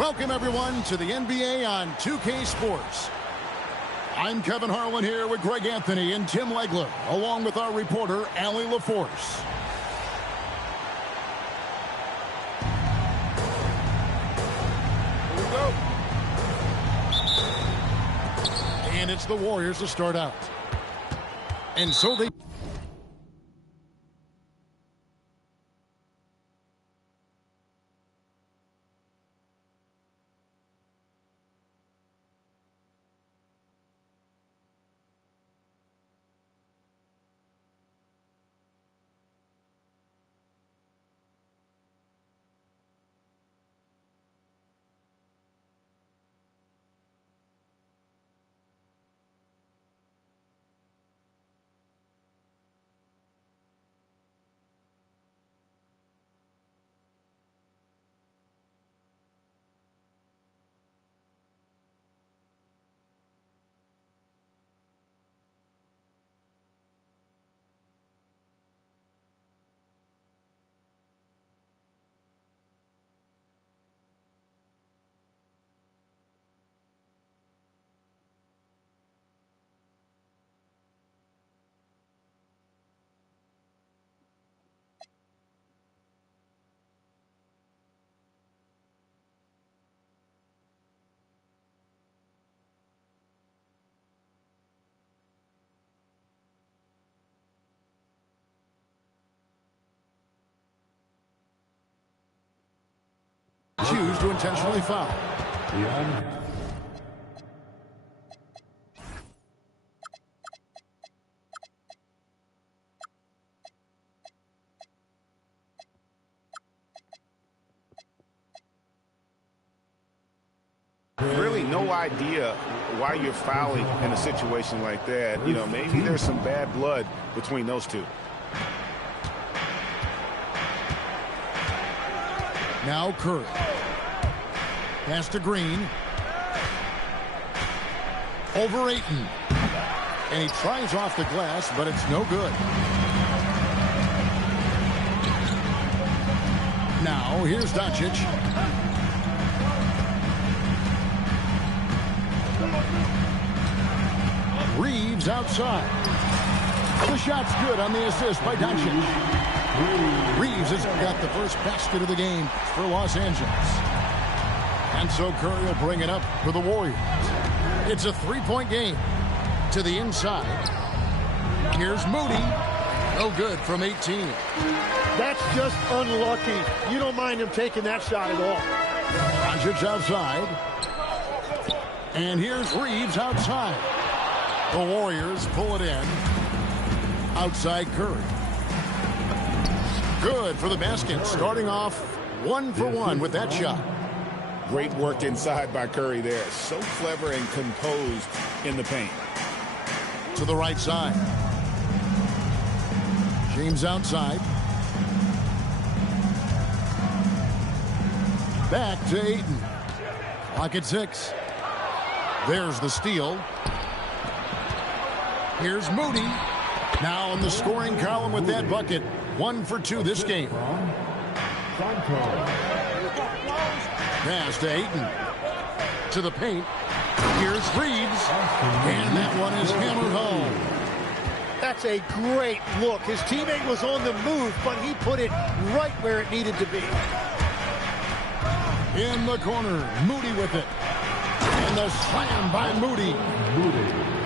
Welcome, everyone, to the NBA on 2K Sports. I'm Kevin Harlan here with Greg Anthony and Tim Legler, along with our reporter, Allie LaForce. Here we go. And it's the Warriors to start out. And so they... choose to intentionally foul. Really no idea why you're fouling in a situation like that. You know, maybe there's some bad blood between those two. Now Curry. Pass to Green. Over Ayton. And he tries off the glass, but it's no good. Now, here's Doncic. Reeves outside. The shot's good on the assist by Doncic. Reeves has got the first basket of the game for Los Angeles. And so Curry will bring it up for the Warriors. It's a three-point game. To the inside. Here's Moody. No good from 18. That's just unlucky. You don't mind him taking that shot at all. Doncic outside. And here's Reeves outside. The Warriors pull it in. Outside Curry. Good for the basket. Starting off 1 for 1 with that shot. Great work inside by Curry there. So clever and composed in the paint. To the right side. James outside. Back to Ayton. Clock at 6. There's the steal. Here's Moody. Now in the scoring column with that bucket. 1 for 2 this game. Pass to Ayton. To the paint. Here's Reeves. And that one is hammered home. That's a great look. His teammate was on the move, but he put it right where it needed to be. In the corner, Moody with it. And the slam by Moody.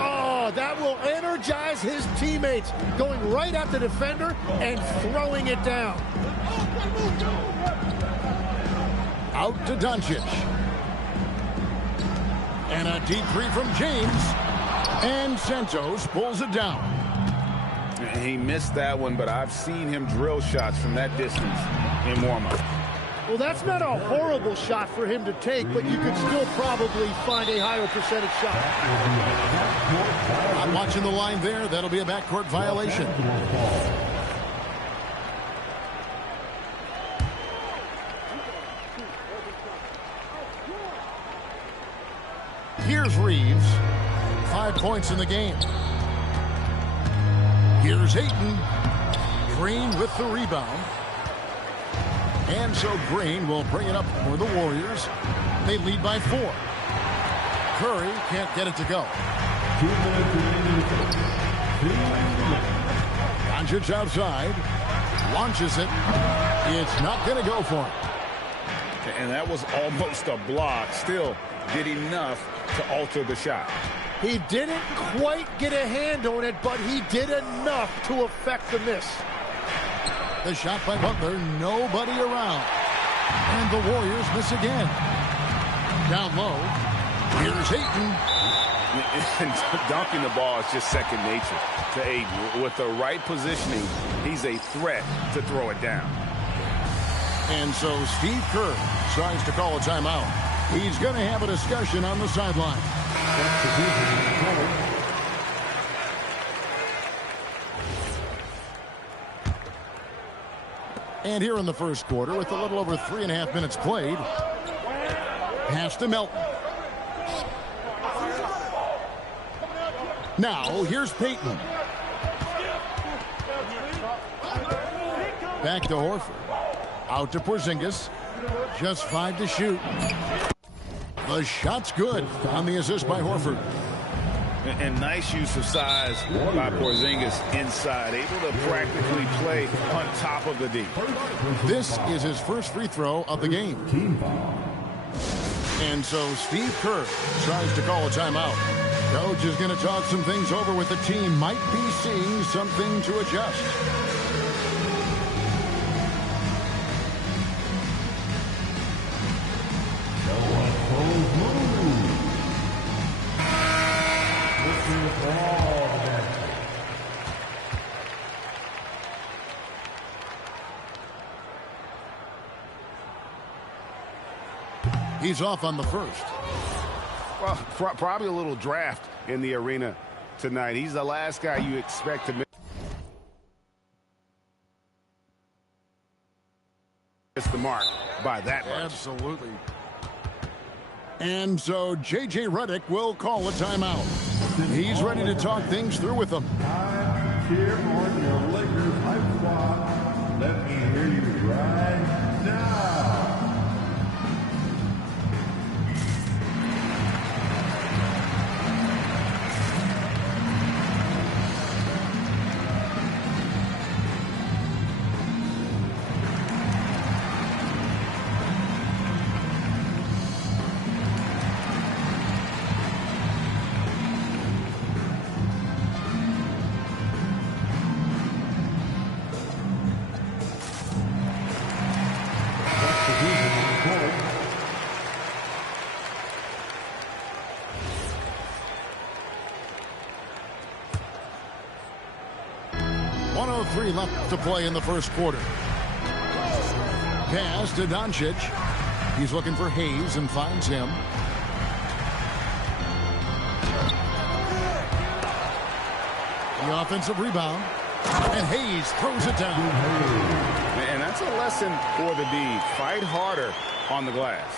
Oh, that will energize his teammates. Going right at the defender and throwing it down. Out to Doncic. And a deep three from James. And Santos pulls it down. He missed that one, but I've seen him drill shots from that distance in warm-up. Well, that's not a horrible shot for him to take, but you could still probably find a higher percentage shot. I'm watching the line there. That'll be a backcourt violation. Here's Reeves. 5 points in the game. Here's Ayton. Green with the rebound. And so Green will bring it up for the Warriors. They lead by 4. Curry can't get it to go. Doncic outside. Launches it. It's not going to go for him. And that was almost a block. Still did enough to alter the shot. He didn't quite get a hand on it, but he did enough to affect the miss. The shot by Butler, nobody around. And the Warriors miss again. Down low, here's Ayton. And dunking the ball is just second nature to Ayton. With the right positioning, he's a threat to throw it down. And so Steve Kerr tries to call a timeout. He's going to have a discussion on the sideline. And here in the first quarter, with a little over 3.5 minutes played, pass to Melton. Now, here's Payton. Back to Horford. Out to Porzingis. Just 5 to shoot. The shot's good on the assist by Horford. And nice use of size by Porzingis inside. Able to practically play on top of the D. This is his first free throw of the game. And so Steve Kerr tries to call a timeout. Coach is going to talk some things over with the team. Might be seeing something to adjust. He's off on the first. Well, probably a little draft in the arena tonight. He's the last guy you expect to miss the mark by that much. Absolutely. And so J.J. Redick will call a timeout. He's ready to talk things through with them. Here on your Lakers hype squad. Let me hear you right now. Left to play in the first quarter. Pass to Doncic. He's looking for Hayes and finds him. The offensive rebound. And Hayes throws it down. And that's a lesson for the D. Fight harder on the glass.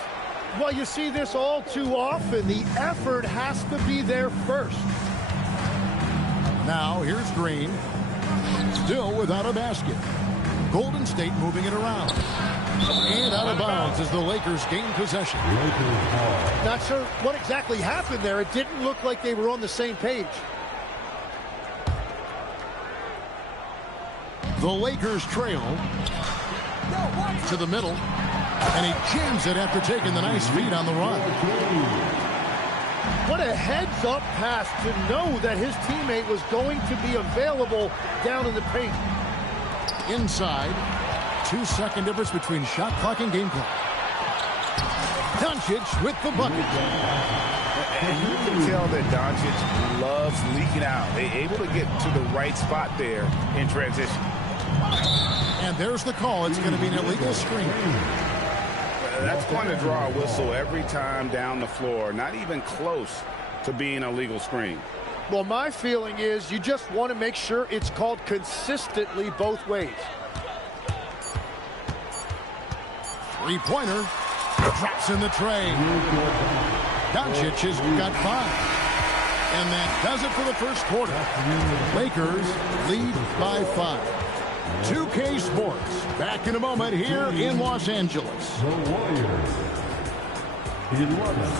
Well, you see this all too often. The effort has to be there first. Now here's Green. Still without a basket. Golden State moving it around. And out of bounds as the Lakers gain possession. Not sure what exactly happened there. It didn't look like they were on the same page. The Lakers trail to the middle. And he jams it after taking the nice feed on the run. What a heads-up pass to know that his teammate was going to be available down in the paint. Inside, 2-second difference between shot clock and game clock. Doncic with the bucket. And you can tell that Doncic loves leaking out. They're able to get to the right spot there in transition. And there's the call. It's going to be an illegal screen. That's going to draw a whistle every time down the floor. Not even close to being a legal screen. Well, my feeling is you just want to make sure it's called consistently both ways. Three-pointer. Drops in the tray. Doncic has got 5. And that does it for the first quarter. Lakers lead by 5. 2K Sports, back in a moment here in Los Angeles. 11.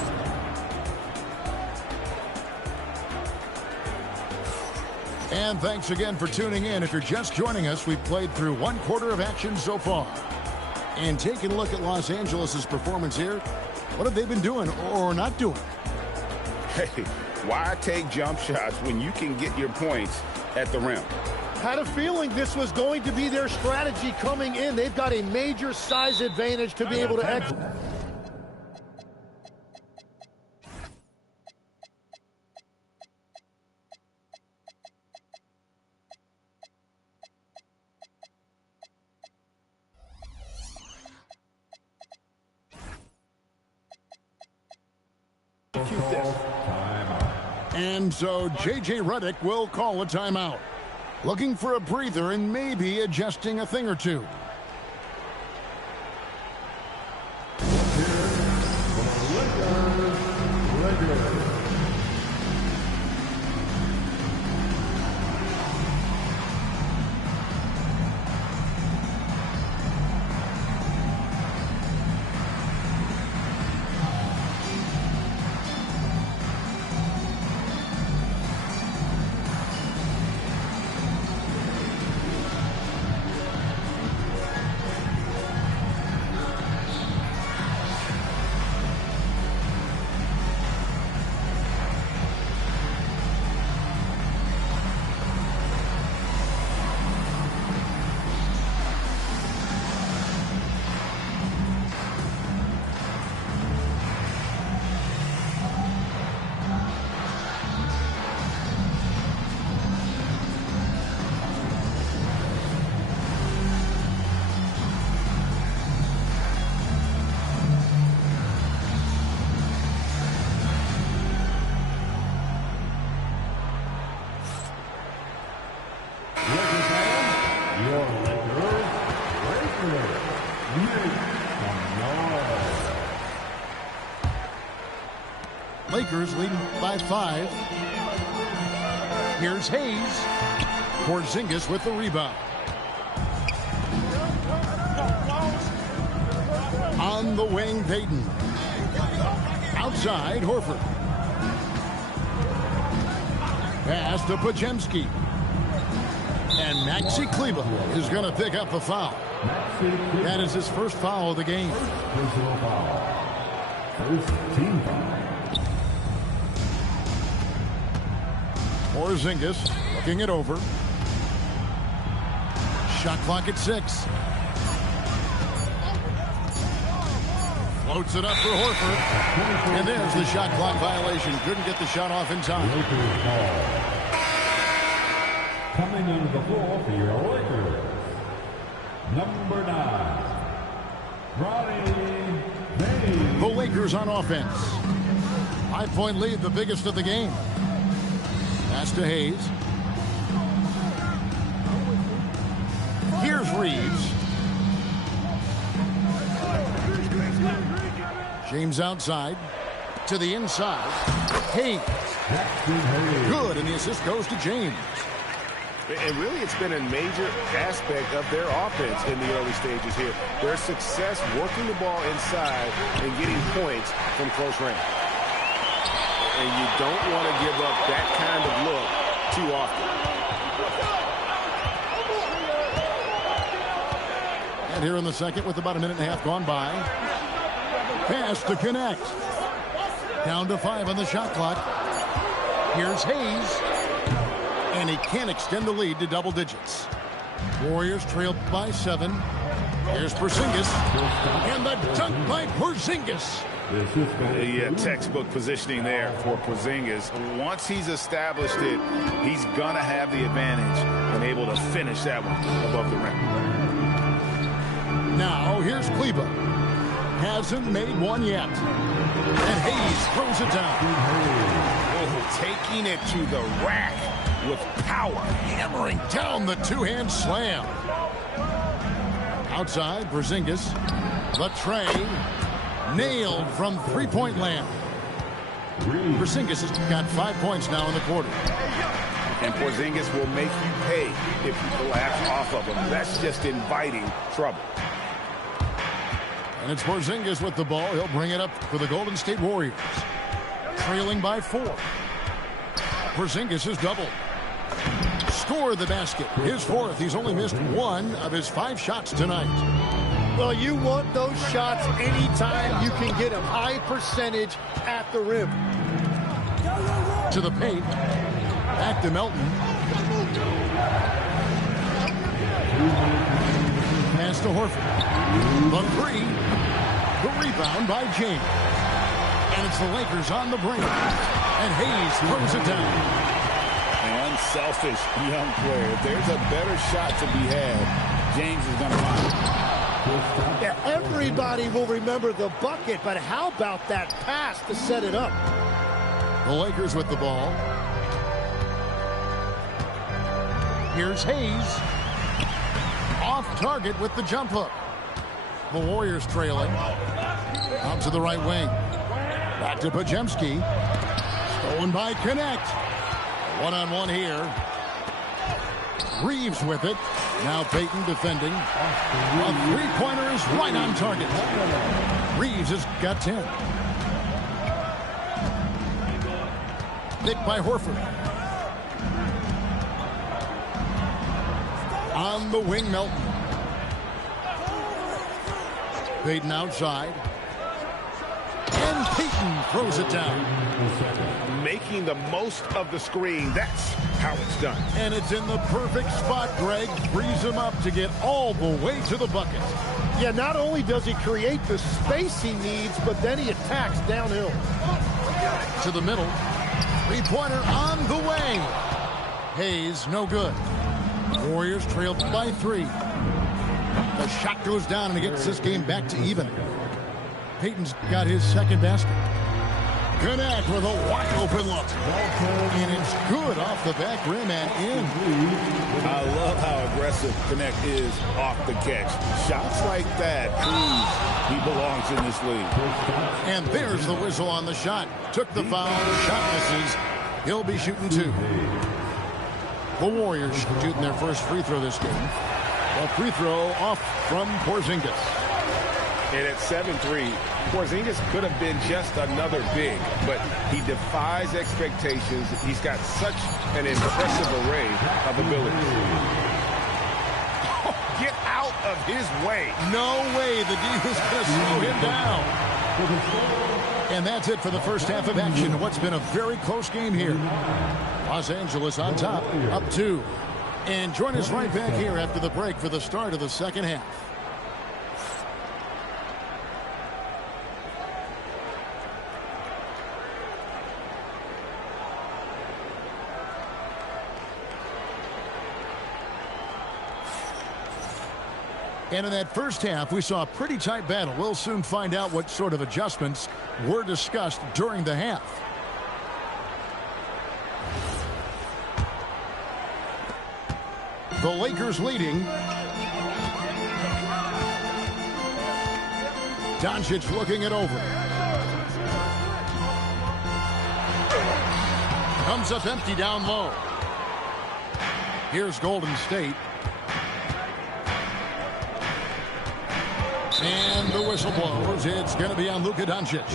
And thanks again for tuning in. If you're just joining us, we've played through 1/4 of action so far. And taking a look at Los Angeles' performance here, what have they been doing or not doing? Hey, why take jump shots when you can get your points at the rim? Had a feeling this was going to be their strategy coming in. They've got a major size advantage to be able to execute. And so J.J. Redick will call a timeout. Looking for a breather and maybe adjusting a thing or two. Lakers leading by 5. Here's Hayes. Porzingis with the rebound. On the wing, Payton. Outside, Horford. Pass to Podziemski. And Maxi Kleber is going to pick up the foul. That is his first foul of the game. Personal foul. First team foul. Porzingis looking it over. Shot clock at 6. Floats it up for Horford. And there's the shot clock violation. Couldn't get the shot off in time. Coming into the floor for your Lakers, number 9, Ronnie Hayes. The Lakers on offense. 5-point lead, the biggest of the game. Pass to Hayes. Here's Reeves. James outside. To the inside. Hayes. Good, and the assist goes to James. And really, it's been a major aspect of their offense in the early stages here. Their success working the ball inside and getting points from close range. And you don't want to give up that kind of look too often. And here in the second with about a minute and a half gone by. Pass to connect. Down to 5 on the shot clock. Here's Hayes. And he can't extend the lead to double digits. Warriors trail by 7. Here's Porzingis. And the dunk by Porzingis. Yeah, textbook positioning there for Porzingis. Once he's established it, he's going to have the advantage and able to finish that one above the rim. Now, here's Kleber. Hasn't made one yet. And Hayes throws it down. Oh, taking it to the rack with power. Hammering down the two-hand slam. Outside, Porzingis. The tray. Nailed from three-point land. Porzingis has got 5 points now in the quarter. And Porzingis will make you pay if you collapse off of him. That's just inviting trouble. And it's Porzingis with the ball. He'll bring it up for the Golden State Warriors. Trailing by 4. Porzingis is doubled. Score the basket. His 4th. He's only missed 1 of his 5 shots tonight. Well, you want those shots anytime you can get them. High percentage at the rim. To the paint. Back to Melton. Pass to Horford. The 3. The rebound by James. And it's the Lakers on the brink. And Hayes throws it down. An unselfish young player. If there's a better shot to be had, James is going to find it. Yeah, everybody will remember the bucket, but how about that pass to set it up? The Lakers with the ball. Here's Hayes. Off target with the jump hook. The Warriors trailing. Out to the right wing. Back to Podziemski. Stolen by Connect. One-on-one here. Reeves with it. Now Payton defending. A three-pointer is right on target. Reeves has got 10. Picked by Horford. On the wing, Melton. Payton outside. And Payton throws it down. Making the most of the screen. That's how it's done. And it's in the perfect spot, Greg. Frees him up to get all the way to the bucket. Yeah, not only does he create the space he needs, but then he attacks downhill. To the middle. Three-pointer on the way. Hayes, no good. Warriors trailed by 3. The shot goes down and it gets this game back to even. Payton's got his 2nd basket. Connect with a wide open look. And it's good off the back rim and in. I love how aggressive Connect is off the catch. Shots like that prove he belongs in this league. And there's the whistle on the shot. Took the foul. Shot misses. He'll be shooting 2. The Warriors shooting their first free throw this game. A free throw off from Porzingis. And at 7-3, Porzingis could have been just another big, but he defies expectations. He's got such an impressive array of abilities. Oh, get out of his way. No way the D is going to slow him down. And that's it for the first half of action. What's been a very close game here. Los Angeles on top, up 2. And join us right back here after the break for the start of the second half. And in that first half, we saw a pretty tight battle. We'll soon find out what sort of adjustments were discussed during the half. The Lakers leading. Doncic looking it over. Comes up empty down low. Here's Golden State. And the whistle blows. It's going to be on Luka Doncic.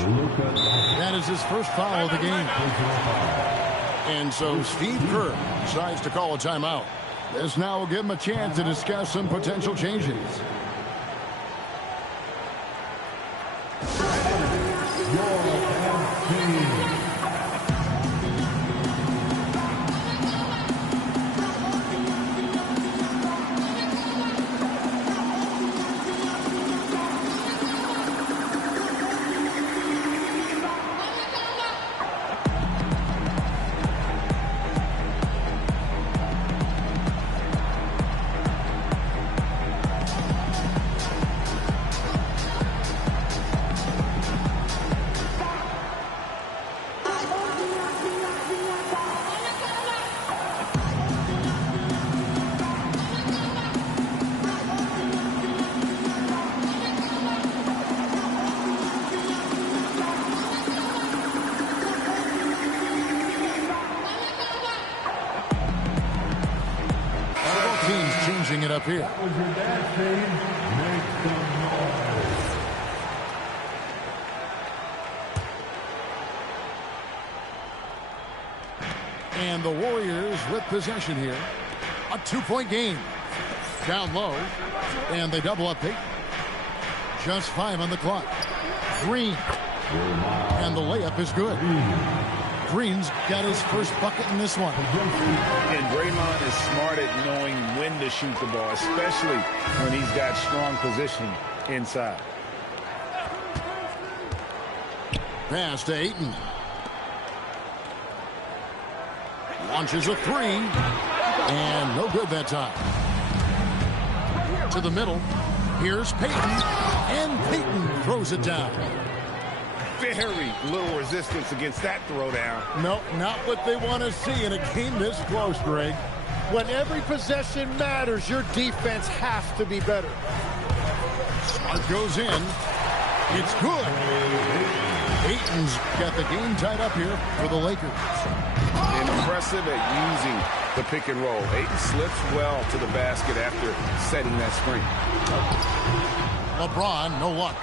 That is his first foul of the game. And so Steve Kerr decides to call a timeout. This now will give him a chance to discuss some potential changes. It up here. And the Warriors with possession here. A 2-point game. Down low. And they double up Peyton. Just 5 on the clock. Green. And the layup is good. Green's got his first bucket in this one. And Draymond is smart at knowing when to shoot the ball, especially when he's got strong position inside. Pass to Ayton. Launches a 3. And no good that time. To the middle. Here's Peyton. And Peyton throws it down. Very little resistance against that throwdown. No, not what they want to see in a game this close, Greg. When every possession matters, your defense has to be better. Smart goes in. It's good. Ayton's got the game tied up here for the Lakers. Impressive at using the pick and roll. Ayton slips well to the basket after setting that screen. LeBron, no luck.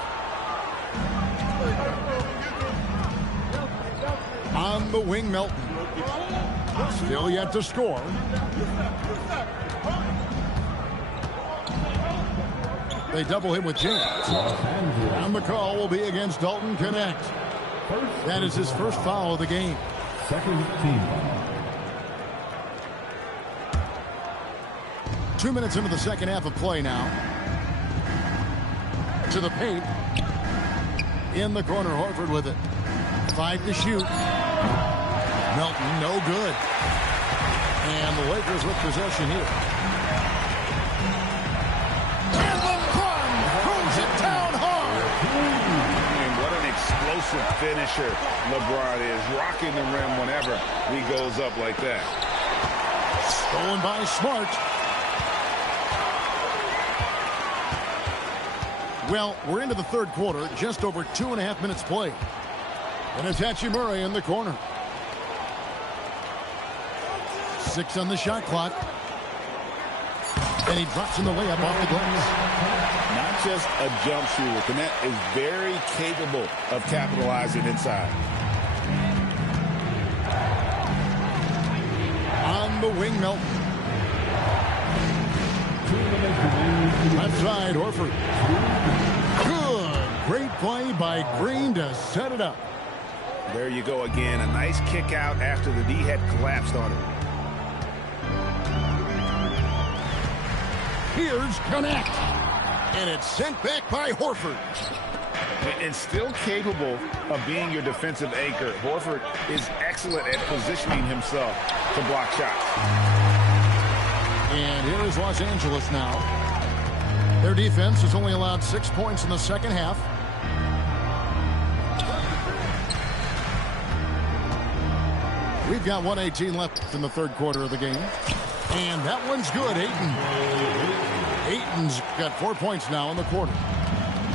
On the wing, Melton. Still yet to score. They double him with James. And the call will be against Dalton Connect. That is his first foul of the game. Second team. 2 minutes into the second half of play now. To the paint. In the corner, Horford with it. 5 to shoot. Melton, no good. And the Lakers with possession here. And LeBron throws it down hard. And what an explosive finisher LeBron is, rocking the rim whenever he goes up like that. Stolen by Smart. Well, we're into the third quarter, just over 2.5 minutes played. And it's Hachimura in the corner. 6 on the shot clock. And he drops in the layup off the glass. Not just a jump shooter. Connect is very capable of capitalizing inside. On the wing, Melton. Left side, Horford. Good. Great play by Green to set it up. There you go again. A nice kick out after the D had collapsed on him. Here's Connect. And it's sent back by Horford. And still capable of being your defensive anchor. Horford is excellent at positioning himself to block shots. And here is Los Angeles now. Their defense has only allowed 6 points in the second half. We've got 1:18 left in the third quarter of the game. And that one's good, Ayton. Ayton's got 4 points now in the quarter.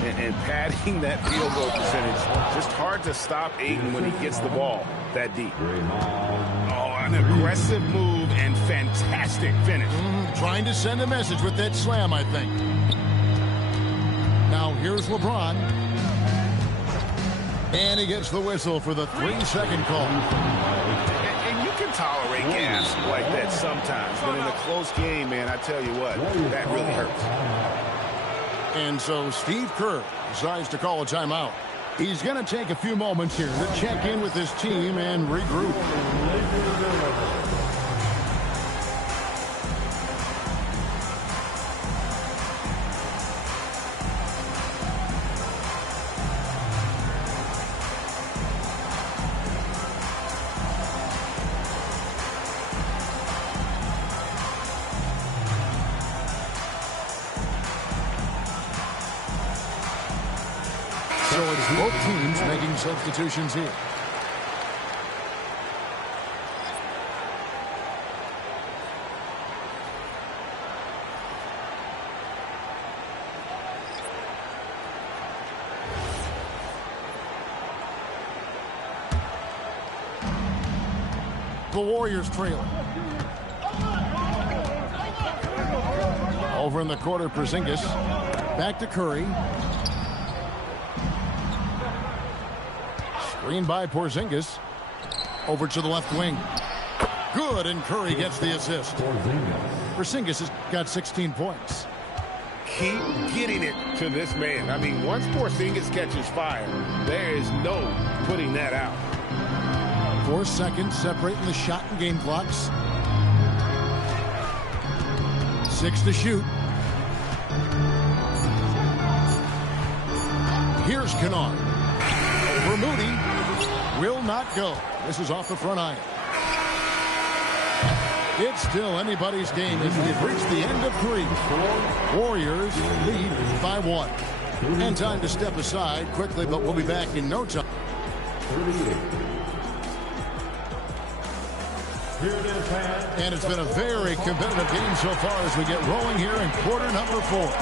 And padding that field goal percentage. Just hard to stop Ayton when he gets the ball that deep. Oh, an aggressive move and fantastic finish. Trying to send a message with that slam, I think. Now here's LeBron. And he gets the whistle for the 3-second call. And you can tolerate gas like that sometimes. But in a close game, man, I tell you what, that really hurts. And so Steve Kerr decides to call a timeout. He's going to take a few moments here to check in with his team and regroup. So it's both teams making substitutions here. The Warriors trailing. Over in the quarter, Porzingis. Back to Curry. Screen by Porzingis. Over to the left wing. Good, and Curry gets the assist. Porzingis has got 16 points. Keep getting it to this man. I mean, once Porzingis catches fire, there is no putting that out. 4 seconds separating the shot and game clocks. 6 to shoot. Here's Kennard. Over Moody. Will not go. This is off the front iron. It's still anybody's game as we've reached the end of 3. Warriors lead by 1. And time to step aside quickly, but we'll be back in no time. And it's been a very competitive game so far as we get rolling here in quarter number 4.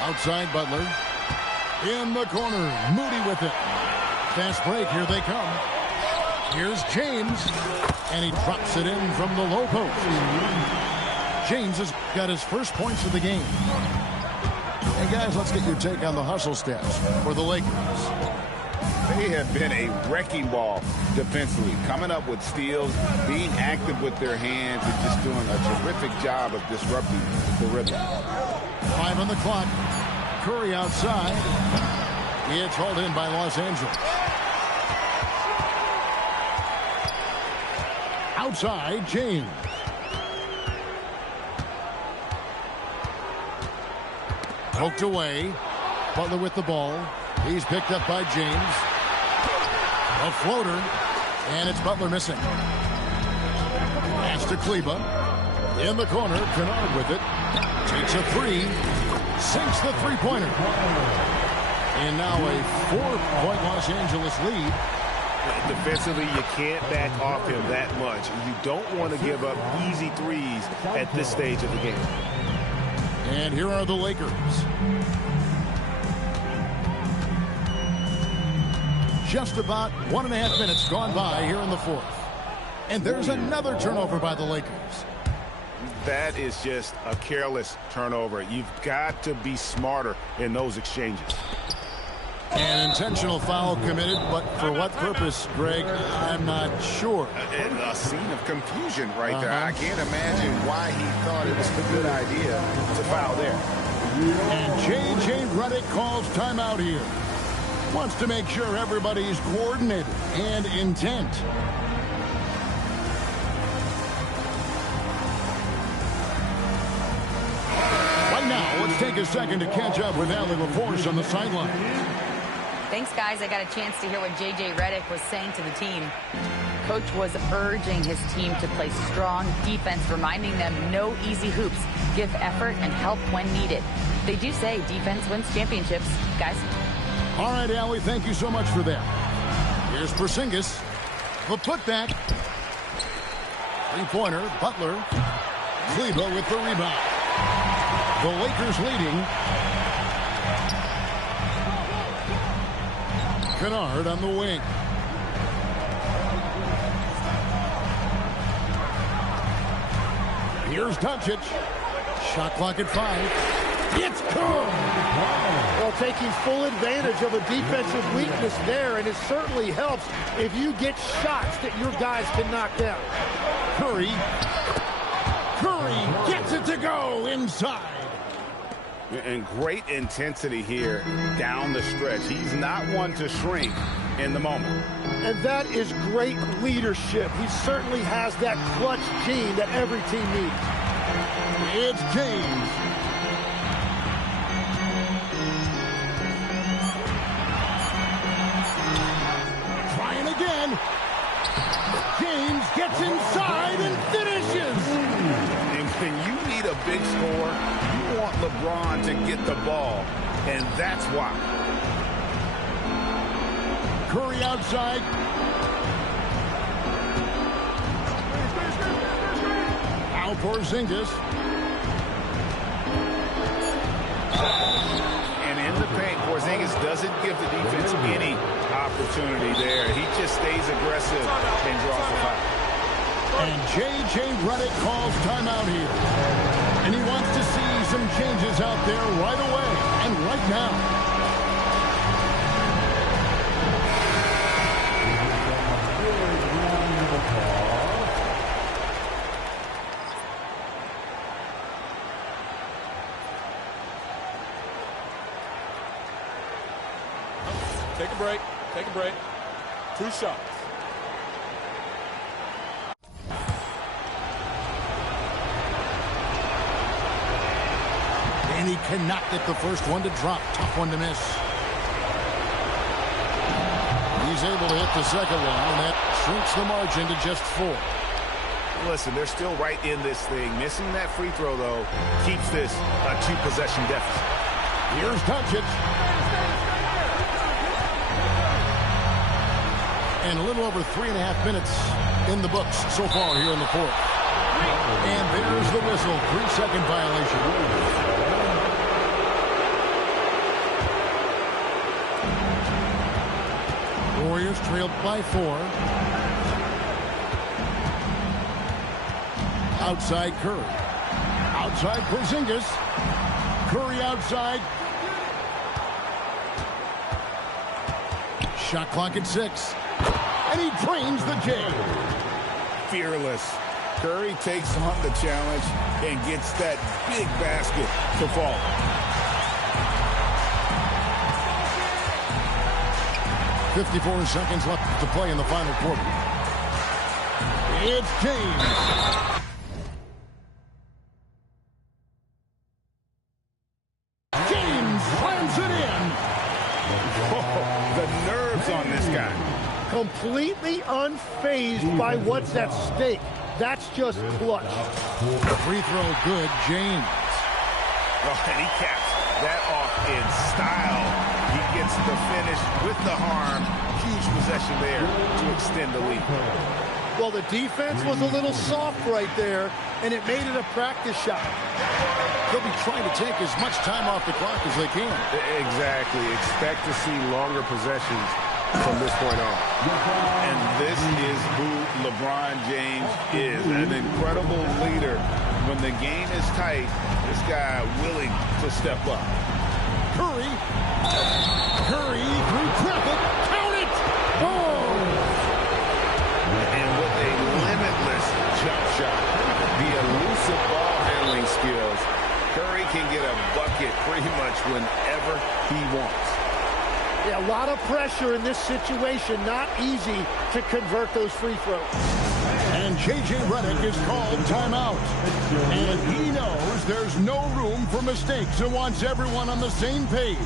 Outside Butler. In the corner. Moody with it. Fast break. Here they come. Here's James. And he drops it in from the low post. James has got his first points of the game. Hey, guys, let's get your take on the hustle stats for the Lakers. They have been a wrecking ball defensively, coming up with steals, being active with their hands, and just doing a terrific job of disrupting the rhythm. 5 on the clock. Curry outside. It's hauled in by Los Angeles. Outside, James. Poked away. Butler with the ball. He's picked up by James. A floater. And it's Butler missing. Pass to Kleba. In the corner, Kennard with it. Takes a 3. Sinks the three-pointer. And now a 4-point Los Angeles lead. Defensively, you can't back off him that much. You don't want to give up easy threes at this stage of the game. And here are the Lakers. Just about 1.5 minutes gone by here in the 4th. And there's another turnover by the Lakers. That is just a careless turnover. You've got to be smarter in those exchanges. An intentional foul committed, but for what purpose, Greg, I'm not sure. A scene of confusion right there. I can't imagine why he thought it was a good idea to foul there. And J.J. Redick calls timeout here. Wants to make sure everybody's coordinated and intent. Right now, let's take a second to catch up with Allie LaForce on the sideline. Thanks, guys. I got a chance to hear what J.J. Redick was saying to the team. Coach was urging his team to play strong defense, reminding them no easy hoops, give effort, and help when needed. They do say defense wins championships, guys. All right, Allie, thank you so much for that. Here's Porzingis. The putback. Three-pointer, Butler. Kleba with the rebound. The Lakers leading. Kennard on the wing. Here's Doncic. Shot clock at 5. It's good. Well, taking full advantage of a defensive weakness there, and it certainly helps if you get shots that your guys can knock down. Curry gets it to go inside. And great intensity here down the stretch. He's not one to shrink in the moment. And that is great leadership. He certainly has that clutch gene that every team needs. It's James. Trying again. James gets inside and finishes. And when you need a big score, you want LeBron to get the ball, and that's why. Curry outside. Now Porzingis. And in the paint, Porzingis doesn't give the defense any opportunity there. He just stays aggressive and draws the foul. And J.J. Redick calls timeout here. And he wants to see some changes out there right away and right now. Take a break. Take a break. 2 shots. And he cannot get the first one to drop. Tough one to miss. He's able to hit the second one, and that shrinks the margin to just 4. Listen, they're still right in this thing. Missing that free throw, though, keeps this a 2-possession deficit. Here's Doncic. And a little over 3.5 minutes in the books so far here in the fourth. And there's the whistle. 3-second violation. Warriors trailed by 4. Outside Curry. Outside Porzingis. Curry outside. Shot clock at 6. And he drains the game. Fearless. Curry takes on the challenge and gets that big basket to fall. .54 seconds left to play in the final quarter. It's James. James slams it in. Oh, the nerves on this guy. Completely unfazed by what's at stake. That's just clutch. The free throw good, James. Oh, and he caps that off in style. He gets the finish with the harm. Huge possession there to extend the lead. Well, the defense was a little soft right there, and it made it a practice shot. They'll be trying to take as much time off the clock as they can. Exactly. Expect to see longer possessions from this point on. And this is who LeBron James is, an incredible leader. When the game is tight, this guy willing to step up. Curry through traffic. Count it! Oh! And with a limitless jump shot, the elusive ball handling skills, Curry can get a bucket pretty much whenever he wants. Yeah, a lot of pressure in this situation. Not easy to convert those free throws. And J.J. Redick is called timeout. And he knows there's no room for mistakes and wants everyone on the same page.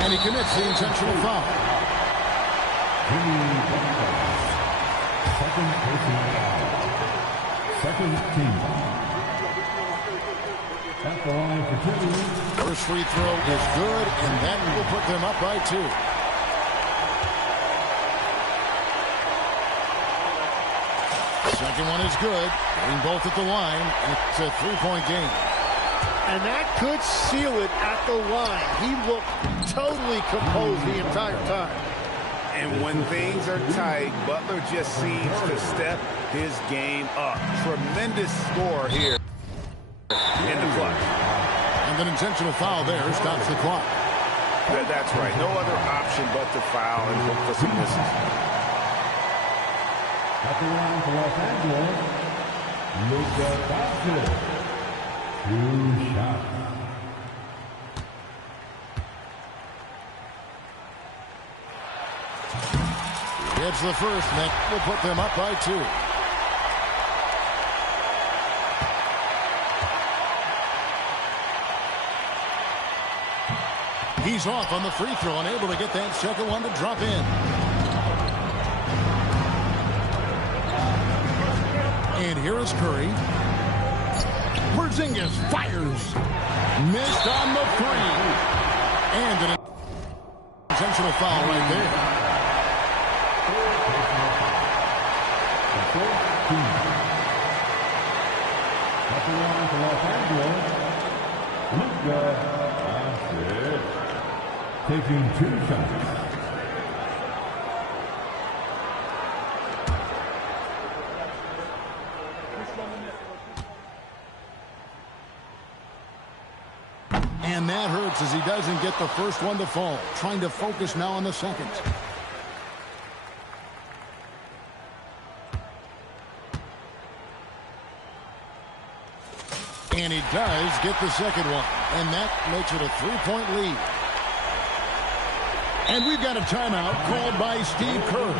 And he commits the intentional foul. Second team. At the line for 2. First free throw is good, and that will put them up by 2. Second one is good. Getting both at the line, and it's a 3-point game. And that could seal it at the line. He looked totally composed the entire time. And when things are tight, Butler just seems to step his game up. Tremendous score here in the clutch. And an intentional foul there stops the clock. That's right. No other option but to foul and look for some misses. At the line for Los Angeles, Luka Doncic. 2 shots. Gets the first, and that will put them up by 2. He's off on the free throw, unable to get that second one to drop in. And here is Curry. Porzingis fires. Missed on the three. And an intentional foul right there. Taking 2 shots. And that hurts as he doesn't get the first one to fall. Trying to focus now on the second. And he does get the second one. And that makes it a 3-point lead. And we've got a timeout called by Steve Kerr.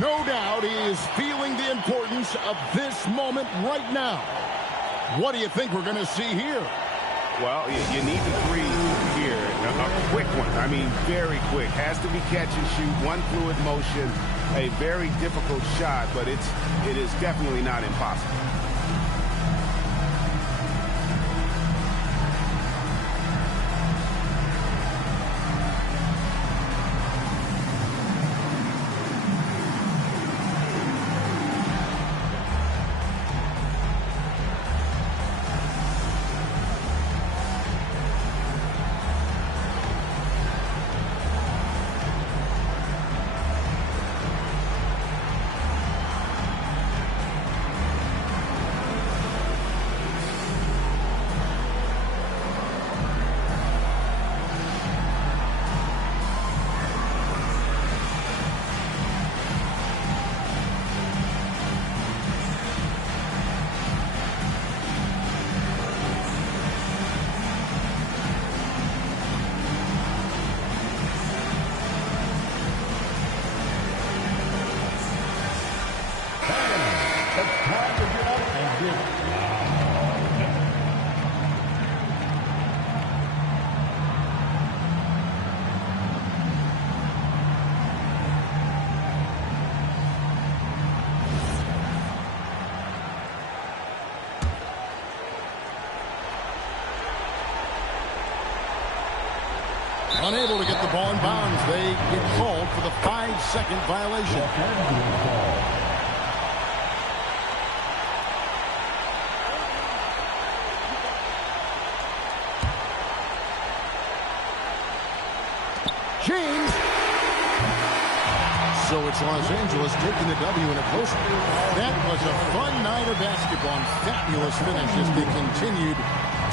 No doubt he is feeling the importance of this moment right now. What do you think we're going to see here? Well, you need the three here. A quick one. I mean, very quick. Has to be catch and shoot. One fluid motion. A very difficult shot, but it is definitely not impossible. Unable to get the ball in bounds. They get called for the 5-second violation. James. So it's Los Angeles taking the W in a close one. That was a fun night of basketball and fabulous finish as they continued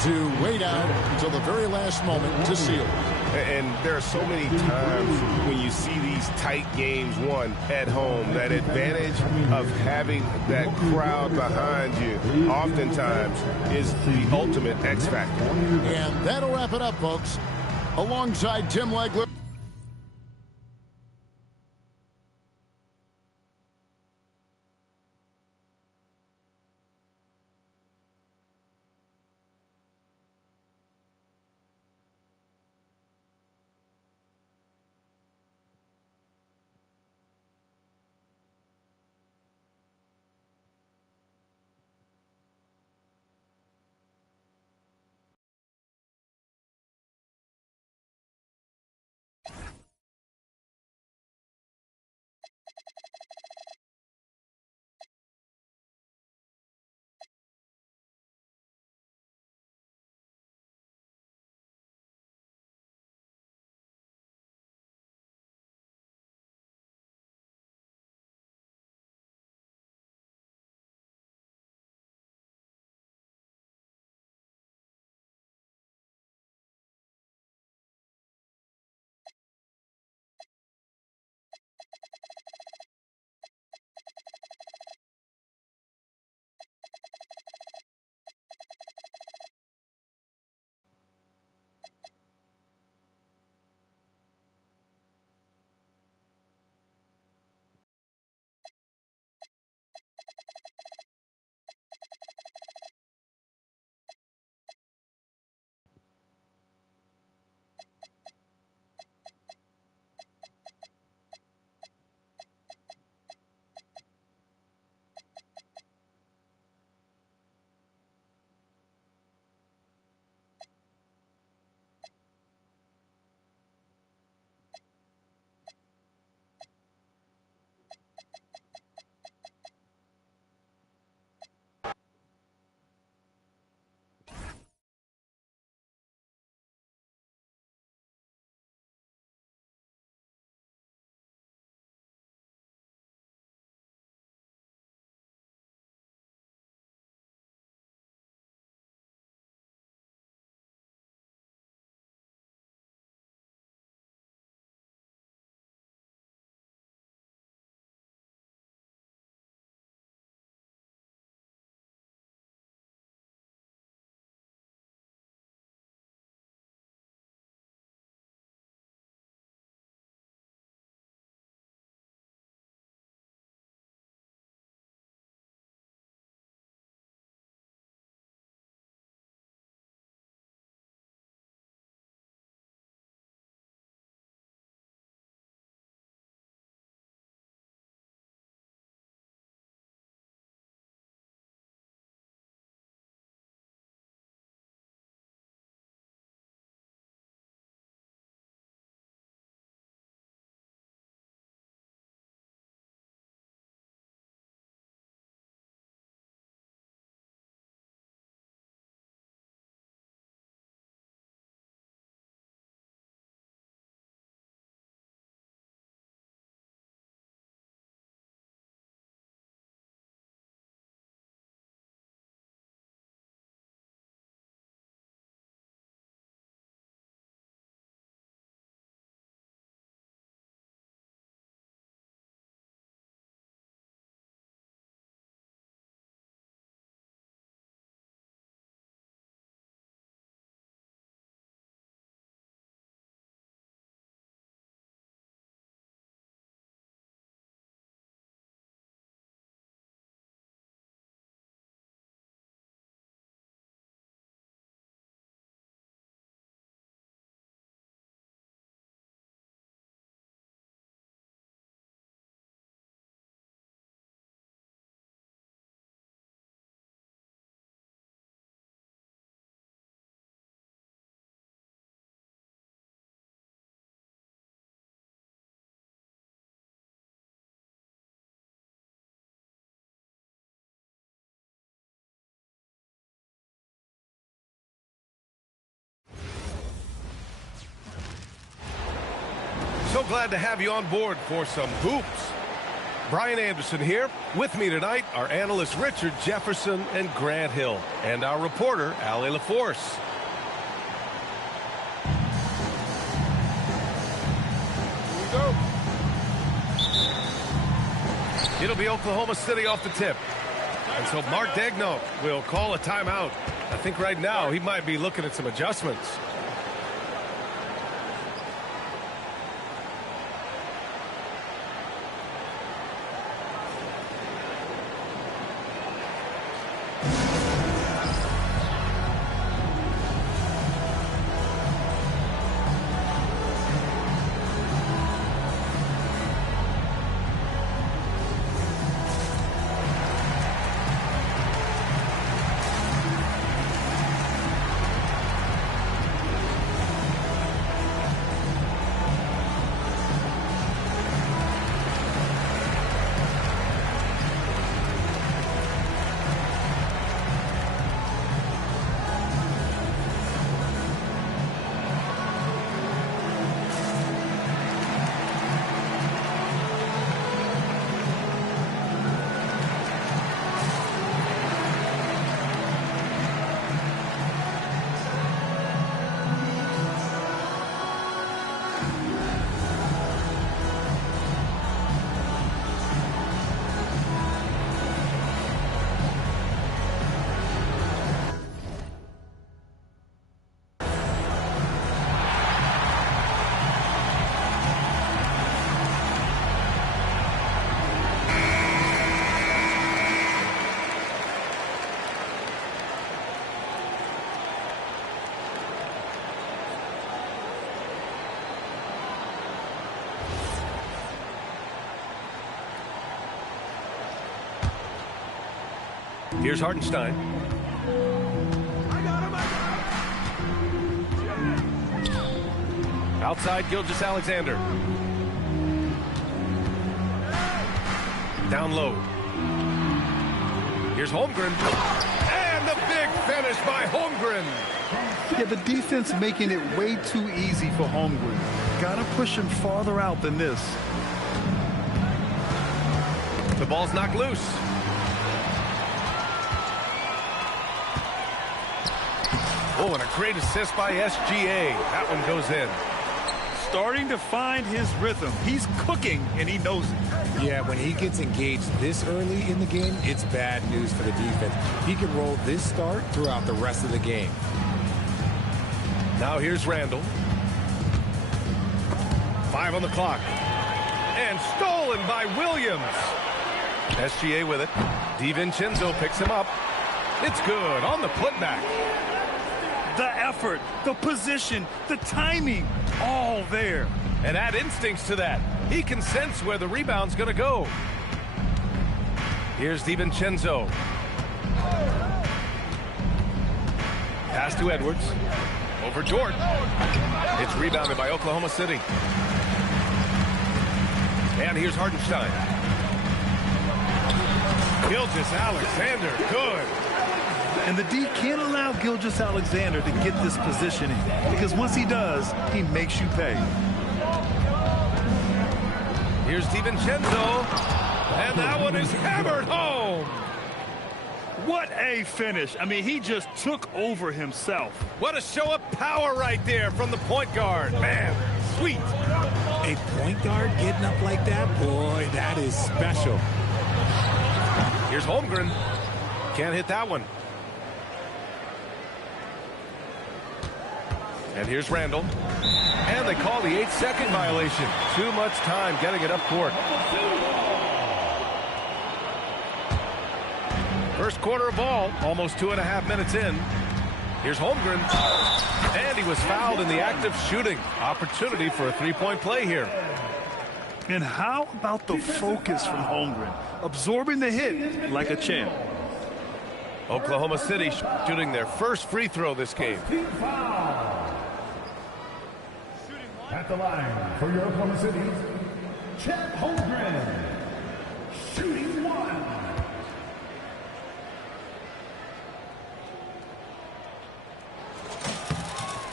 to wait out until the very last moment to seal. And there are so many times when you see these tight games won at home, that advantage of having that crowd behind you oftentimes is the ultimate X factor. And that'll wrap it up, folks. Alongside Tim Legler. glad to have you on board for some hoops. Brian Anderson here. With me tonight are analysts Richard Jefferson and Grant Hill, and our reporter, Allie LaForce. Here we go. It'll be Oklahoma City off the tip. And so Mark Daigneault will call a timeout. I think right now he might be looking at some adjustments. Here's Hartenstein. Outside, Gilgeous-Alexander. Down low. Here's Holmgren. And the big finish by Holmgren. Yeah, the defense making it way too easy for Holmgren. Gotta push him farther out than this. The ball's knocked loose. Oh, and a great assist by SGA. That one goes in. Starting to find his rhythm. He's cooking, and he knows it. Yeah, when he gets engaged this early in the game, it's bad news for the defense. He can roll this start throughout the rest of the game. Now here's Randall. 5 on the clock. And stolen by Williams. SGA with it. DiVincenzo picks him up. It's good on the putback. The effort, the position, the timing, all there. And add instincts to that. He can sense where the rebound's going to go. Here's DiVincenzo. Pass to Edwards. Over Dort. It's rebounded by Oklahoma City. And here's Hartenstein. Gilgeous-Alexander, good. And the D can't allow Gilgeous-Alexander to get this positioning, because once he does, he makes you pay. Here's DiVincenzo, and that one is hammered home. What a finish. I mean, he just took over himself. What a show of power right there from the point guard. Man, sweet. A point guard getting up like that, boy, that is special. Here's Holmgren. Can't hit that one. And here's Randall. And they call the 8-second violation. Too much time getting it up court. First quarter of ball, almost 2.5 minutes in. Here's Holmgren. And he was fouled in the act of shooting. Opportunity for a three-point play here. And how about the focus from Holmgren? Absorbing the hit like a champ. Oklahoma City shooting their first free throw this game. At the line for your Oklahoma City, Chet Holmgren, shooting one.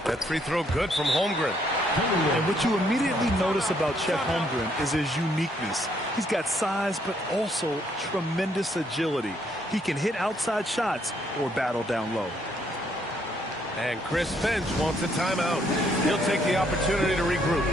That free throw good from Holmgren. And what you immediately notice about Chet Holmgren is his uniqueness. He's got size, but also tremendous agility. He can hit outside shots or battle down low. And Chris Finch wants a timeout. He'll take the opportunity to regroup.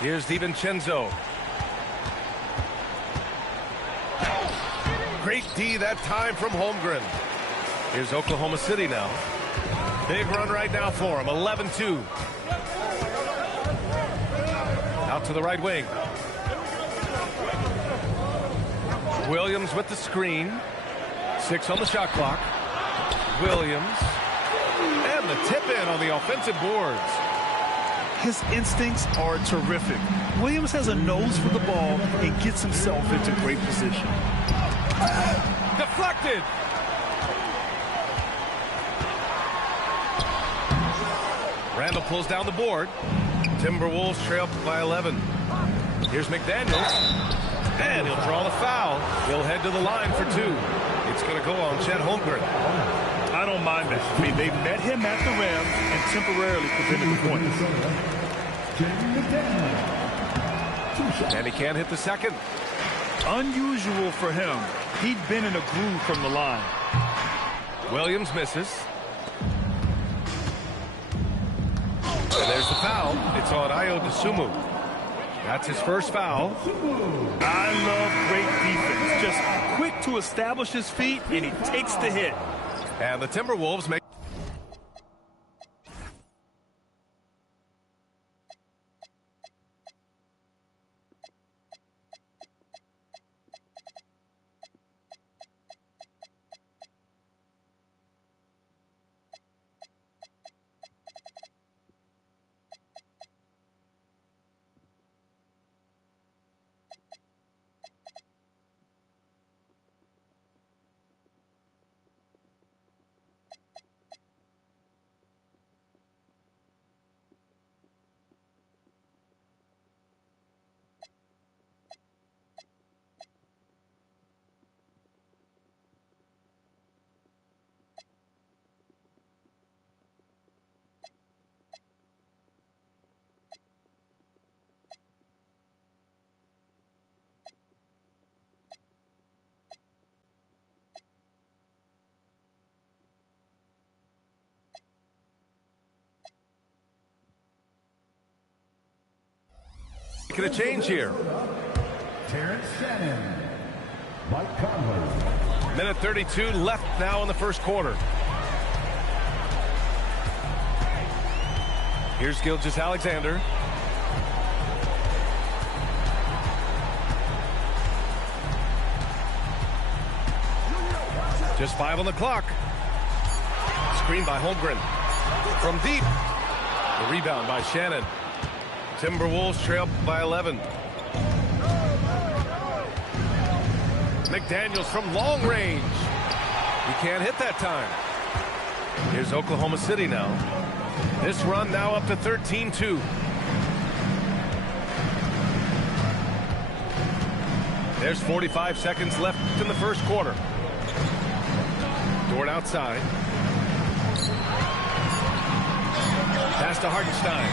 Here's DiVincenzo. Great D that time from Holmgren. Here's Oklahoma City now. Big run right now for him. 11-2. Out to the right wing. Williams with the screen. 6 on the shot clock. Williams. And the tip in on the offensive boards. His instincts are terrific. Williams has a nose for the ball and gets himself into great position. Deflected. Randall pulls down the board. Timberwolves trail by 11. Here's McDaniels. And he'll draw the foul. He'll head to the line for 2. It's going to go on Chet Holmgren. I don't mind that. I mean, they met him at the rim and temporarily prevented the point. And he can't hit the second. Unusual for him. He'd been in a groove from the line. Williams misses. And there's the foul. It's on Ayo Dosunmu. That's his first foul. I love great defense. Just quick to establish his feet, and he takes the hit. And the Timberwolves make... Making a change here. Terrence Shannon. Mike Conley. Minute 32 left now in the first quarter. Here's Gilgeous-Alexander. Just 5 on the clock. Screen by Holmgren. From deep. The rebound by Shannon. Timberwolves trail by 11. McDaniels from long range. He can't hit that time. Here's Oklahoma City now. This run now up to 13-2. There's 45 seconds left in the first quarter. Dort outside. Pass to Hartenstein.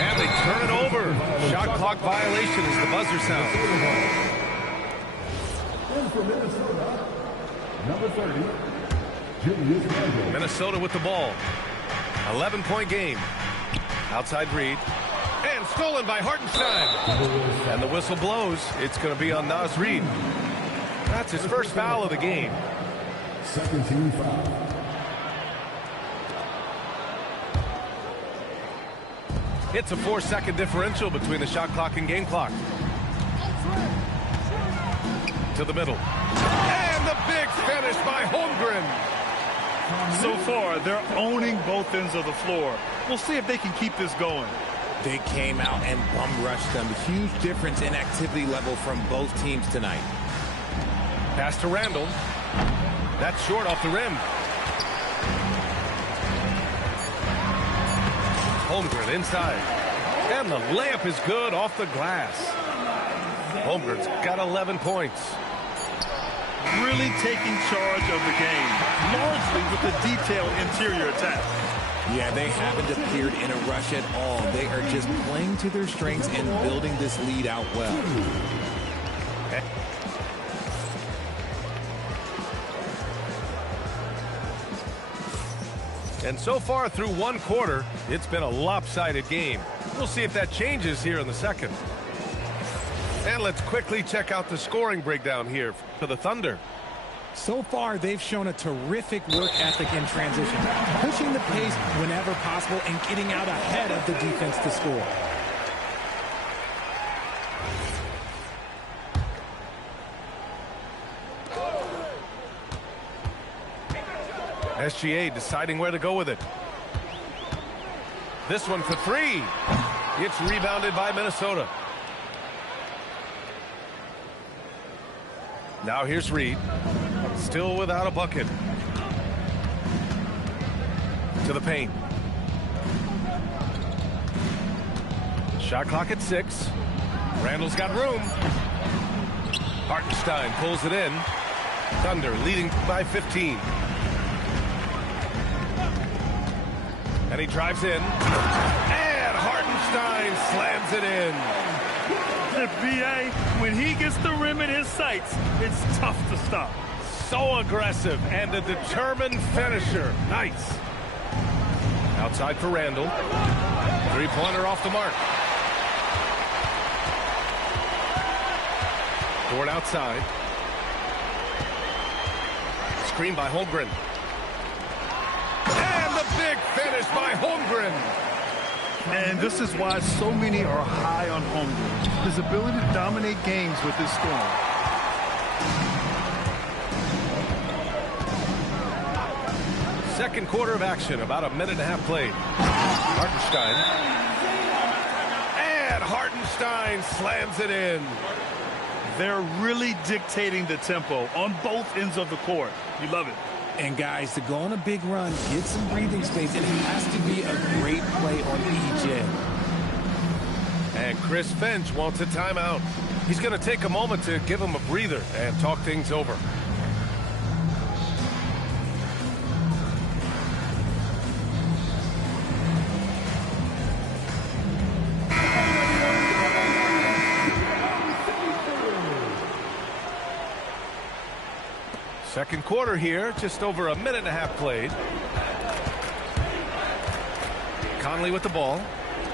And they turn it over. Shot clock violation as the buzzer sounds. In for Minnesota, number 30, Julius Randle. Minnesota with the ball. 11-point game. Outside Reed. And stolen by Hartenstein. And the whistle blows. It's going to be on Naz Reid. That's his first foul of the game. Second team foul. It's a 4-second differential between the shot clock and game clock. To the middle. And the big finish by Holmgren. So far, they're owning both ends of the floor. We'll see if they can keep this going. They came out and bum rushed them. Huge difference in activity level from both teams tonight. Pass to Randall. That's short off the rim. Holmgren inside. And the layup is good off the glass. Holmgren's got 11 points. Really taking charge of the game, largely with the detailed interior attack. Yeah, they haven't appeared in a rush at all. They are just playing to their strengths and building this lead out well. And so far through one quarter, it's been a lopsided game. We'll see if that changes here in the second. And let's quickly check out the scoring breakdown here for the Thunder. So far, they've shown a terrific work ethic in transition, pushing the pace whenever possible and getting out ahead of the defense to score. SGA deciding where to go with it. This one for three. It's rebounded by Minnesota. Now here's Reed. Still without a bucket. To the paint. Shot clock at 6. Randall's got room. Hartenstein pulls it in. Thunder leading by 15. And he drives in. And Hartenstein slams it in. The BA, when he gets the rim in his sights, it's tough to stop. So aggressive and a determined finisher. Nice. Outside for Randall. Three-pointer off the mark. Ford outside. Screen by Holmgren. And the big finish by Holmgren. And this is why so many are high on Holmgren. His ability to dominate games with his scoring. Second quarter of action, about a minute and a half played. Hartenstein. And Hartenstein slams it in. They're really dictating the tempo on both ends of the court. You love it. And guys, to go on a big run, get some breathing space, and it has to be a great play on each end. And Chris Finch wants a timeout. He's going to take a moment to give him a breather and talk things over. Second quarter here, just over a minute and a half played. Conley with the ball.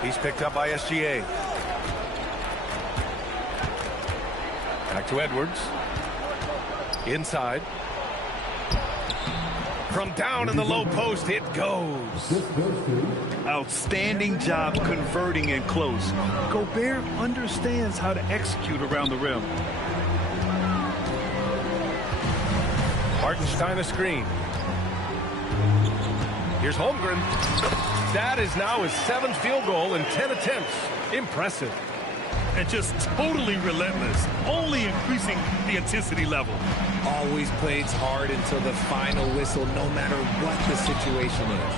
He's picked up by SGA. Back to Edwards. Inside. From down in the low post, it goes. Outstanding job converting in close. Gobert understands how to execute around the rim. Hartenstein a screen. Here's Holmgren. That is now his 7th field goal in 10 attempts. Impressive. And just totally relentless, only increasing the intensity level. Always plays hard until the final whistle, no matter what the situation is.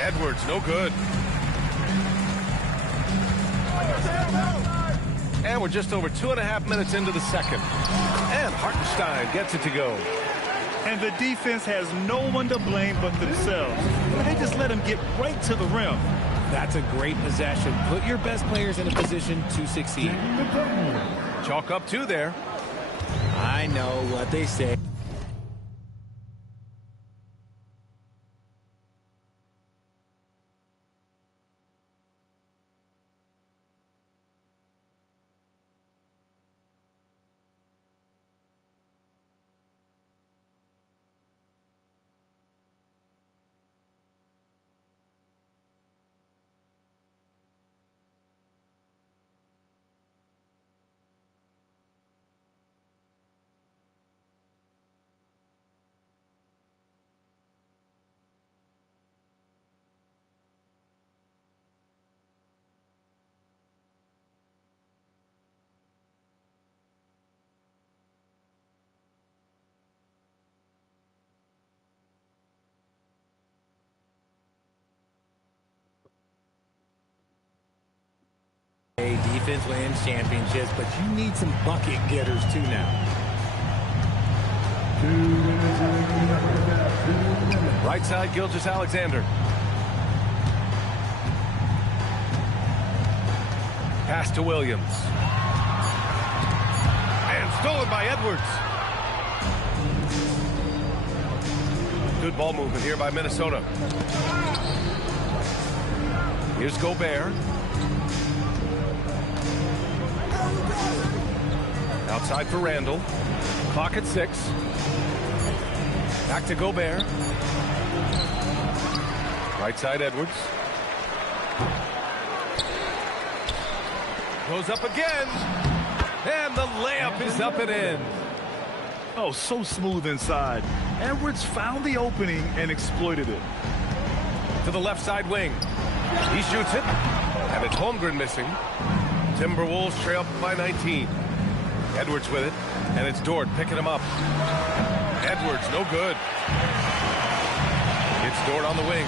Edwards, no good. And we're just over 2.5 minutes into the second. And Hartenstein gets it to go. And the defense has no one to blame but themselves. They just let him get right to the rim. That's a great possession. Put your best players in a position to succeed. Chalk up 2 there. I know what they say. defense wins championships, but you need some bucket getters too now. 2 minutes. Right side, Gilgeous-Alexander. Pass to Williams. And stolen by Edwards. Good ball movement here by Minnesota. Here's Gobert. Outside for Randall. Clock at 6. Back to Gobert. Right side, Edwards. Goes up again. And the layup is up and in. Oh, so smooth inside. Edwards found the opening and exploited it. To the left side wing. He shoots it. And it's Holmgren missing. Timberwolves trail by 19. Edwards with it. And it's Dort picking him up. Edwards, no good. It's Dort on the wing.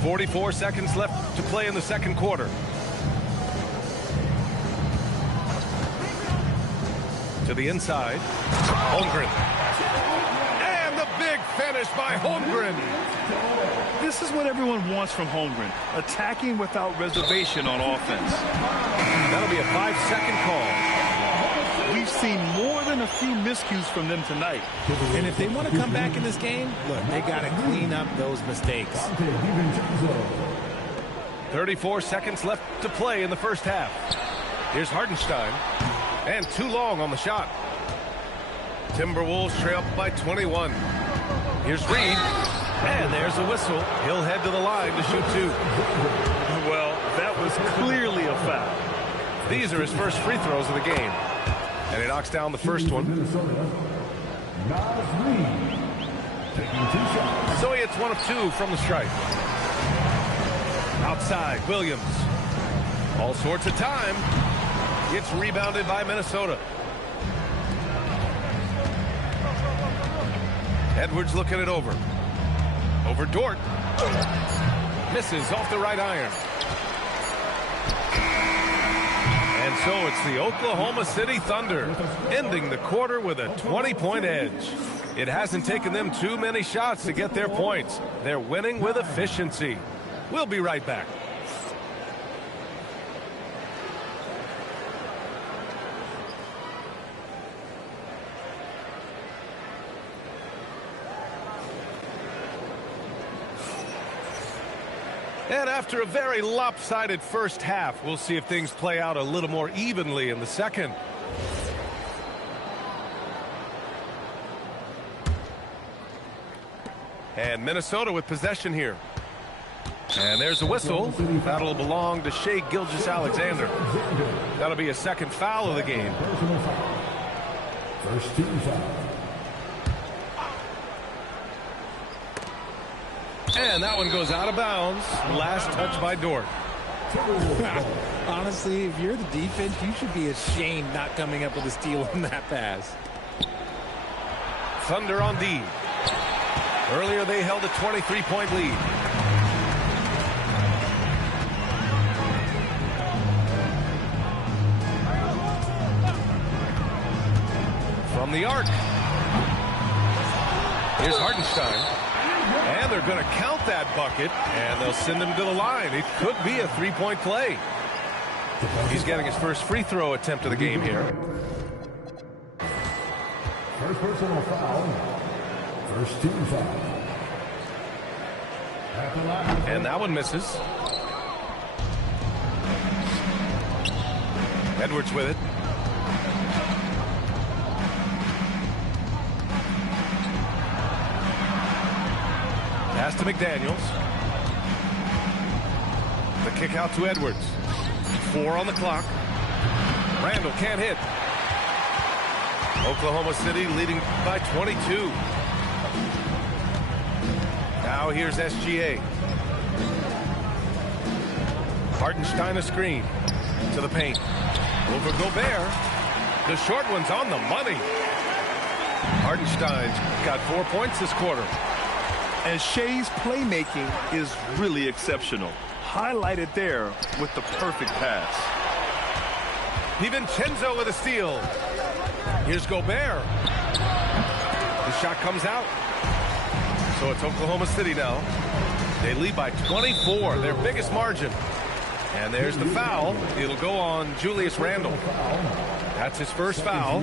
.44 seconds left to play in the second quarter. To the inside. Holmgren. And the big finish by Holmgren. This is what everyone wants from Holmgren. Attacking without reservation on offense. That'll be a 5-second call. We've seen more than a few miscues from them tonight. And if they want to come back in this game, look, they got to clean up those mistakes. 34 seconds left to play in the first half. Here's Hartenstein. And too long on the shot. Timberwolves trail by 21. Here's Reed. And there's a whistle. He'll head to the line to shoot 2. Well, that was clearly a foul. These are his first free throws of the game. And he knocks down the first one. So he hits 1 of 2 from the stripe. Outside, Williams. All sorts of time. Gets rebounded by Minnesota. Edwards looking it over. Over Dort. Misses off the right iron. And so it's the Oklahoma City Thunder ending the quarter with a 20-point edge. It hasn't taken them too many shots to get their points. They're winning with efficiency. We'll be right back. And after a very lopsided first half, we'll see if things play out a little more evenly in the second. And Minnesota with possession here. And there's a whistle. That'll belong to Shai Gilgeous-Alexander. That'll be a second foul of the game. First team foul. And that one goes out of bounds. Last touch by Dort. Honestly, if you're the defense, you should be ashamed not coming up with a steal on that pass. Thunder on D. Earlier they held a 23-point lead. From the arc. Here's Hartenstein. And they're going to count that bucket, and they'll send him to the line. It could be a three-point play. He's getting his first free throw attempt of the game here. First personal foul. First team foul. And that one misses. Edwards with it. Pass to McDaniels. The kick out to Edwards. 4 on the clock. Randall can't hit. Oklahoma City leading by 22. Now here's SGA. Hartenstein a screen. To the paint. Over Gobert. The short one's on the money. Hartenstein's got 4 points this quarter. And Shea's playmaking is really exceptional. Highlighted there with the perfect pass. DiVincenzo with a steal. Here's Gobert. The shot comes out. So it's Oklahoma City now. They lead by 24, their biggest margin. And there's the foul. It'll go on Julius Randle. That's his first foul.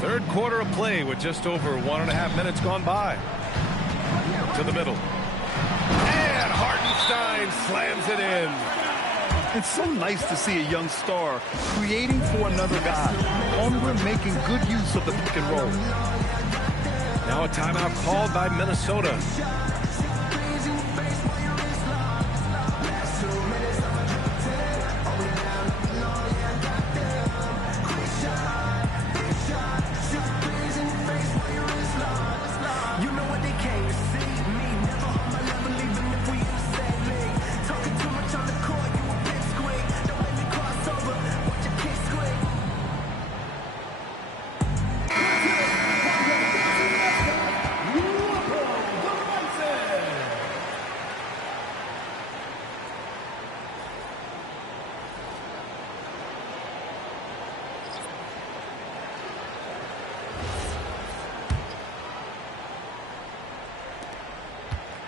Third quarter of play with just over 1.5 minutes gone by. To the middle. And Hartenstein slams it in. It's so nice to see a young star creating for another guy. Holmgren making good use of the pick and roll. Now a timeout called by Minnesota.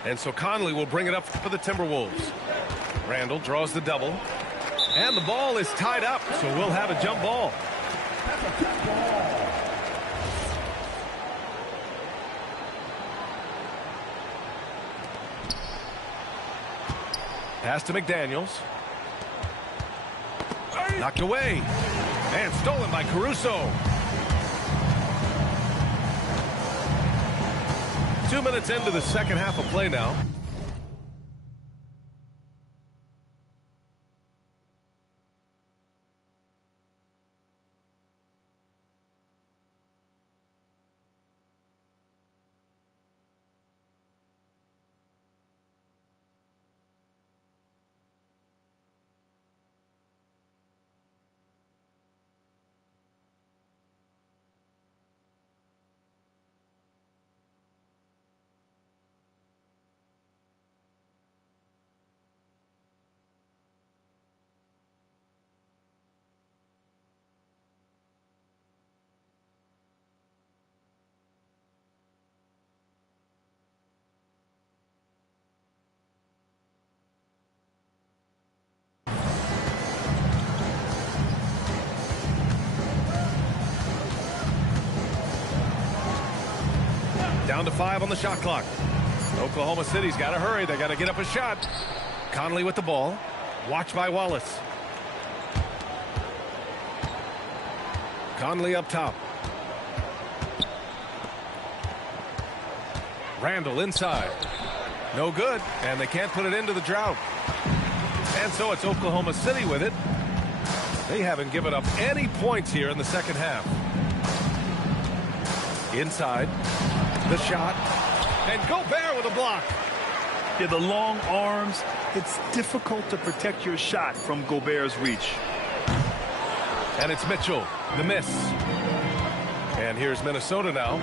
And so Conley will bring it up for the Timberwolves. Randle draws the double. And the ball is tied up, so we'll have a jump ball. Pass to McDaniels. Knocked away. And stolen by Caruso. 2 minutes into the second half of play now. Down to 5 on the shot clock. Oklahoma City's got to hurry. They got to get up a shot. Conley with the ball. Watched by Wallace. Conley up top. Randle inside. No good. And they can't put it into the drought. And so it's Oklahoma City with it. They haven't given up any points here in the second half. Inside. The shot. And Gobert with a block. Yeah, the long arms. It's difficult to protect your shot from Gobert's reach. And it's Mitchell. The miss. And here's Minnesota now.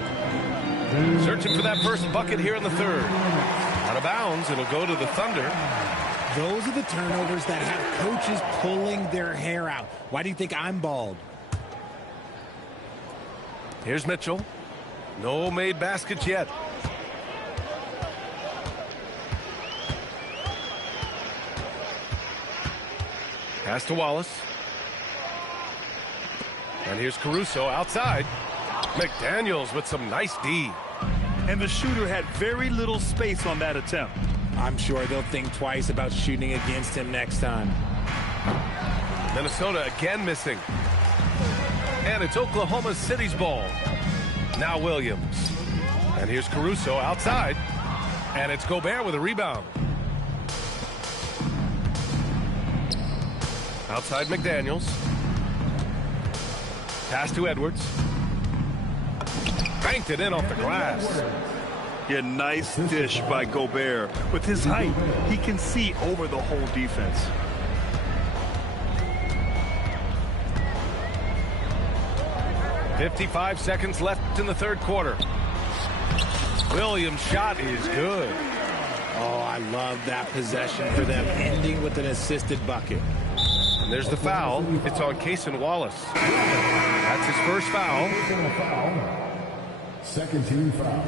Searching for that first bucket here in the third. Out of bounds. It'll go to the Thunder. Those are the turnovers that have coaches pulling their hair out. Why do you think I'm bald? Here's Mitchell. No made baskets yet. Pass to Wallace. And here's Caruso outside. McDaniels with some nice D. And the shooter had very little space on that attempt. I'm sure they'll think twice about shooting against him next time. Minnesota again missing. And it's Oklahoma City's ball. Now Williams. And here's Caruso outside. And it's Gobert with a rebound. Outside McDaniels. Pass to Edwards. Banked it in off the glass. Yeah, nice dish by Gobert. With his height, he can see over the whole defense. 55 seconds left in the third quarter. Williams' shot is good. Oh, I love that possession for them, ending with an assisted bucket. And there's the foul. It's on Cason Wallace. That's his first foul. Second team foul.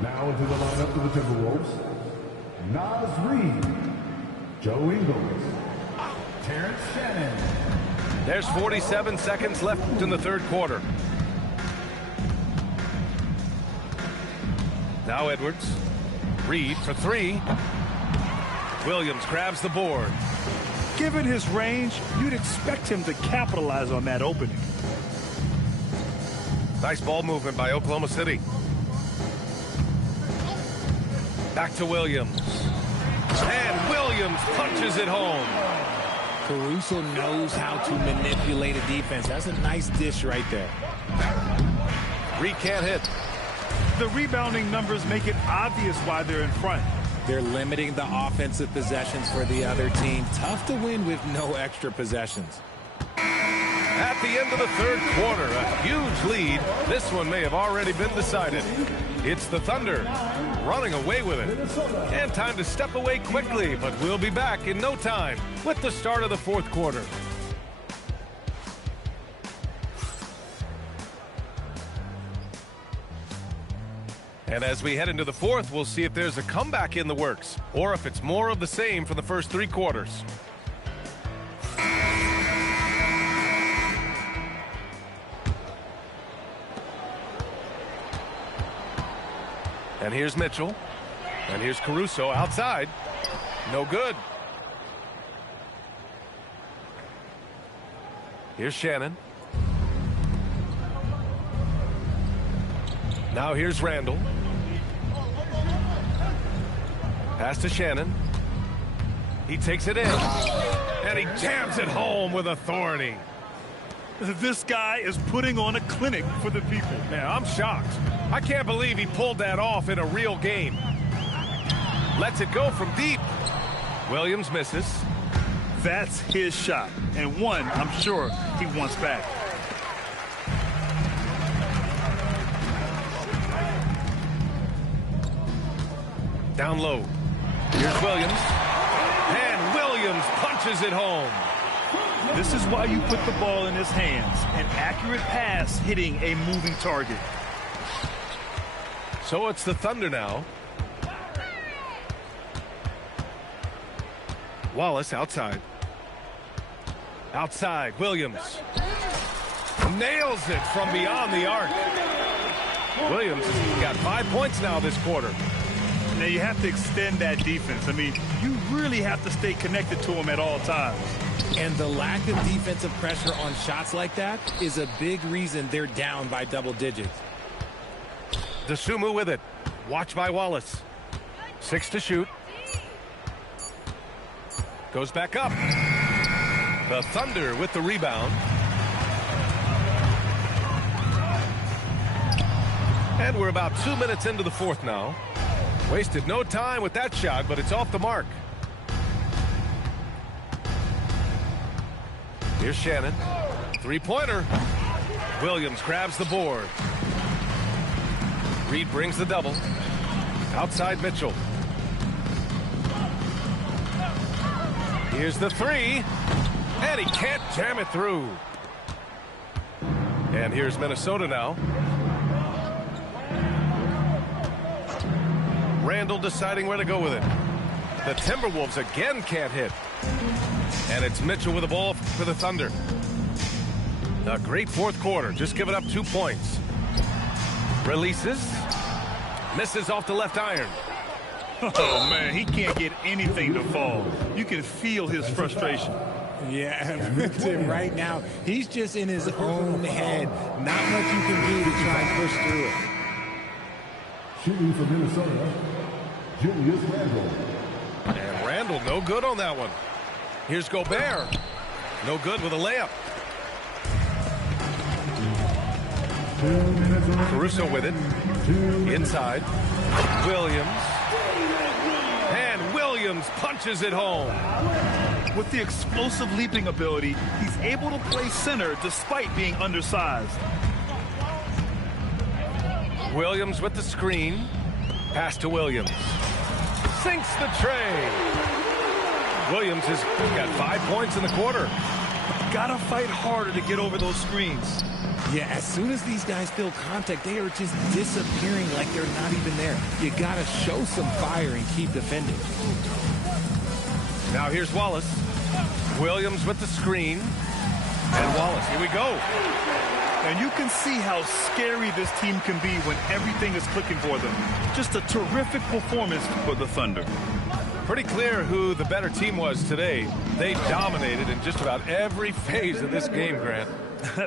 Now into the lineup for the Timberwolves. Nas Reed, Joe Ingles, Terrence Shannon. There's 47 seconds left in the third quarter. Now Edwards. Reed for three. Williams grabs the board. Given his range, you'd expect him to capitalize on that opening. Nice ball movement by Oklahoma City. Back to Williams. And Williams punches it home. Caruso knows how to manipulate a defense. That's a nice dish right there. Reed can't hit. The rebounding numbers make it obvious why they're in front. They're limiting the offensive possessions for the other team. Tough to win with no extra possessions. At the end of the third quarter, a huge lead. This one may have already been decided. It's the Thunder running away with it. And time to step away quickly, but we'll be back in no time with the start of the fourth quarter. And as we head into the fourth, we'll see if there's a comeback in the works or if it's more of the same for the first three quarters. And here's Mitchell. And here's Caruso outside. No good. Here's Shannon. Now here's Randall. Pass to Shannon. He takes it in. And he jams it home with authority. This guy is putting on a clinic for the people. Man, I'm shocked. I can't believe he pulled that off in a real game. Lets it go from deep. Williams misses. That's his shot, and one I'm sure he wants back. Down low. Here's Williams. And Williams punches it home. This is why you put the ball in his hands. An accurate pass hitting a moving target. So it's the Thunder now. Wallace outside. Outside, Williams. Nails it from beyond the arc. Williams has got 5 points now this quarter. Now you have to extend that defense. I mean, you really have to stay connected to him at all times. And the lack of defensive pressure on shots like that is a big reason they're down by double digits. DeSumo with it. Watch by Wallace. 6 to shoot. Goes back up. The Thunder with the rebound. And we're about 2 minutes into the fourth now. Wasted no time with that shot, but it's off the mark. Here's Shannon. Three-pointer. Williams grabs the board. Reed brings the double. Outside Mitchell. Here's the three. And he can't jam it through. And here's Minnesota now. Randall deciding where to go with it. The Timberwolves again can't hit. And it's Mitchell with the ball for the Thunder. A great fourth quarter. Just giving up 2 points. Releases. Misses off the left iron. Oh, man, he can't get anything to fall. You can feel his frustration. Yeah, right now, he's just in his own head. Not much you can do to try and push through it. Shooting for Minnesota, Julius Randle. And Randall, no good on that one. Here's Gobert. No good with a layup. Caruso with it. Inside. Williams. And Williams punches it home. With the explosive leaping ability, he's able to play center despite being undersized. Williams with the screen. Pass to Williams. Sinks the tray. Williams has got 5 points in the quarter. Gotta fight harder to get over those screens. Yeah, as soon as these guys feel contact, they are just disappearing like they're not even there. You gotta show some fire and keep defending. Now here's Wallace. Williams with the screen. And Wallace, here we go. And you can see how scary this team can be when everything is clicking for them. Just a terrific performance for the Thunder. Pretty clear who the better team was today. They dominated in just about every phase of this game, Grant.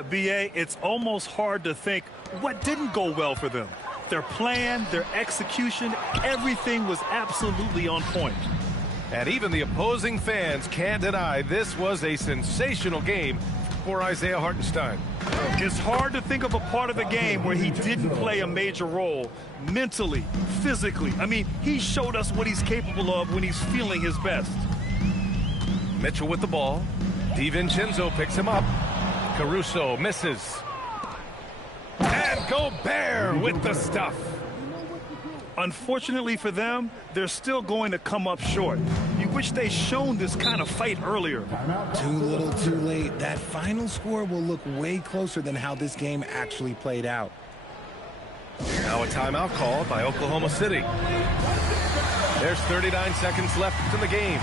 B.A., it's almost hard to think what didn't go well for them. Their plan, their execution, everything was absolutely on point. And even the opposing fans can't deny this was a sensational game for Isaiah Hartenstein. It's hard to think of a part of the game where he didn't play a major role mentally, physically. I mean, he showed us what he's capable of when he's feeling his best. Mitchell with the ball. DiVincenzo picks him up. Caruso misses. And Gobert with the stuff. Unfortunately for them, they're still going to come up short. You wish they'd shown this kind of fight earlier. Too little, too late. That final score will look way closer than how this game actually played out. Now a timeout called by Oklahoma City. There's 39 seconds left in the game.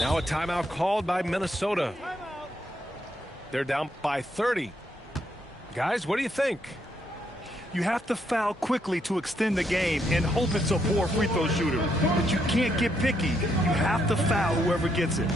Now a timeout called by Minnesota. They're down by 30. Guys, what do you think? You have to foul quickly to extend the game and hope it's a poor free throw shooter. But you can't get picky. You have to foul whoever gets it.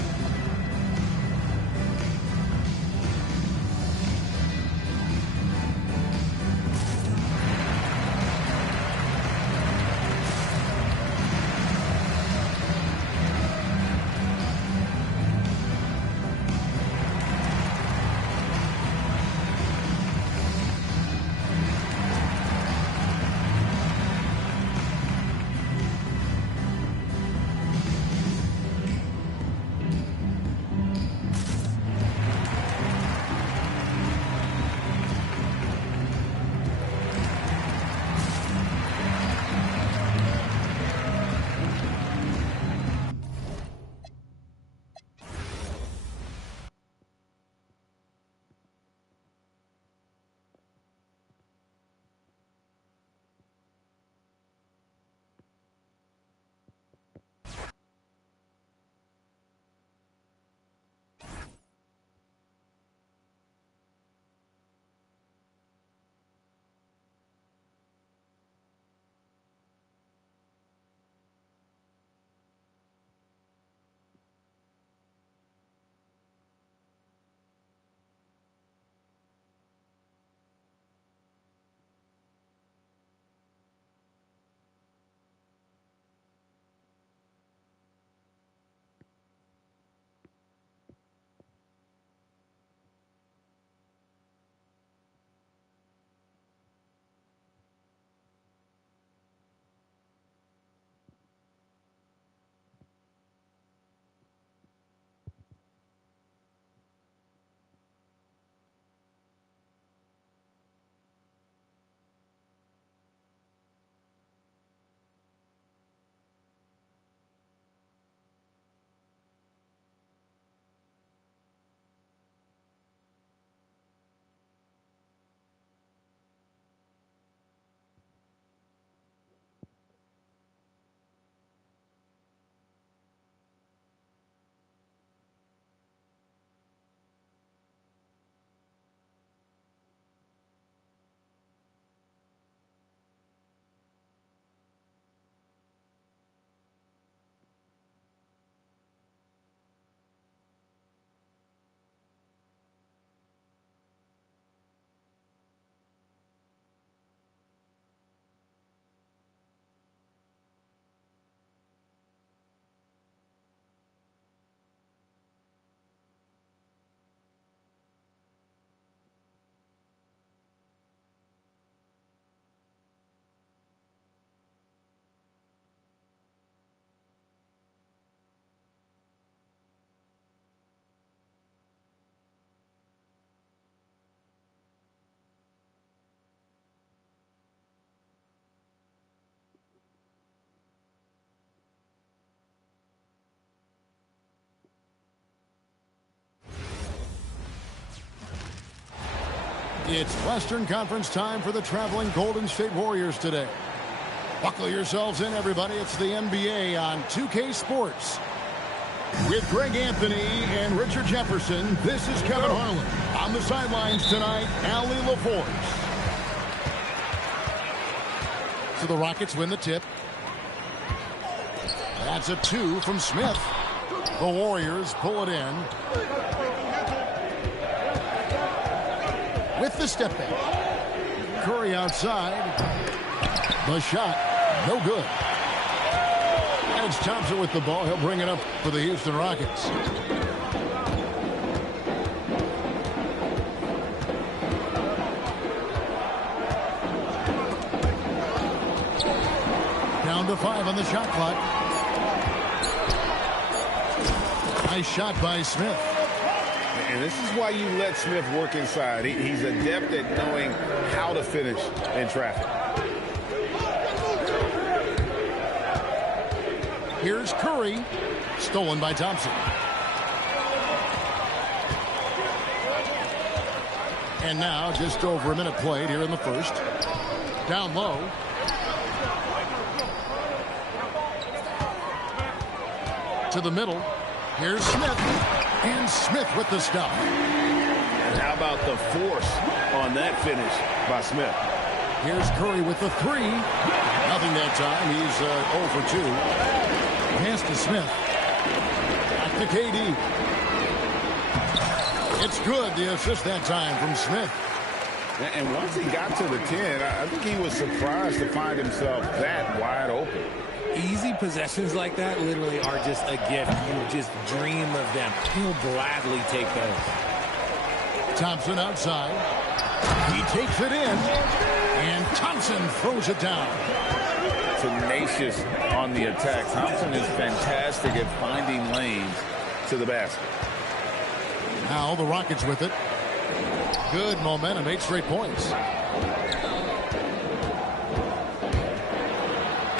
It's Western Conference time for the traveling Golden State Warriors today. Buckle yourselves in, everybody. It's the NBA on 2K Sports. With Greg Anthony and Richard Jefferson, this is Kevin Harlan. On the sidelines tonight, Allie LaForce. So the Rockets win the tip. That's a 2 from Smith. The Warriors pull it in. With the step back. Curry outside. The shot, no good. And it's Thompson with the ball. He'll bring it up for the Houston Rockets. Down to 5 on the shot clock. Nice shot by Smith. And this is why you let Smith work inside. He's adept at knowing how to finish in traffic. Here's Curry. Stolen by Thompson. And now just over a minute played here in the first. Down low. To the middle. Here's Smith. And Smith with the stop. And how about the force on that finish by Smith? Here's Curry with the 3. Nothing that time. He's 0 for 2. Pass to Smith. Back to KD. It's good. The assist that time from Smith. And once he got to the 10, I think he was surprised to find himself that wide open. Easy possessions like that literally are just a gift. You just dream of them. He'll gladly take those. Thompson outside. He takes it in. And Thompson throws it down. Tenacious on the attack. Thompson is fantastic at finding lanes to the basket. Now the Rockets with it. Good momentum, 8 straight points.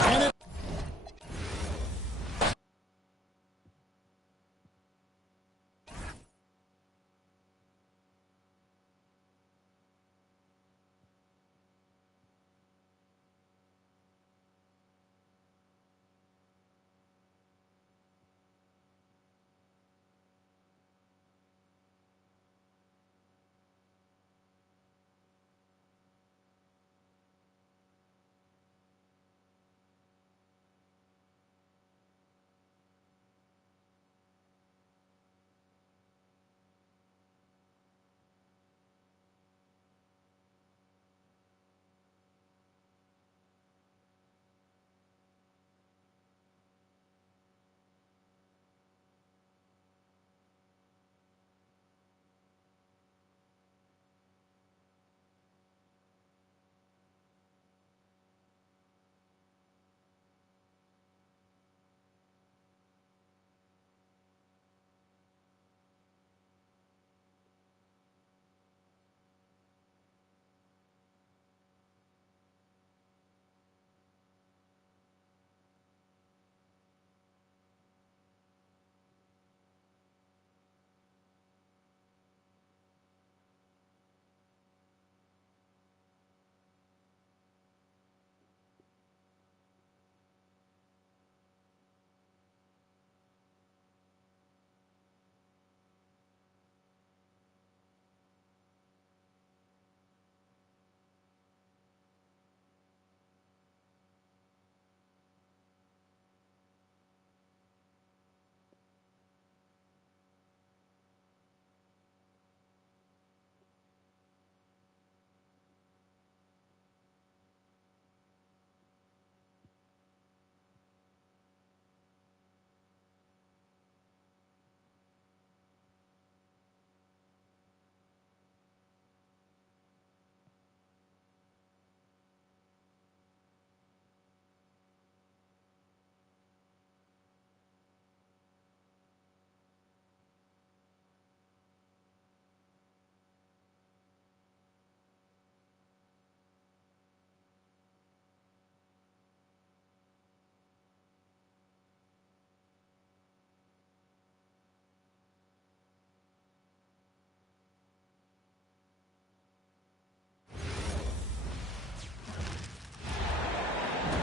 And it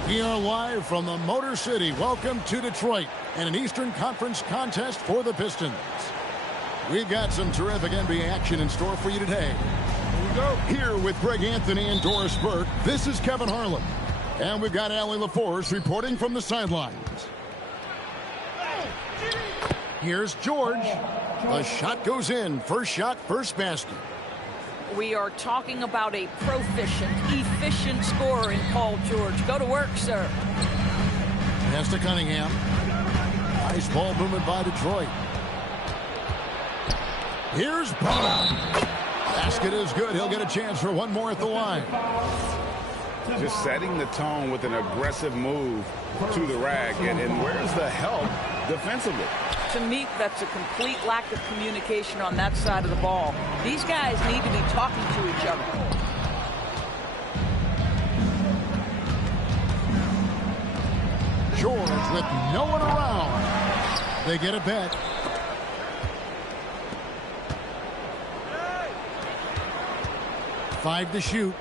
We are live from the Motor City. Welcome to Detroit and an Eastern Conference contest for the Pistons. We've got some terrific NBA action in store for you today. Here we go. Here with Greg Anthony and Doris Burke, this is Kevin Harlan. And we've got Allie LaForce reporting from the sidelines. Here's George. The shot goes in. First shot, first basket. We are talking about a proficient, efficient scorer in Paul George. Go to work, sir. Pass to Cunningham. Nice ball movement by Detroit. Here's Brown. Basket is good. He'll get a chance for one more at the line. Just setting the tone with an aggressive move to the rack. And where's the help defensively? To me, that's a complete lack of communication on that side of the ball. These guys need to be talking to each other. George with no one around. They get a bet. Five to shoot.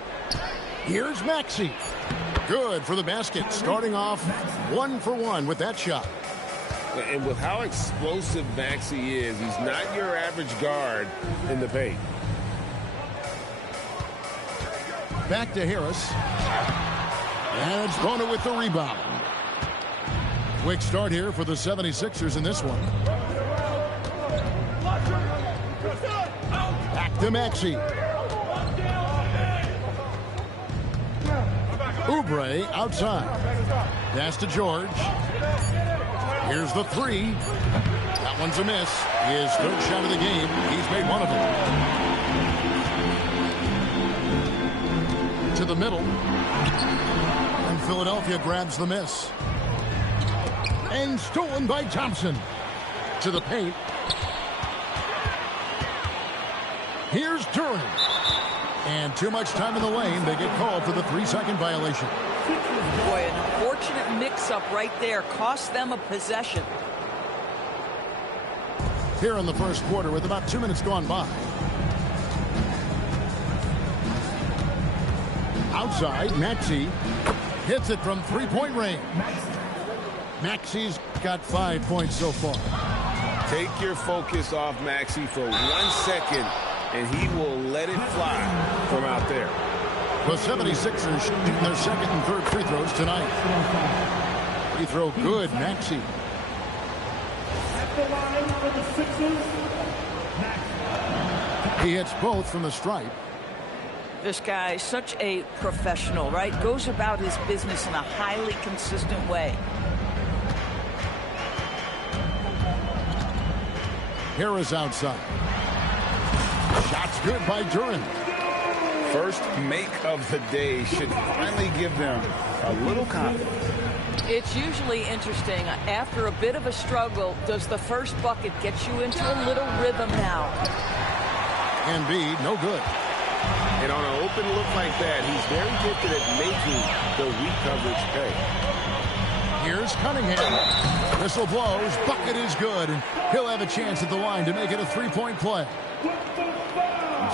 Here's Maxey. Good for the basket. Starting off 1 for 1 with that shot. And with how explosive Maxey is, he's not your average guard in the paint. Back to Harris. And it's Bona with the rebound. Quick start here for the 76ers in this one. Back to Maxey. Oubre outside. Pass to George. Here's the three. That one's a miss. His third shot of the game. He's made one of them. To the middle. And Philadelphia grabs the miss. And stolen by Thompson. To the paint. Here's Duran. And too much time in the lane. They get called for the 3-second violation. Boy, an unfortunate mix-up right there. Cost them a possession. Here in the first quarter with about 2 minutes gone by. Outside, Maxey hits it from 3-point range. Maxey's got 5 points so far. Take your focus off Maxey for 1 second, and he will let it fly from out there. The 76ers shooting their second and third free throws tonight. Free throw good, Maxey. At the line for the Sixers, He hits both from the stripe. This guy, such a professional, right? Goes about his business in a highly consistent way. Harris outside. Shots good by Duran. First make of the day should finally give them a little confidence. It's usually interesting. After a bit of a struggle, does the first bucket get you into a little rhythm now? Embiid, no good. And on an open look like that, he's very gifted at making the weak coverage pay. Here's Cunningham. Whistle blows. Bucket is good. And he'll have a chance at the line to make it a 3-point play.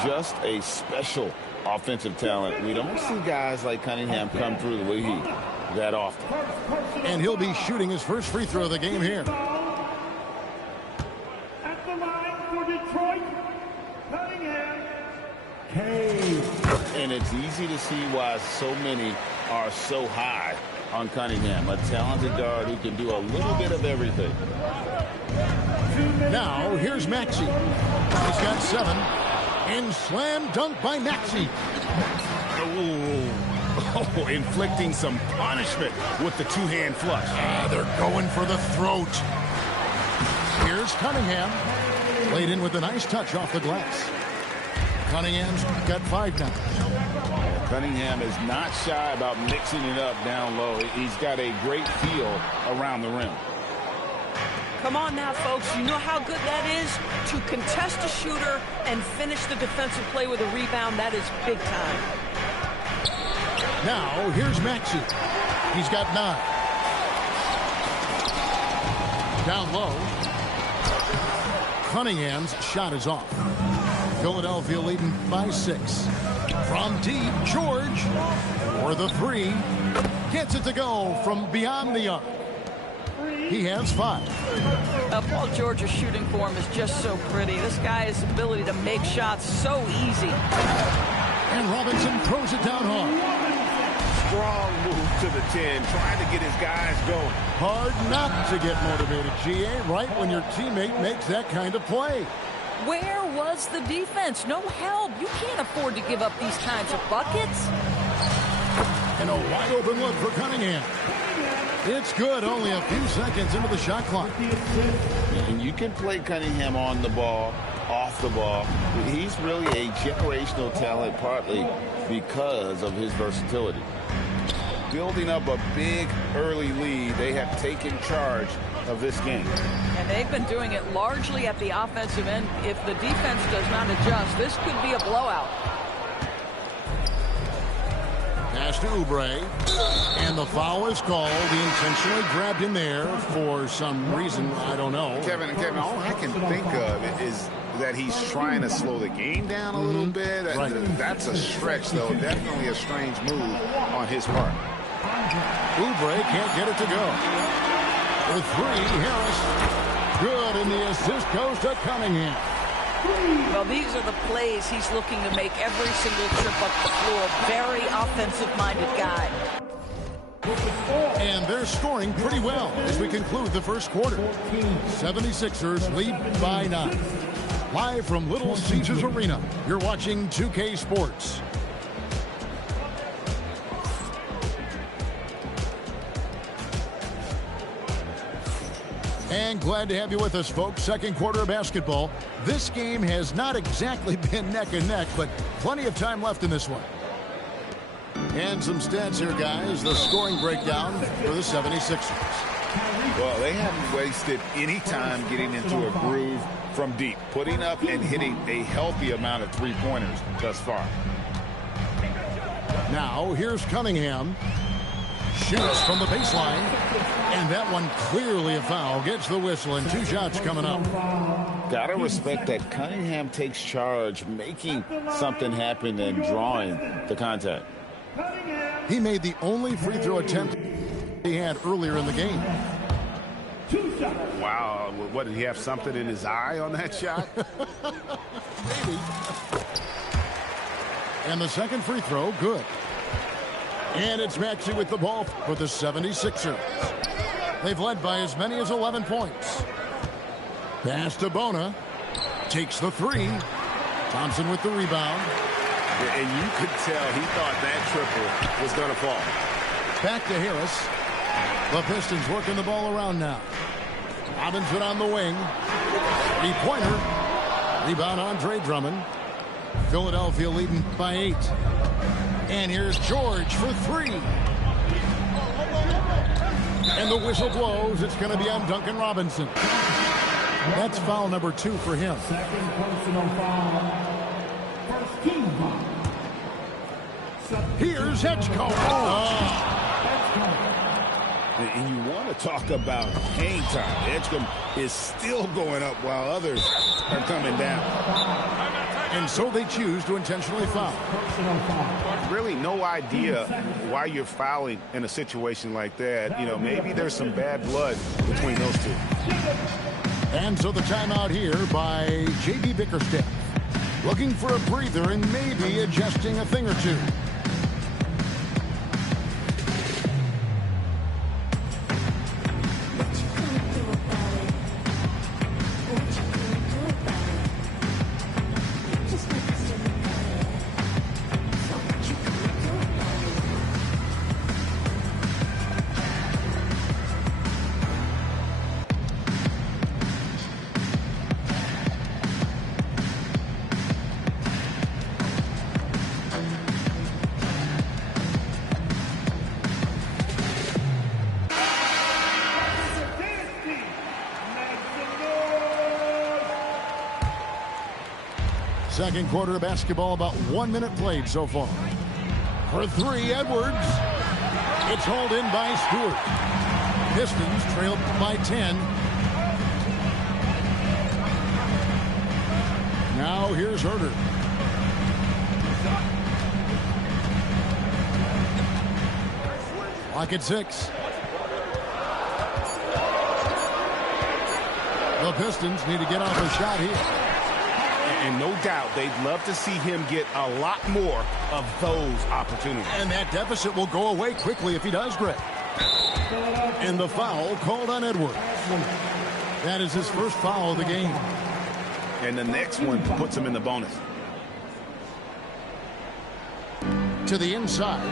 Just a special offensive talent. We don't see guys like Cunningham come through the way he that often. And he'll be shooting his first free throw of the game here. at the line for Detroit, Cunningham. And it's easy to see why so many are so high on Cunningham. A talented guard who can do a little bit of everything. Now, here's Maxey. He's got 7. And slam dunk by Maxey. Oh, inflicting some punishment with the two-hand flush. They're going for the throat. Here's Cunningham. Laid in with a nice touch off the glass. Cunningham's got 5 now. Cunningham is not shy about mixing it up down low. He's got a great feel around the rim. Come on now, folks. You know how good that is? To contest a shooter and finish the defensive play with a rebound, that is big time. Now, here's Maxey. He's got 9. Down low. Cunningham's shot is off. Philadelphia leading by 6. From deep, George for the 3. Gets it to go from beyond the arc. He has 5. Paul George's shooting form is just so pretty. This guy's ability to make shots so easy. And Robinson throws it down hard. Strong move to the 10, trying to get his guys going. Hard not to get motivated, GA, right when your teammate makes that kind of play. Where was the defense? No help. You can't afford to give up these kinds of buckets. And a wide open look for Cunningham. It's good, only a few seconds into the shot clock. And you can play Cunningham on the ball, off the ball. He's really a generational talent, partly because of his versatility. Building up a big early lead, they have taken charge of this game. And they've been doing it largely at the offensive end. If the defense does not adjust, this could be a blowout. Pass to Oubre. And the foul is called. He intentionally grabbed him there for some reason. I don't know. Kevin, all I can think of is that he's trying to slow the game down a little bit. Right. That's a stretch, though. Definitely a strange move on his part. Oubre can't get it to go. The 3, Harris. Good, and the assist goes to Cunningham. Well, these are the plays he's looking to make every single trip up the floor. Very offensive-minded guy. And they're scoring pretty well as we conclude the first quarter. 76ers lead by 9. Live from Little Caesars Arena, you're watching 2K Sports. And glad to have you with us, folks. Second quarter of basketball. This game has not exactly been neck and neck, but plenty of time left in this one. And some stats here, guys. The scoring breakdown for the 76ers. Well, they haven't wasted any time getting into a groove from deep, putting up and hitting a healthy amount of three-pointers thus far. Now, here's Cunningham. Shoots from the baseline. And that one clearly a foul. Gets the whistle, and 2 shots coming up. Gotta respect that Cunningham takes charge, making something happen and drawing the contact. He made the only free throw attempt he had earlier in the game. Wow, what, did he have something in his eye on that shot? Maybe. And the second free throw, good. And it's Maxey with the ball for the 76ers. They've led by as many as 11 points. Pass to Bona. Takes the 3. Thompson with the rebound. And you could tell he thought that triple was going to fall. Back to Harris. The Pistons working the ball around now. Robinson on the wing. 3-pointer. Rebound Andre Drummond. Philadelphia leading by 8. And here's George for 3. And the whistle blows. It's going to be on Duncan Robinson. That's foul number 2 for him. Second personal foul. First team foul. Here's Edgecombe. And you want to talk about hang time. Edgecombe is still going up while others are coming down. And so they choose to intentionally foul. Really no idea why you're fouling in a situation like that. You know, maybe there's some bad blood between those two. And so the timeout here by J.B. Bickerstaff. Looking for a breather and maybe adjusting a thing or two. Second quarter of basketball, about 1 minute played so far. For 3, Edwards. It's hauled in by Stewart. Pistons trailed by 10. Now here's Herter. Clock at 6. The Pistons need to get off a shot here. And no doubt they'd love to see him get a lot more of those opportunities. And that deficit will go away quickly if he does, Greg. And the foul called on Edwards. That is his first foul of the game. And the next one puts him in the bonus. To the inside.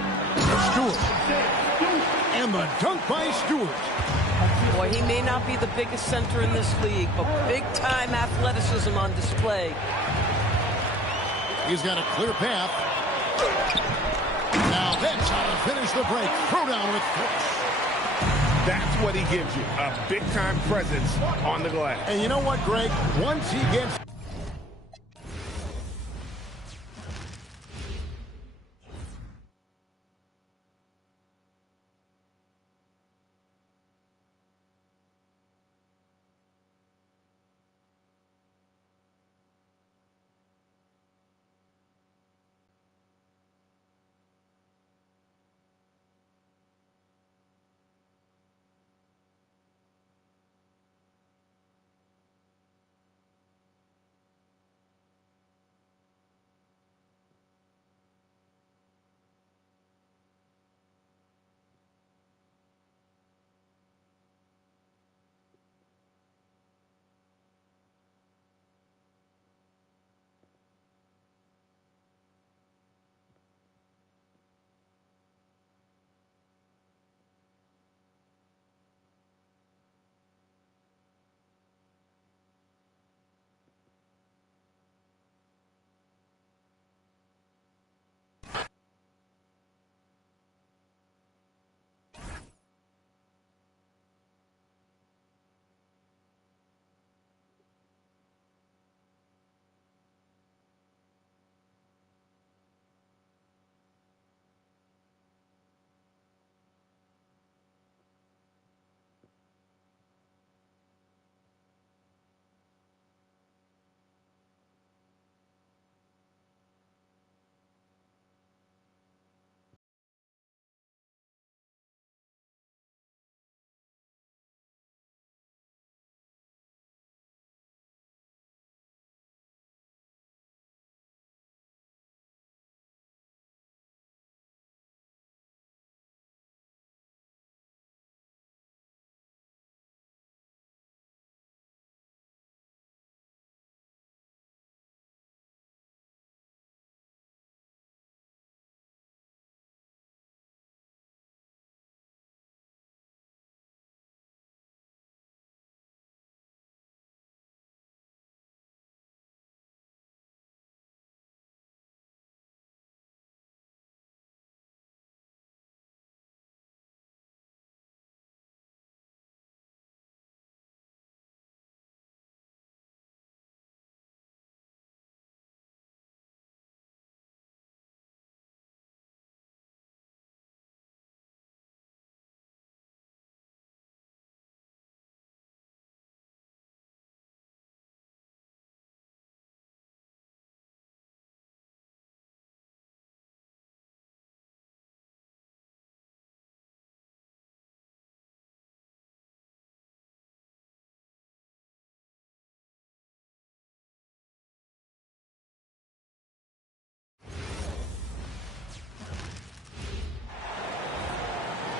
Stewart. And the dunk by Stewart. Boy, he may not be the biggest center in this league, but big-time athleticism on display. He's got a clear path. Now that's how to finish the break. Throw down with force. That's what he gives you, a big-time presence on the glass. And you know what, Greg? Once he gets...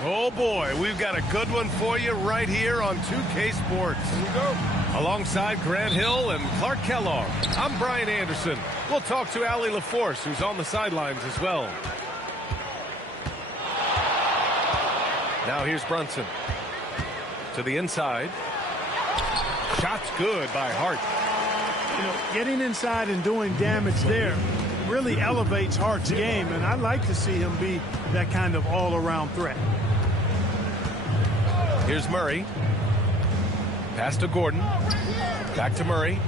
Oh, boy, we've got a good one for you right here on 2K Sports. Here we go. Alongside Grant Hill and Clark Kellogg, I'm Brian Anderson. We'll talk to Allie LaForce, who's on the sidelines as well. Now here's Brunson. To the inside. Shot's good by Hart. You know, getting inside and doing damage there really elevates Hart's game, and I'd like to see him be that kind of all-around threat. Here's Murray. Pass to Gordon. Back to Murray.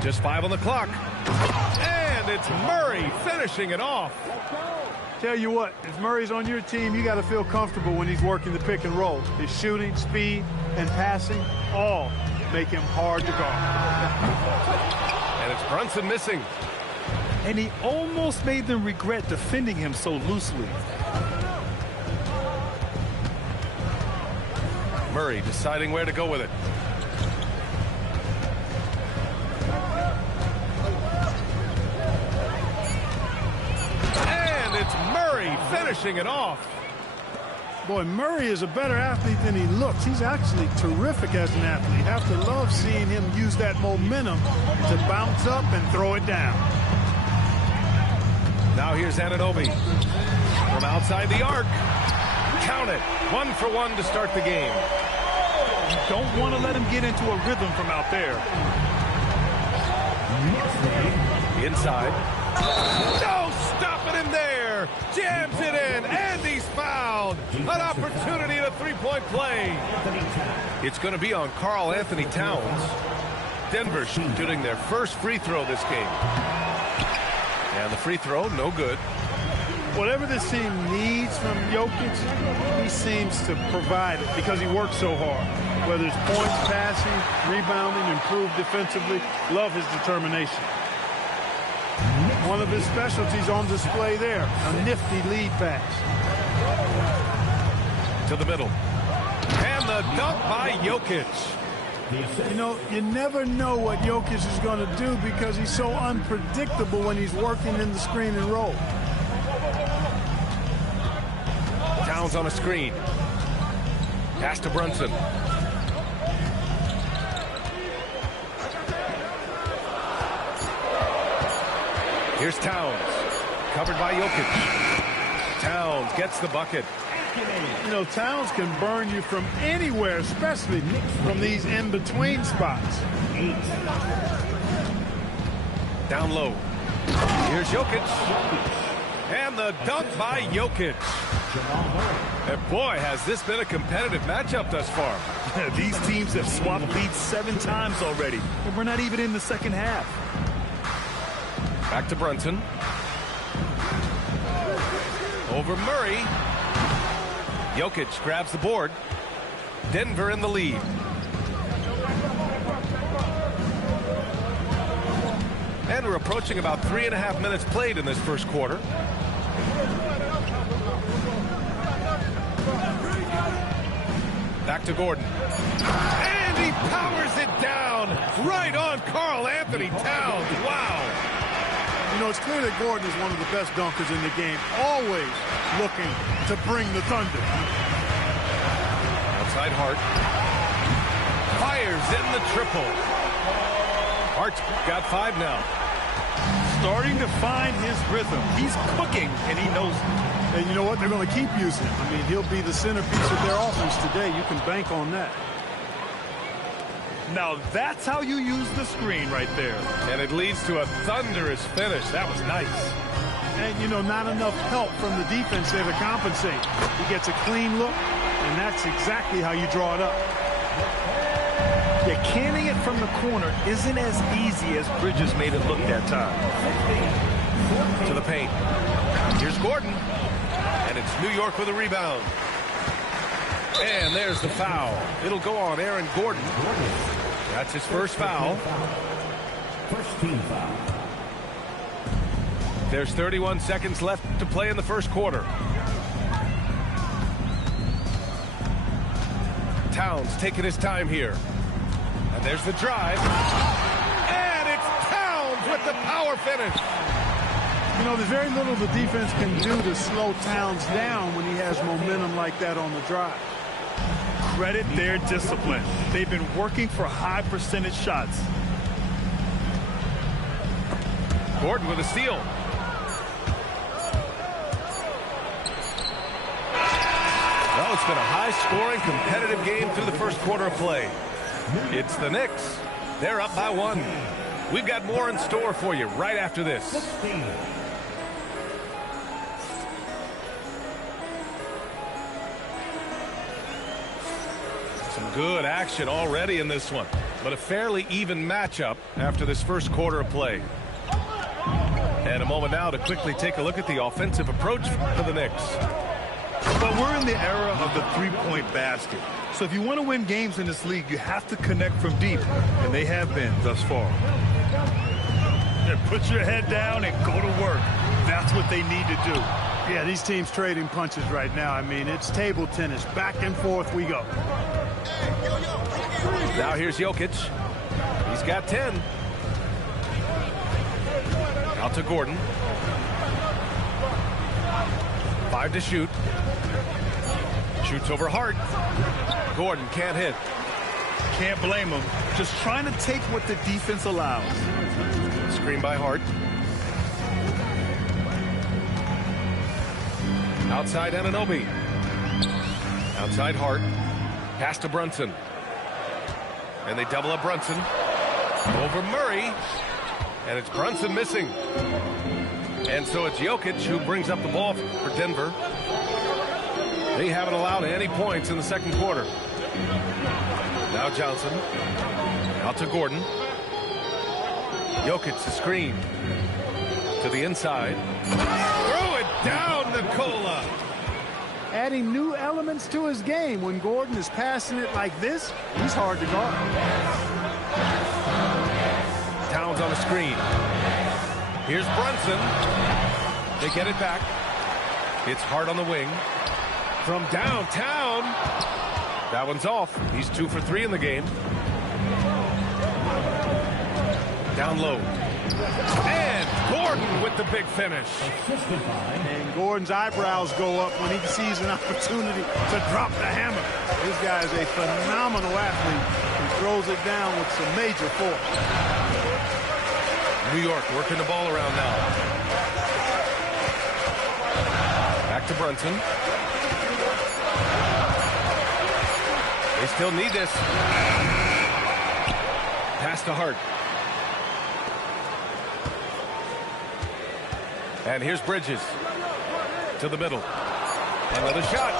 Just 5 on the clock. And it's Murray finishing it off. Tell you what, if Murray's on your team, you got to feel comfortable when he's working the pick and roll. His shooting, speed, and passing all make him hard to guard. And it's Brunson missing. And he almost made them regret defending him so loosely. Murray deciding where to go with it. And it's Murray finishing it off. Boy, Murray is a better athlete than he looks. He's actually terrific as an athlete. You have to love seeing him use that momentum to bounce up and throw it down. Now here's Anunoby from outside the arc. Count it. 1 for 1 to start the game. You don't want to let him get into a rhythm from out there. Inside. No, stopping him there. Jams it in, and he's fouled. An opportunity at a three-point play. It's going to be on Karl Anthony Towns. Denver shooting their first free throw this game. And the free throw, no good. Whatever this team needs from Jokic, he seems to provide it because he works so hard. Whether it's points, passing, rebounding, improved defensively, love his determination. One of his specialties on display there, a nifty lead pass. To the middle. And the dunk by Jokic. You know, you never know what Jokic is going to do because he's so unpredictable when he's working in the screen and roll. Towns on a screen. Pass to Brunson. Here's Towns. Covered by Jokic. Towns gets the bucket. You know, Towns can burn you from anywhere, especially from these in-between spots. Down low. Here's Jokic. And the dunk by Jokic. And boy, has this been a competitive matchup thus far. These teams have swapped leads 7 times already, and we're not even in the second half. Back to Brunson. Over Murray. Jokic grabs the board. Denver in the lead. And we're approaching about 3.5 minutes played in this first quarter. Back to Gordon. And he powers it down right on Karl Anthony Towns. Wow. You know, it's clear that Gordon is one of the best dunkers in the game, always looking to bring the thunder. Outside Hart. Fires in the triple. Hart's got 5 now. Starting to find his rhythm. He's cooking, and he knows it. And you know what? They're going to keep using him. I mean, he'll be the centerpiece of their offense today. You can bank on that. Now that's how you use the screen right there. And it leads to a thunderous finish. That was nice. And, you know, not enough help from the defense there to compensate. He gets a clean look, and that's exactly how you draw it up. Yeah, canning it from the corner isn't as easy as Bridges made it look that time. To the paint. Here's Gordon. And it's New York with a rebound. And there's the foul. It'll go on Aaron Gordon. That's his first foul. First team foul. There's 31 seconds left to play in the first quarter. Towns taking his time here. And there's the drive. And it's Towns with the power finish. You know, there's very little the defense can do to slow Towns down when he has momentum like that on the drive. Credit their discipline. They've been working for high percentage shots. Gordon with a steal. Well, it's been a high-scoring, competitive game through the first quarter of play. It's the Knicks. They're up by 1. We've got more in store for you right after this. Some good action already in this one, but a fairly even matchup after this first quarter of play. And a moment now to quickly take a look at the offensive approach for the Knicks. But we're in the era of the three-point basket. So if you want to win games in this league, you have to connect from deep, and they have been thus far. And put your head down and go to work. That's what they need to do. Yeah, these teams trading punches right now. I mean, it's table tennis. Back and forth we go. Now here's Jokic. He's got 10. Out to Gordon. 5 to shoot. Shoots over Hart. Gordon can't hit. Can't blame him. Just trying to take what the defense allows. Screen by Hart. Outside Anunoby. Outside Hart. Pass to Brunson. And they double up Brunson. Over Murray. And it's Brunson missing. And so it's Jokic who brings up the ball for Denver. They haven't allowed any points in the second quarter. Now Johnson. Out to Gordon. Jokic the screen. To the inside. Throw it down, Nikola. Adding new elements to his game. When Gordon is passing it like this, he's hard to guard. Towns on the screen. Here's Brunson. They get it back. It's Hart on the wing. From downtown. That one's off. He's 2 for 3 in the game. Down low. And Gordon with the big finish. And Gordon's eyebrows go up when he sees an opportunity to drop the hammer. This guy is a phenomenal athlete who throws it down with some major force. New York working the ball around now. Back to Brunson. They still need this. Pass to Hart. And here's Bridges. To the middle. Another shot.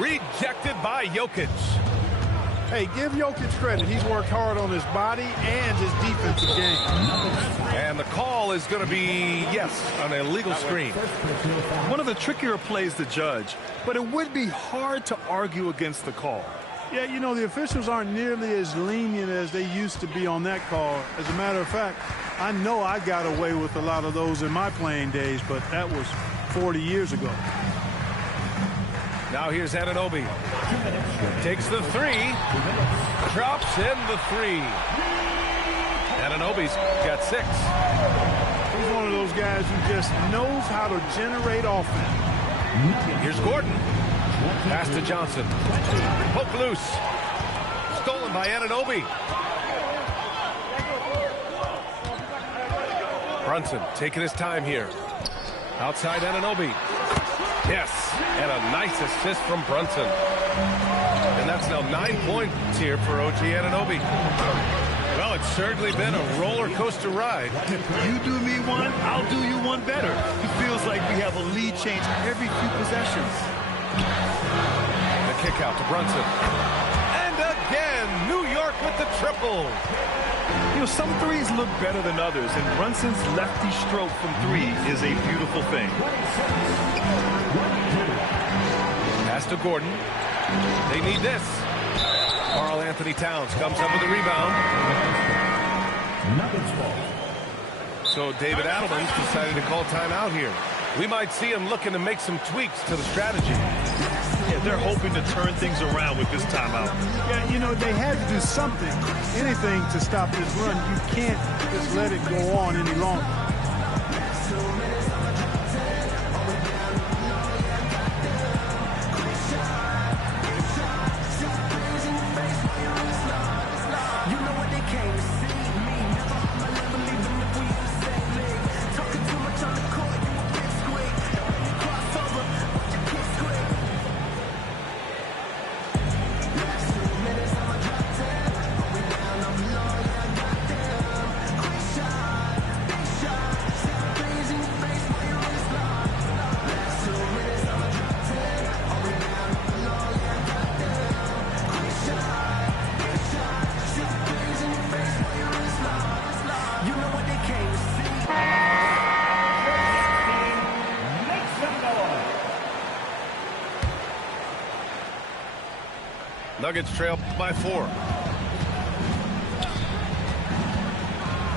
Rejected by Jokic. Hey, give Jokic credit. He's worked hard on his body and his defensive game. And the call is going to be, yes, an illegal screen. One of the trickier plays to judge, but it would be hard to argue against the call. Yeah, you know, the officials aren't nearly as lenient as they used to be on that call. As a matter of fact, I know I got away with a lot of those in my playing days, but that was 40 years ago. Now here's Anunoby. Takes the 3. Drops in the 3. Anunoby's got 6. He's one of those guys who just knows how to generate offense. Here's Gordon. Pass to Johnson. Poke loose. Stolen by Anunoby. Brunson taking his time here. Outside Anunoby. Yes, and a nice assist from Brunson. And that's now 9 points here for OG Anunoby. Well, it's certainly been a roller coaster ride. You do me one, I'll do you one better. It feels like we have a lead change every few possessions. The kick out to Brunson. And again, New York with the triple. You know, some threes look better than others, and Brunson's lefty stroke from 3 is a beautiful thing. Pass to Gordon. They need this. Karl Anthony Towns comes up with the rebound. So David Adelman's decided to call timeout here. We might see him looking to make some tweaks to the strategy. Yeah, they're hoping to turn things around with this timeout. Yeah, you know, they had to do something, anything to stop this run. You can't just let it go on any longer. Nuggets trail by 4.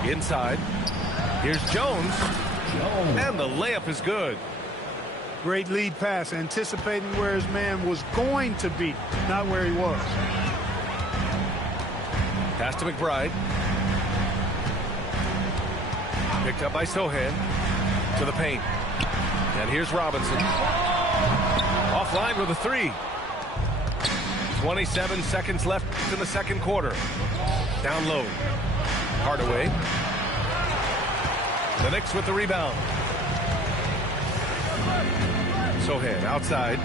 Inside. Here's Jones. And the layup is good. Great lead pass, anticipating where his man was going to be, not where he was. Pass to McBride. Picked up by Sohan. To the paint. And here's Robinson. Offline with a three. 27 seconds left in the second quarter. Down low. Hardaway. The Knicks with the rebound. Sohan outside.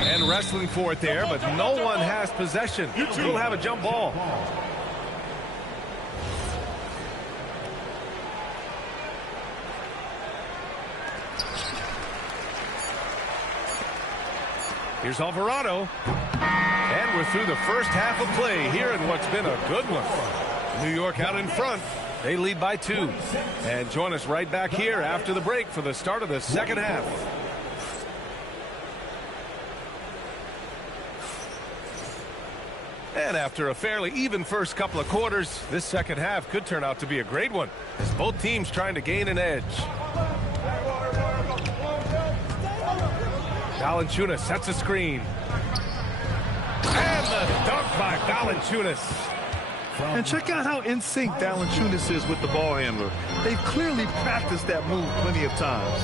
And wrestling for it there, but no one has possession. We'll have a jump ball. Here's Alvarado. And we're through the first half of play here in what's been a good one. New York out in front. They lead by 2. And join us right back here after the break for the start of the second half. And after a fairly even first couple of quarters, this second half could turn out to be a great one, as both teams trying to gain an edge. Valanciunas sets a screen. And the dunk by Valanciunas. And check out how in sync Valanciunas is with the ball handler. They've clearly practiced that move plenty of times.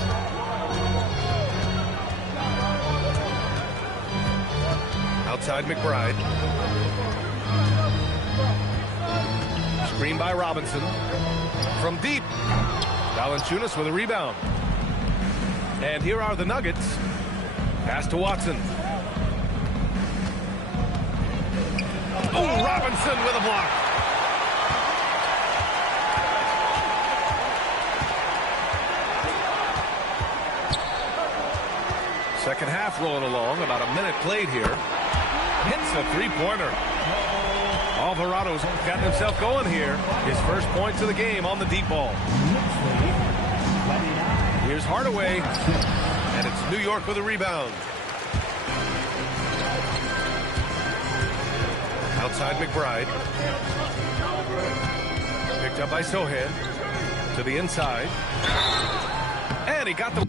Outside McBride. Screen by Robinson. From deep. Valanciunas with a rebound. And here are the Nuggets. Pass to Watson. Oh, Robinson with a block. Second half rolling along. About a minute played here. Hits a three-pointer. Alvarado's gotten himself going here. His first points of the game on the deep ball. Here's Hardaway. And it's New York with a rebound. Outside McBride. Picked up by Sohan. To the inside. And he got the...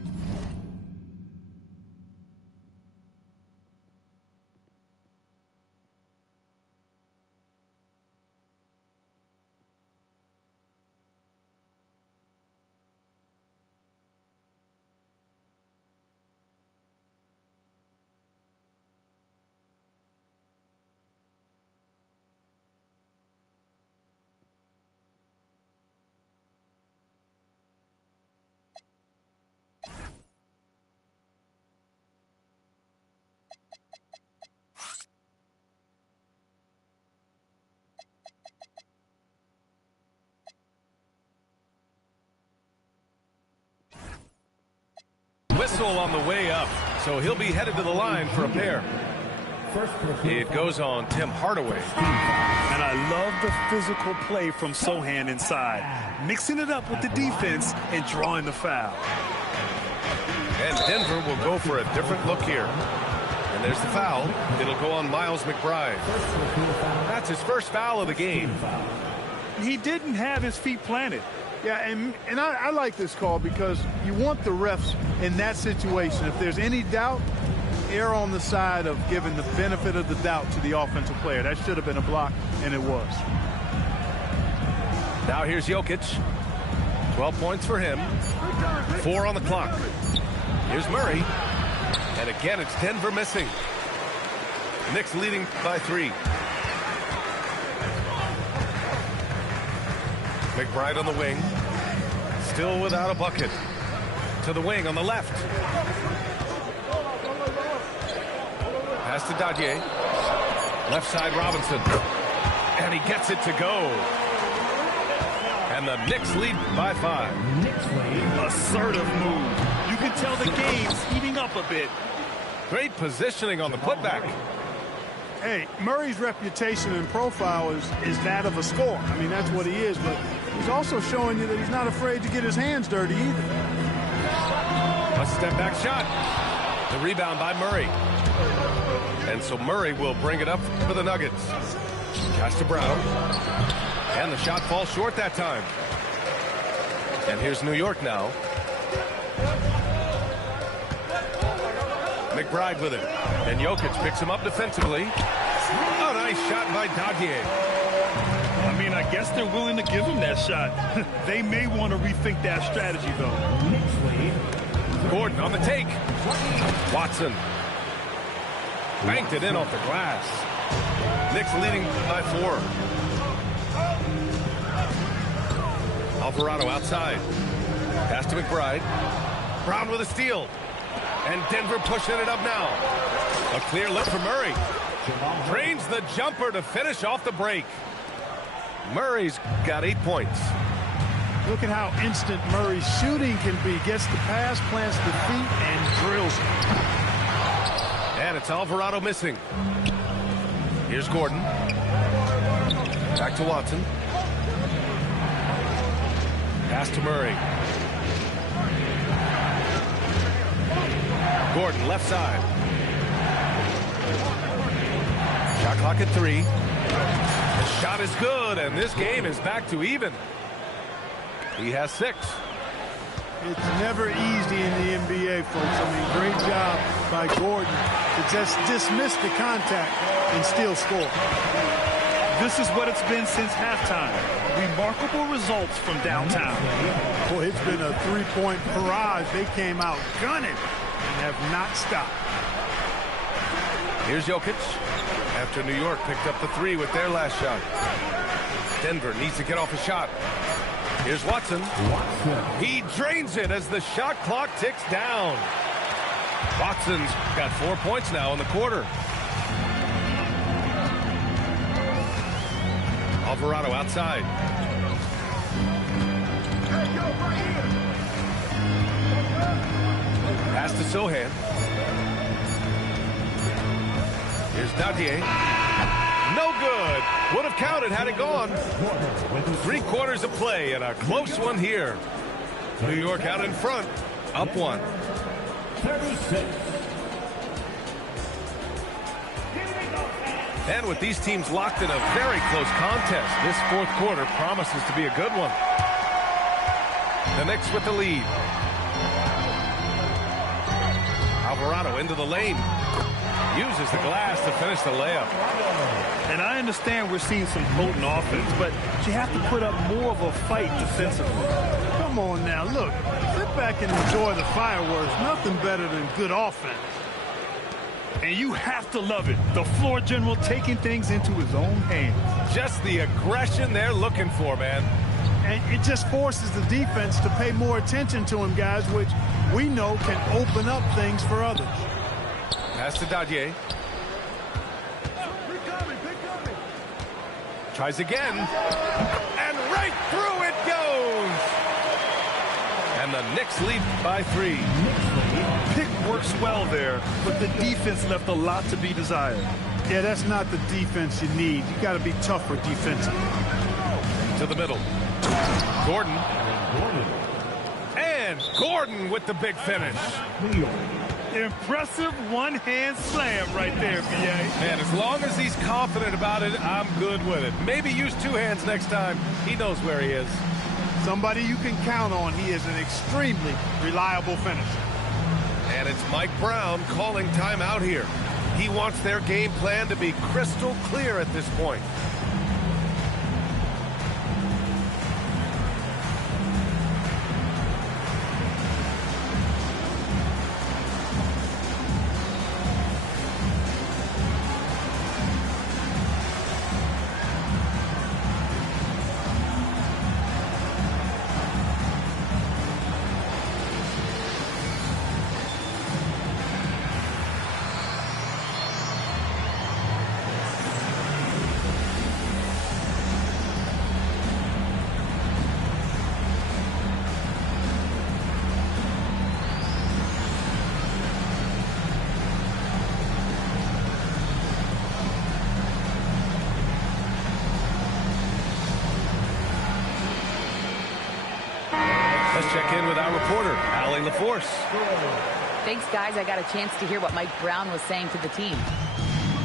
Whistle on the way up, so he'll be headed to the line for a pair. It goes on Tim Hardaway. And I love the physical play from Sohan inside, mixing it up with the defense and drawing the foul. And Denver will go for a different look here. And there's the foul. It'll go on Miles McBride. That's his first foul of the game. He didn't have his feet planted. Yeah, and I like this call because you want the refs in that situation. If there's any doubt, err on the side of giving the benefit of the doubt to the offensive player. That should have been a block, and it was. Now here's Jokic. 12 points for him. 4 on the clock. Here's Murray. And again, it's Denver missing. Knicks leading by 3. McBride on the wing. Still without a bucket. To the wing on the left. Pass to Dadier. Left side Robinson. And he gets it to go. And the Knicks lead by 5. Knicks lead. Assertive move. You can tell the game's heating up a bit. Great positioning on the putback. Hey, Murray's reputation and profile is that of a scorer. I mean, that's what he is, but he's also showing you that he's not afraid to get his hands dirty either. A step-back shot. The rebound by Murray. And so Murray will bring it up for the Nuggets. Pass to Brown. And the shot falls short that time. And here's New York now. McBride with it. And Jokic picks him up defensively. Oh, nice shot by Dadier. I mean, I guess they're willing to give him that shot. They may want to rethink that strategy, though. Gordon on the take. Watson. Banked it in off the glass. Knicks leading by 4. Alvarado outside. Pass to McBride. Brown with a steal. And Denver pushing it up now. A clear look for Murray. Drains the jumper to finish off the break. Murray's got 8 points. Look at how instant Murray's shooting can be. Gets the pass, plants the feet, and drills it. And it's Alvarado missing. Here's Gordon. Back to Watson. Pass to Murray. Gordon, left side. Shot clock at 3. The shot is good, and this game is back to even. He has 6. It's never easy in the NBA, folks. I mean, great job by Gordon to just dismiss the contact and still score. This is what it's been since halftime. Remarkable results from downtown. Boy, it's been a three-point barrage. They came out gunning and have not stopped. Here's Jokic. After New York picked up the 3 with their last shot. Denver needs to get off a shot. Here's Watson. He drains it as the shot clock ticks down. Watson's got 4 points now in the quarter. Alvarado outside. Pass to Sohan. Here's Dadier. No good. Would have counted had it gone. 3 quarters of play and a close one here. New York out in front. Up 1. 36. And with these teams locked in a very close contest, this 4th quarter promises to be a good one. The Knicks with the lead. Alvarado into the lane. Uses the glass to finish the layup. And I understand we're seeing some potent offense, but you have to put up more of a fight defensively. Come on now, look. Sit back and enjoy the fireworks. Nothing better than good offense. And you have to love it. The floor general taking things into his own hands. Just the aggression they're looking for, man. And it just forces the defense to pay more attention to him, guys, which we know can open up things for others. Pass to Dadier. Tries again. And right through it goes. And the Knicks lead by 3. Pick works well there, but the defense left a lot to be desired. Yeah, that's not the defense you need. You got to be tougher defensively. To the middle. Gordon. And Gordon with the big finish. Impressive one-hand slam right there, B.A. Man, as long as he's confident about it, I'm good with it. Maybe use 2 hands next time. He knows where he is. Somebody you can count on. He is an extremely reliable finisher. And it's Mike Brown calling timeout here. He wants their game plan to be crystal clear at this point. Let's check in with our reporter, Allie LaForce. Thanks, guys. I got a chance to hear what Mike Brown was saying to the team.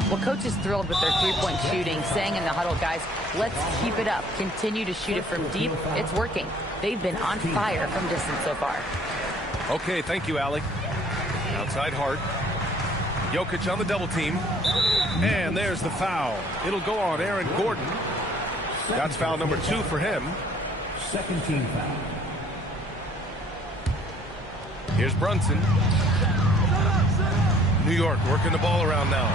Well, coach is thrilled with their three-point shooting, saying in the huddle, guys, let's keep it up. Continue to shoot it from deep. It's working. They've been on fire from distance so far. Okay, thank you, Allie. Outside Hart. Jokic on the double team. And there's the foul. It'll go on Aaron Gordon. That's foul number 2 for him. Second team foul. Here's Brunson. New York working the ball around now.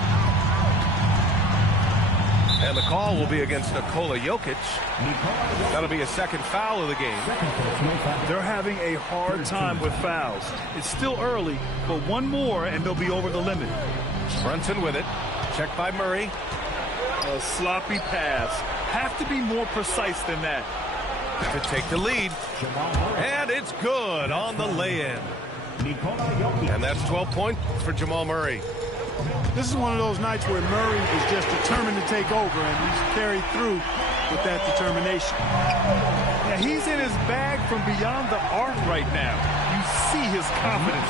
And the call will be against Nikola Jokic. That'll be a second foul of the game. They're having a hard time with fouls. It's still early, but one more and they'll be over the limit. Brunson with it. Checked by Murray. A sloppy pass. Have to be more precise than that. To take the lead. And it's good on the lay-in. And that's 12 points for Jamal Murray. This is one of those nights where Murray is just determined to take over, and he's carried through with that determination. Yeah, he's in his bag from beyond the arc right now. You see his confidence.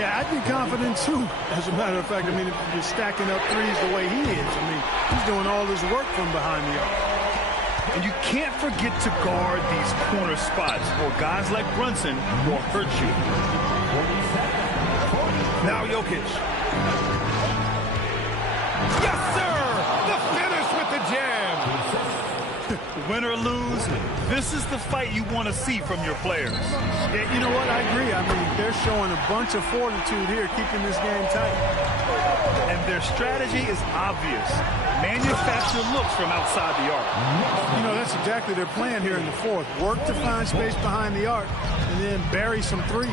Yeah, I'd be confident too. As a matter of fact, I mean, if you're stacking up threes the way he is, I mean, he's doing all this work from behind the arc. And you can't forget to guard these corner spots, or guys like Brunson will hurt you. Now Jokic. Yes, sir! The finish with the jam! Win or lose, this is the fight you want to see from your players. Yeah, you know what? I agree. I mean, they're showing a bunch of fortitude here, keeping this game tight. And their strategy is obvious. Manufacture looks from outside the arc. You know, that's exactly their plan here in the fourth. Work to find space behind the arc and then bury some threes.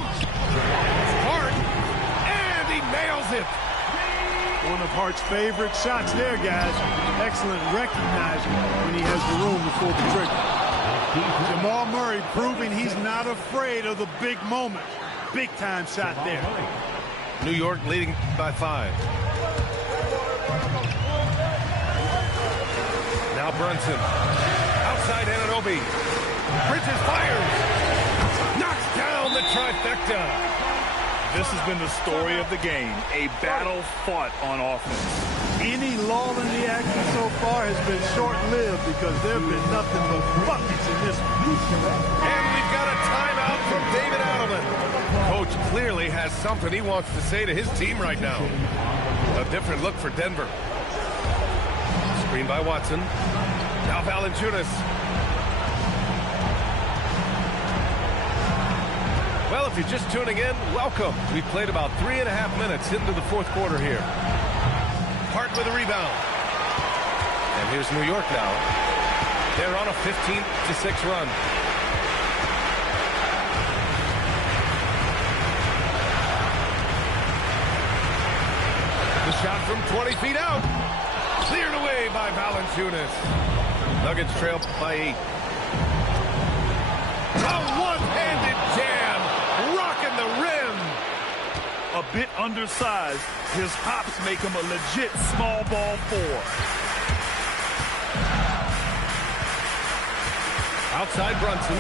Hart, and he nails it. One of Hart's favorite shots there, guys. Excellent recognizing when he has the room to pull the trigger. Jamal Murray proving he's not afraid of the big moment. Big time shot there. New York leading by 5. Now Brunson. Outside Anunoby. Bridges fires. Knocks down the trifecta. This has been the story of the game. A battle fought on offense. Any lull in the action so far has been short-lived because there have been nothing but buckets in this one. And we've got a timeout from David Adelman. Coach clearly has something he wants to say to his team right now. A different look for Denver. Screen by Watson. Now Valanciunas. Well, if you're just tuning in, welcome. We've played about 3.5 minutes into the fourth quarter here. Hart with a rebound. And here's New York now. They're on a 15-6 run. The shot from 20 feet out. Cleared away by Valanciunas. Nuggets trail by 8. A one-handed jam. Rocking the rim. A bit undersized, his hops make him a legit small ball 4. Outside Brunson.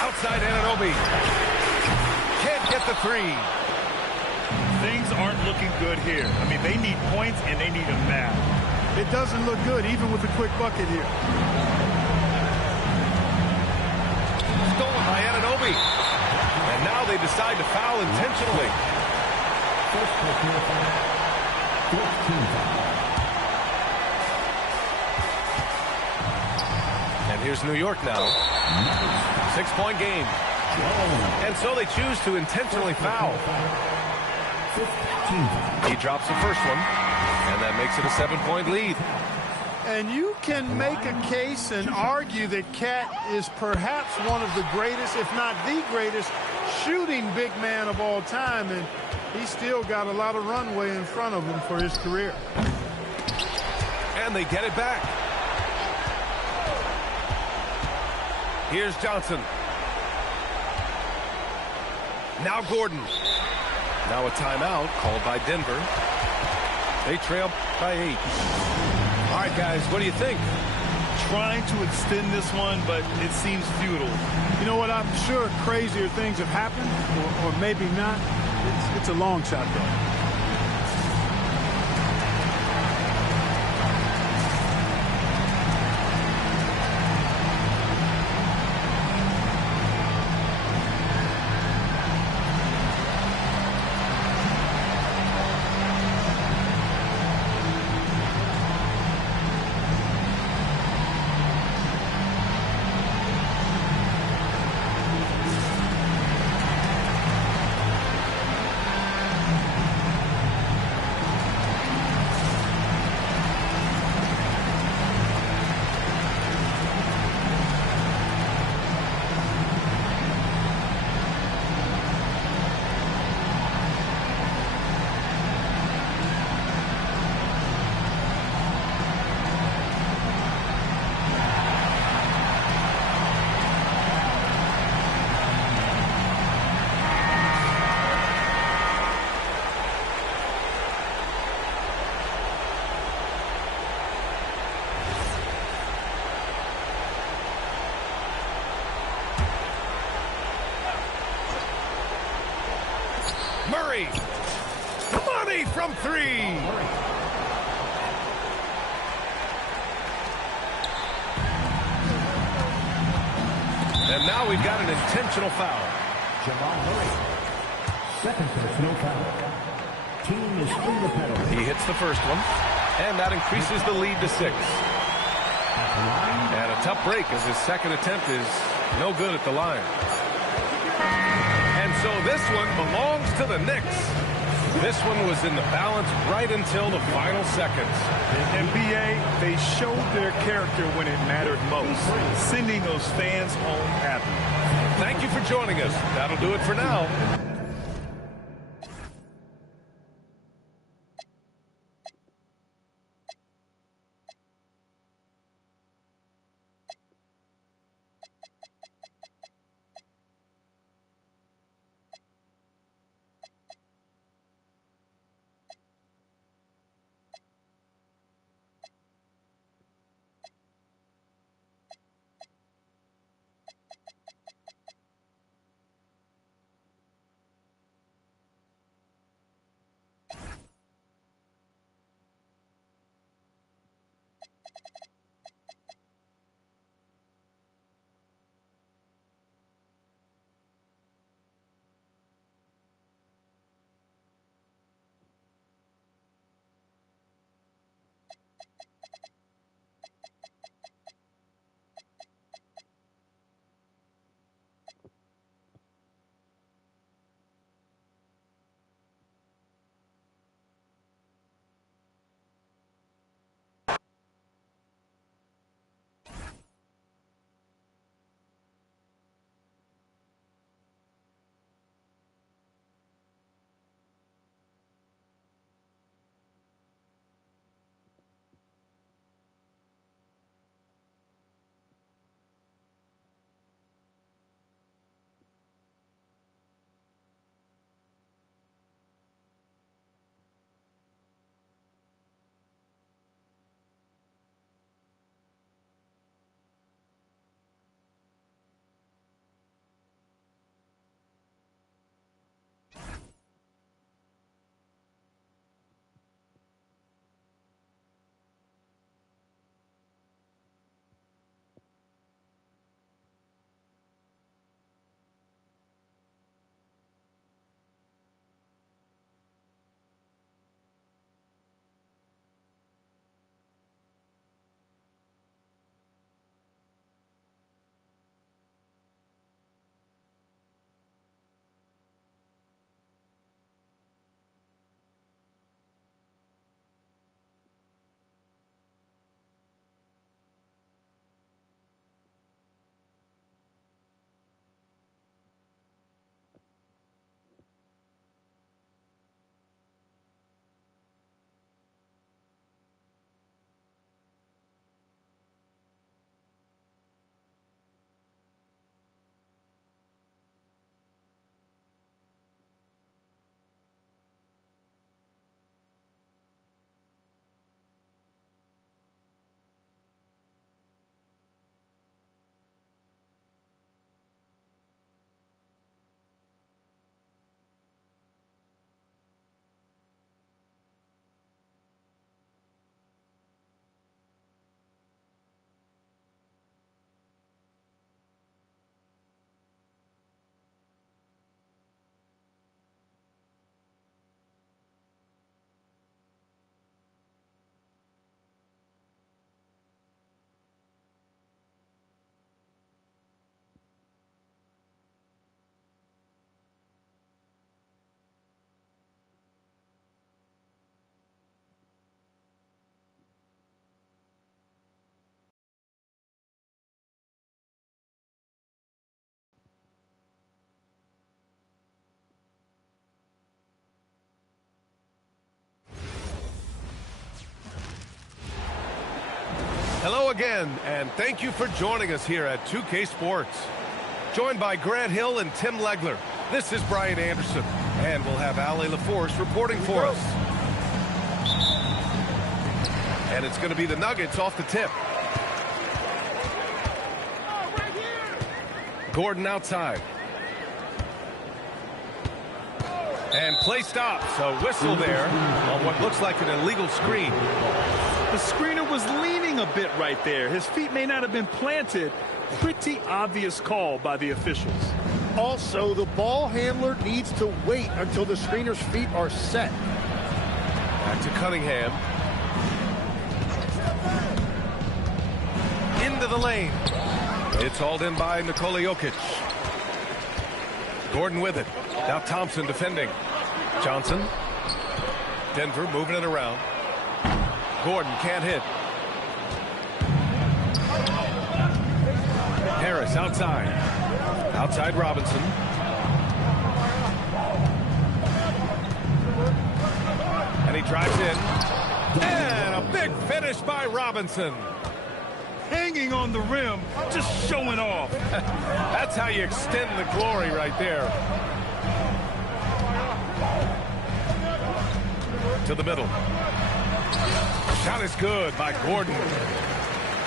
Outside Anunoby. Can't get the 3. Things aren't looking good here. I mean, they need points and they need them now. It doesn't look good, even with a quick bucket here. Stolen by Anunoby. And now they decide to foul intentionally. And here's New York now. 6-point game. And so they choose to intentionally foul. He drops the first one, and that makes it a 7-point lead. And you can make a case and argue that Cat is perhaps one of the greatest, if not the greatest, shooting big man of all time, and he's still got a lot of runway in front of him for his career. And they get it back. Here's Johnson. Now Gordon. Now a timeout called by Denver. They trail by 8. All right, guys, what do you think? Trying to extend this one, but it seems futile. You know what? I'm sure crazier things have happened, or maybe not. It's a long shot, though. Murray. Money from three. And now we've got an intentional foul. Jamal Murray. Second personal foul. Team is in the penalty. He hits the first one, and that increases the lead to 6. And a tough break as his second attempt is no good at the line. And so this one belongs to the Knicks. This one was in the balance right until the final seconds. In NBA, they showed their character when it mattered most, sending those fans home happy. Thank you for joining us. That'll do it for now. Hello again, and thank you for joining us here at 2K Sports. Joined by Grant Hill and Tim Legler, this is Brian Anderson, and we'll have Ali LaForce reporting for us. And it's going to be the Nuggets off the tip. Gordon outside. And play stops. A whistle there on what looks like an illegal screen. The screener was leaning a bit right there. His feet may not have been planted. Pretty obvious call by the officials. Also, the ball handler needs to wait until the screener's feet are set. Back to Cunningham. Into the lane. It's hauled in by Nikola Jokic. Gordon with it. Now Thompson defending. Johnson. Denver moving it around. Gordon can't hit. Harris outside. Outside Robinson. And he drives in. And a big finish by Robinson. Hanging on the rim, just showing off. That's how you extend the glory right there. To the middle. Shot is good by Gordon.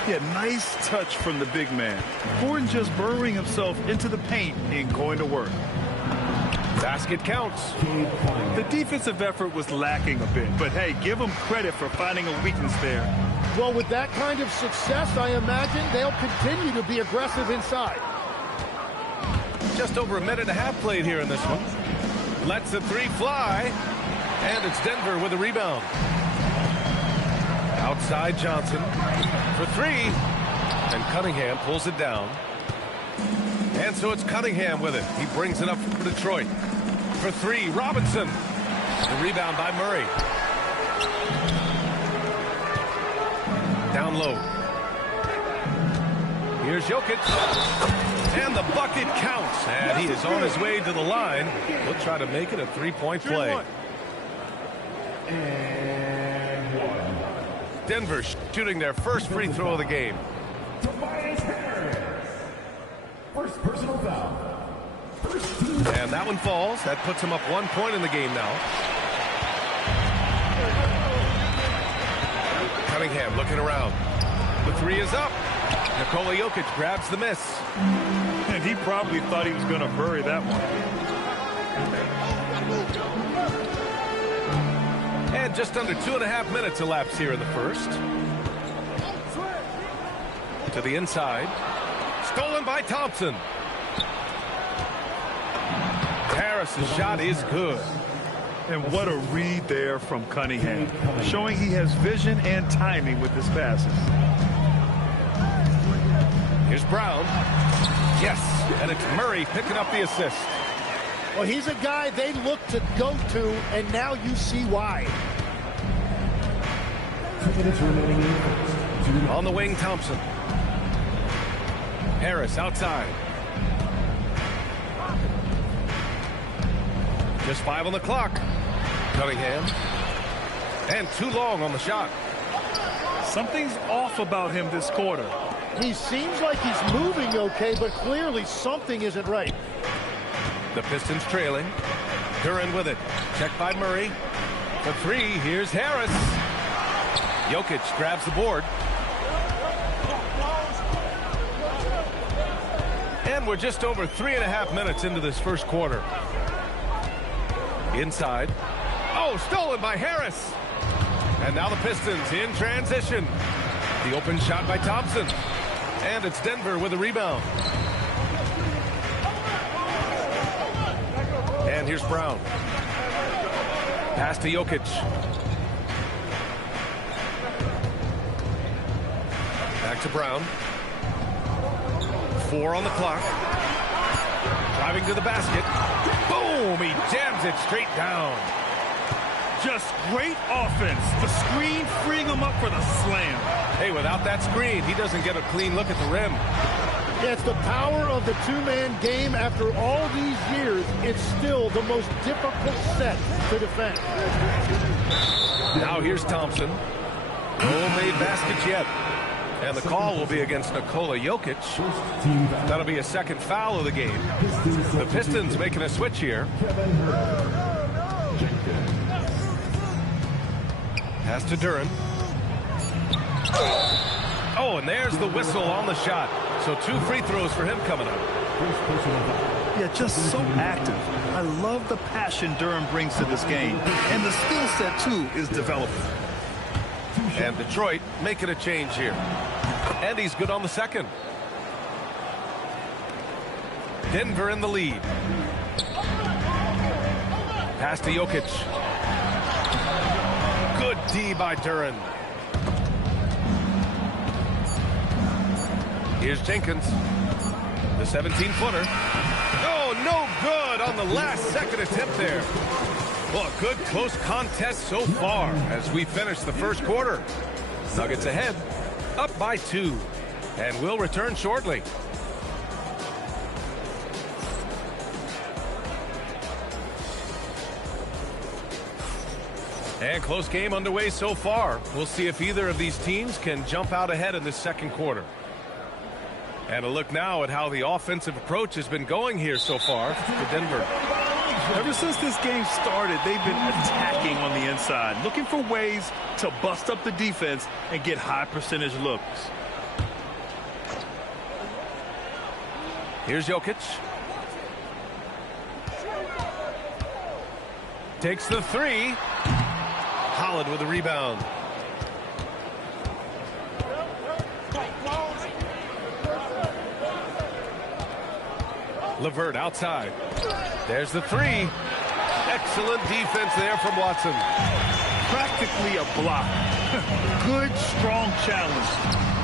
Yeah, nice touch from the big man. Gordon just burrowing himself into the paint and going to work. Basket counts. The defensive effort was lacking a bit, but hey, give them credit for finding a weakness there. Well, with that kind of success, I imagine they'll continue to be aggressive inside. Just over a minute and a half played here in this one. Lets the three fly. And it's Denver with a rebound. Outside Johnson for three. And Cunningham pulls it down. And so it's Cunningham with it. He brings it up for Detroit. For three, Robinson. The rebound by Murray. Down low. Here's Jokic. And the bucket counts. And he is on his way to the line. He'll try to make it a three-point play. Denver shooting their first free throw of the game. First personal foul. And that one falls. That puts him up 1 point in the game now. Cunningham looking around. The three is up. Nikola Jokic grabs the miss. And he probably thought he was going to bury that one. And just under 2.5 minutes elapsed here in the first. To the inside. Stolen by Thompson. Harris's shot is good. And what a read there from Cunningham, showing he has vision and timing with his passes. Here's Brown. Yes, and it's Murray picking up the assist. Well, he's a guy they look to go to, and now you see why. On the wing, Thompson. Harris outside. Just 5 on the clock. Cunningham. And too long on the shot. Something's off about him this quarter. He seems like he's moving okay, but clearly something isn't right. The Pistons trailing. Duran with it. Checked by Murray. For three, here's Harris. Jokic grabs the board. And we're just over 3.5 minutes into this first quarter. Inside. Oh, stolen by Harris. And now the Pistons in transition. The open shot by Thompson. And it's Denver with a rebound. And here's Brown. Pass to Jokic. Back to Brown. 4 on the clock. Driving to the basket. Boom! He jams it straight down. Just great offense. The screen freeing him up for the slam. Hey, without that screen, he doesn't get a clean look at the rim. Yeah, it's the power of the two-man game. After all these years, it's still the most difficult set to defend. Now here's Thompson. No made baskets yet. And the call will be against Nikola Jokic. That'll be a second foul of the game. The Pistons making a switch here. Pass to Duran. Oh, and there's the whistle on the shot. So 2 free throws for him coming up. Yeah, just so active. I love the passion Durham brings to this game, and the skill set, too, is developing. And Detroit making a change here. And he's good on the second. Denver in the lead. Pass to Jokic. Good D by Duran. Here's Jenkins. The 17-footer. Oh, no good on the last second attempt there. Well, a good close contest so far as we finish the first quarter. Nuggets ahead, up by 2. And we'll return shortly. And close game underway so far. We'll see if either of these teams can jump out ahead in this second quarter. And a look now at how the offensive approach has been going here so far for Denver. Ever since this game started, they've been attacking on the inside, looking for ways to bust up the defense and get high percentage looks. Here's Jokic. Takes the 3. Holland with a rebound. LeVert outside. There's the 3. Excellent defense there from Watson. Practically a block. Good, strong challenge.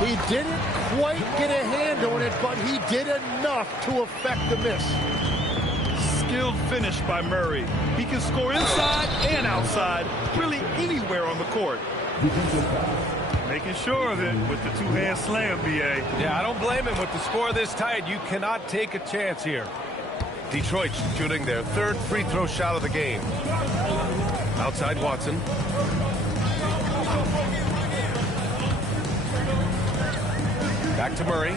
He didn't quite get a hand on it, but he did enough to affect the miss. Skilled finish by Murray. He can score inside and outside, really anywhere on the court. Making sure of it with the two-hand slam, B.A. Yeah, I don't blame him. With the score this tight, you cannot take a chance here. Detroit shooting their 3rd free throw shot of the game. Outside Watson. Back to Murray.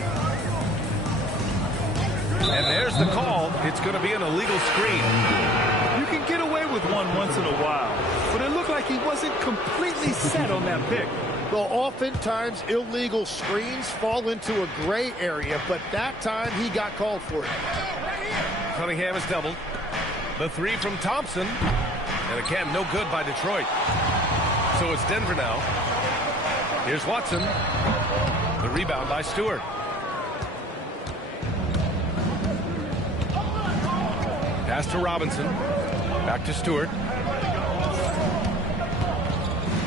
And there's the call. It's going to be an illegal screen. You can get away with one once in a while, but it looked like he wasn't completely set on that pick. Well, oftentimes illegal screens fall into a gray area, but that time he got called for it. Cunningham is doubled. The 3 from Thompson. And again, no good by Detroit. So it's Denver now. Here's Watson. The rebound by Stewart. Pass to Robinson. Back to Stewart.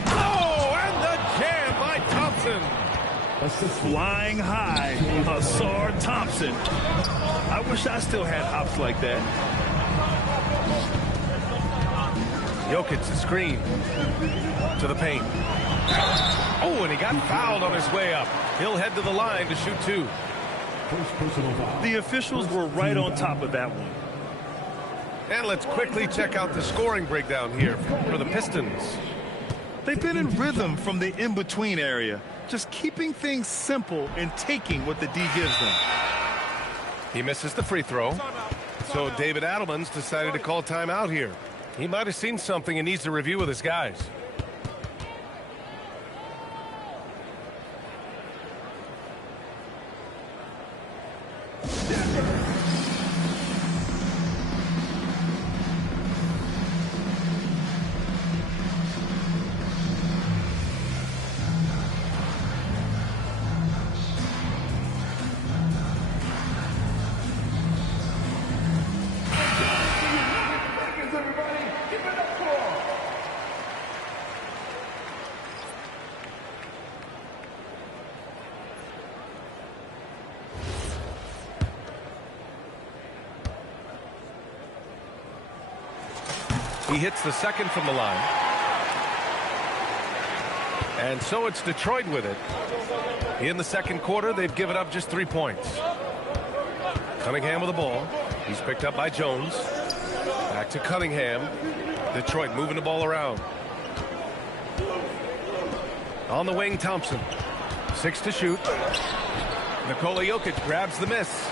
Oh, and the jam by Thompson. Flying high, Hasar Thompson. I wish I still had hops like that. Jokic the screen to the paint. Oh, and he got fouled on his way up. He'll head to the line to shoot 2. The officials were right on top of that one. And let's quickly check out the scoring breakdown here for the Pistons. They've been in rhythm from the in-between area, just keeping things simple and taking what the D gives them. He misses the free throw. So David Adelman's decided to call timeout here. He might have seen something and needs to review with his guys. He hits the second from the line. And so it's Detroit with it. In the second quarter, they've given up just 3 points. Cunningham with the ball. He's picked up by Jones. Back to Cunningham. Detroit moving the ball around. On the wing, Thompson. 6 to shoot. Nikola Jokic grabs the miss.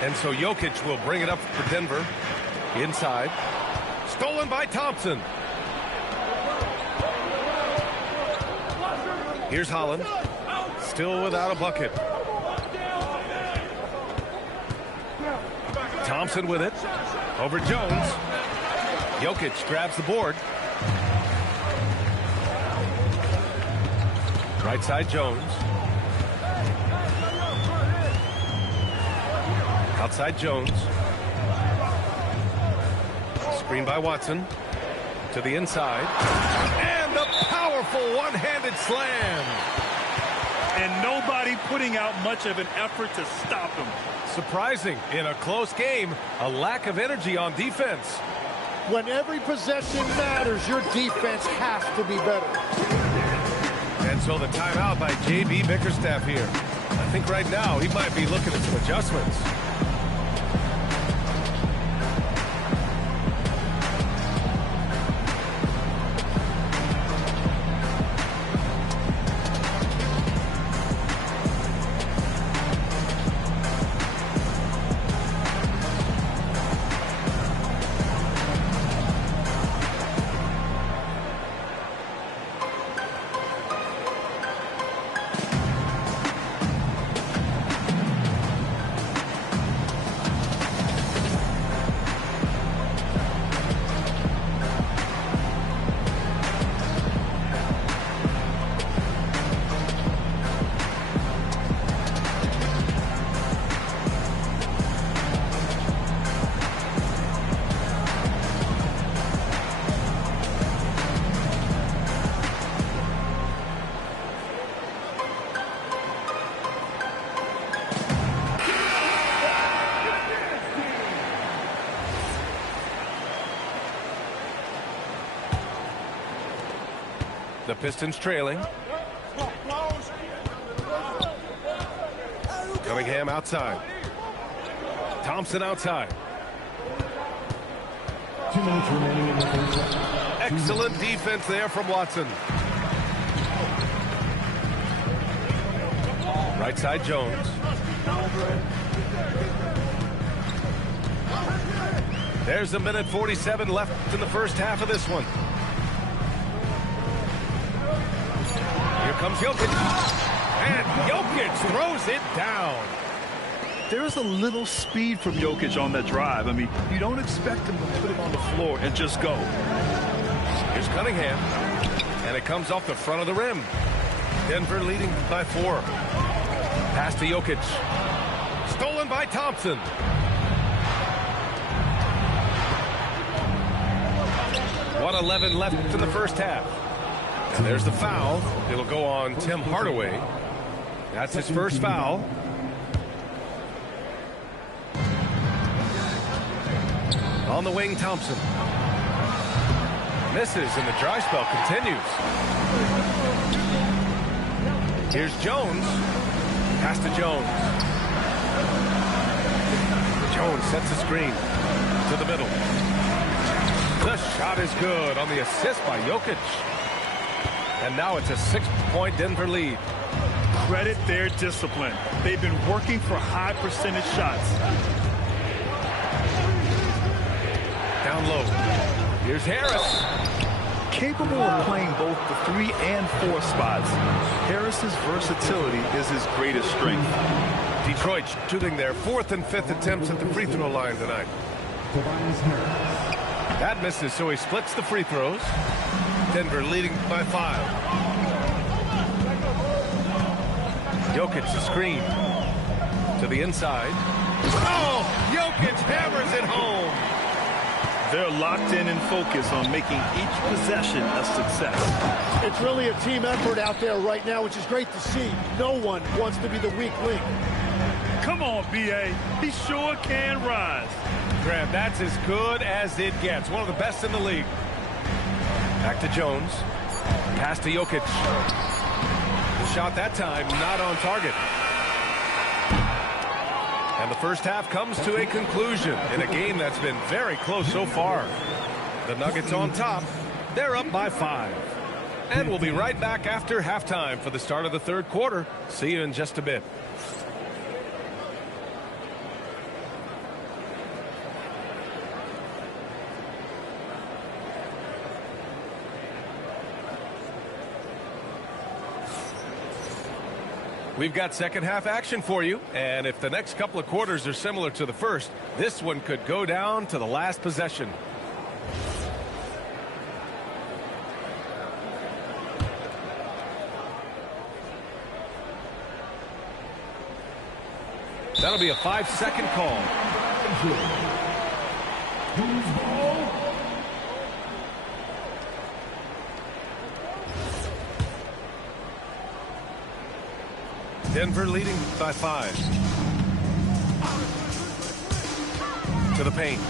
And so Jokic will bring it up for Denver. Inside. Stolen by Thompson. Here's Holland. Still without a bucket. Thompson with it. Over Jones. Jokic grabs the board. Right side Jones. Outside Jones. Screen by Watson. To the inside. And the powerful one-handed slam. And nobody putting out much of an effort to stop him. Surprising in a close game, a lack of energy on defense. When every possession matters, your defense has to be better. And so the timeout by J.B. Bickerstaff here. I think right now he might be looking at some adjustments. The Pistons trailing. Cunningham outside. Thompson outside. 2 minutes remaining in the first. Excellent defense there from Watson. Right side Jones. There's a minute 47 left in the first half of this one. Here comes Jokic. And Jokic throws it down. There's a little speed from Jokic on that drive. I mean, you don't expect him to put it on the floor and just go. Here's Cunningham. And it comes off the front of the rim. Denver leading by 4. Pass to Jokic. Stolen by Thompson. .111 left in the first half. And there's the foul. It'll go on Tim Hardaway. That's his first foul. On the wing, Thompson. Misses, and the dry spell continues. Here's Jones. Pass to Jones. Jones sets the screen to the middle. The shot is good on the assist by Jokic. And now it's a 6-point Denver lead. Credit their discipline. They've been working for high percentage shots. Down low. Here's Harris. Capable of playing both the 3 and 4 spots. Harris's versatility is his greatest strength. Detroit shooting their 4th and 5th attempts at the free throw line tonight. That misses, so he splits the free throws. Denver leading by 5. Jokic the screen to the inside. Oh, Jokic hammers it home. They're locked in and focused on making each possession a success. It's really a team effort out there right now, which is great to see. No one wants to be the weak link. Come on, B.A. He sure can rise. Graham, that's as good as it gets. One of the best in the league. Back to Jones. Pass to Jokic. The shot that time not on target. And the first half comes to a conclusion in a game that's been very close so far. The Nuggets on top. They're up by 5. And we'll be right back after halftime for the start of the third quarter. See you in just a bit. We've got second half action for you, and if the next couple of quarters are similar to the first, this one could go down to the last possession. That'll be a 5-second call. Denver leading by 5. To the paint.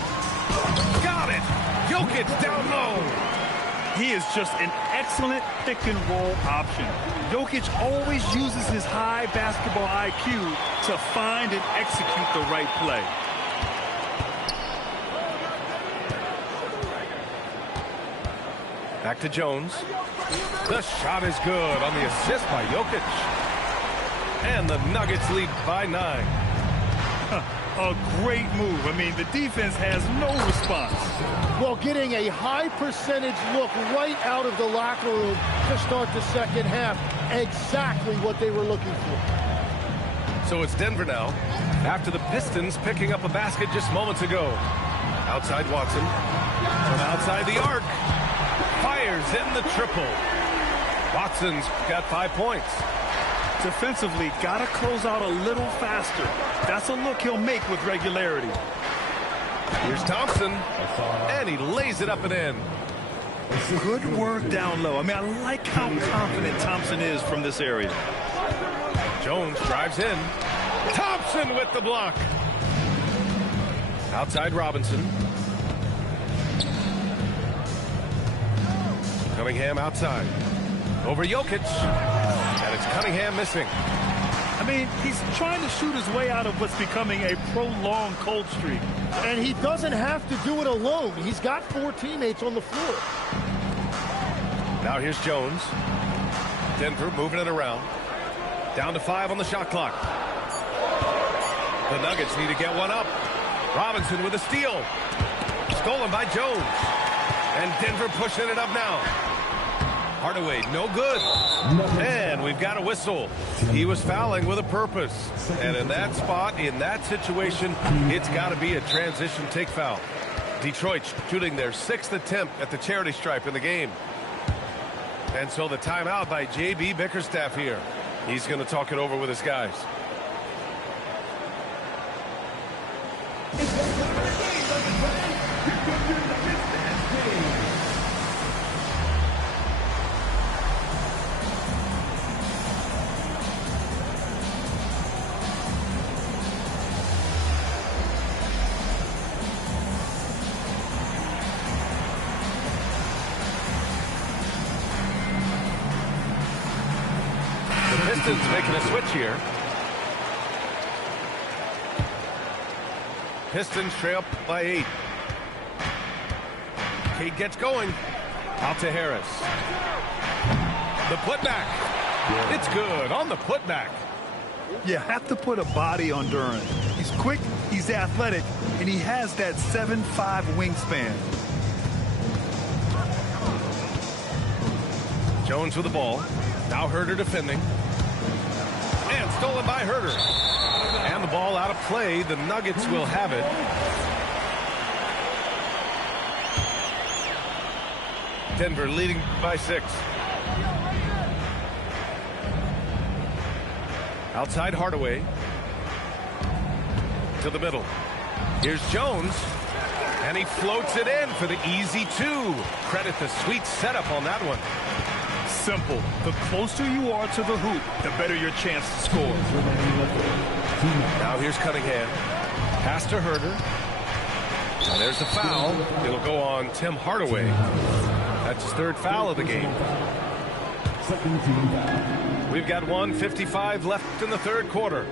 Got it! Jokic down low. He is just an excellent pick-and-roll option. Jokic always uses his high basketball IQ to find and execute the right play. Back to Jones. The shot is good on the assist by Jokic. And the Nuggets lead by 9. A great move. I mean, the defense has no response. Well, getting a high percentage look right out of the locker room to start the second half. Exactly what they were looking for. So it's Denver now, after the Pistons picking up a basket just moments ago. Outside Watson. From outside the arc. Fires in the triple. Watson's got 5 points. Defensively, got to close out a little faster. That's a look he'll make with regularity. Here's Thompson, and he lays it up and in. Good work down low. I mean, I like how confident Thompson is from this area. Jones drives in. Thompson with the block. Outside Robinson. Cunningham outside. Over Jokic. And it's Cunningham missing. I mean, he's trying to shoot his way out of what's becoming a prolonged cold streak. And he doesn't have to do it alone. He's got 4 teammates on the floor. Now here's Jones. Denver moving it around. Down to 5 on the shot clock. The Nuggets need to get one up. Robinson with a steal. Stolen by Jones. And Denver pushing it up now. Hardaway, no good. And we've got a whistle. He was fouling with a purpose. And in that spot, in that situation, it's got to be a transition take foul. Detroit shooting their 6th attempt at the charity stripe in the game. And so the timeout by J.B. Bickerstaff here. He's going to talk it over with his guys. Pistons making a switch here. Pistons trail by 8. Cade gets going. Out to Harris. The putback. It's good on the putback. You have to put a body on Durant. He's quick, he's athletic, and he has that 7'5" wingspan. Jones with the ball. Now Herter defending. And stolen by Herter. And the ball out of play. The Nuggets will have it. Denver leading by 6. Outside Hardaway. To the middle. Here's Jones. And he floats it in for the easy 2. Credit the sweet setup on that one. Simple. The closer you are to the hoop, the better your chance to score. Now here's Cunningham. Pass to Herter. Now there's the foul. It'll go on Tim Hardaway. That's his 3rd foul of the game. We've got 1:55 left in the 3rd quarter.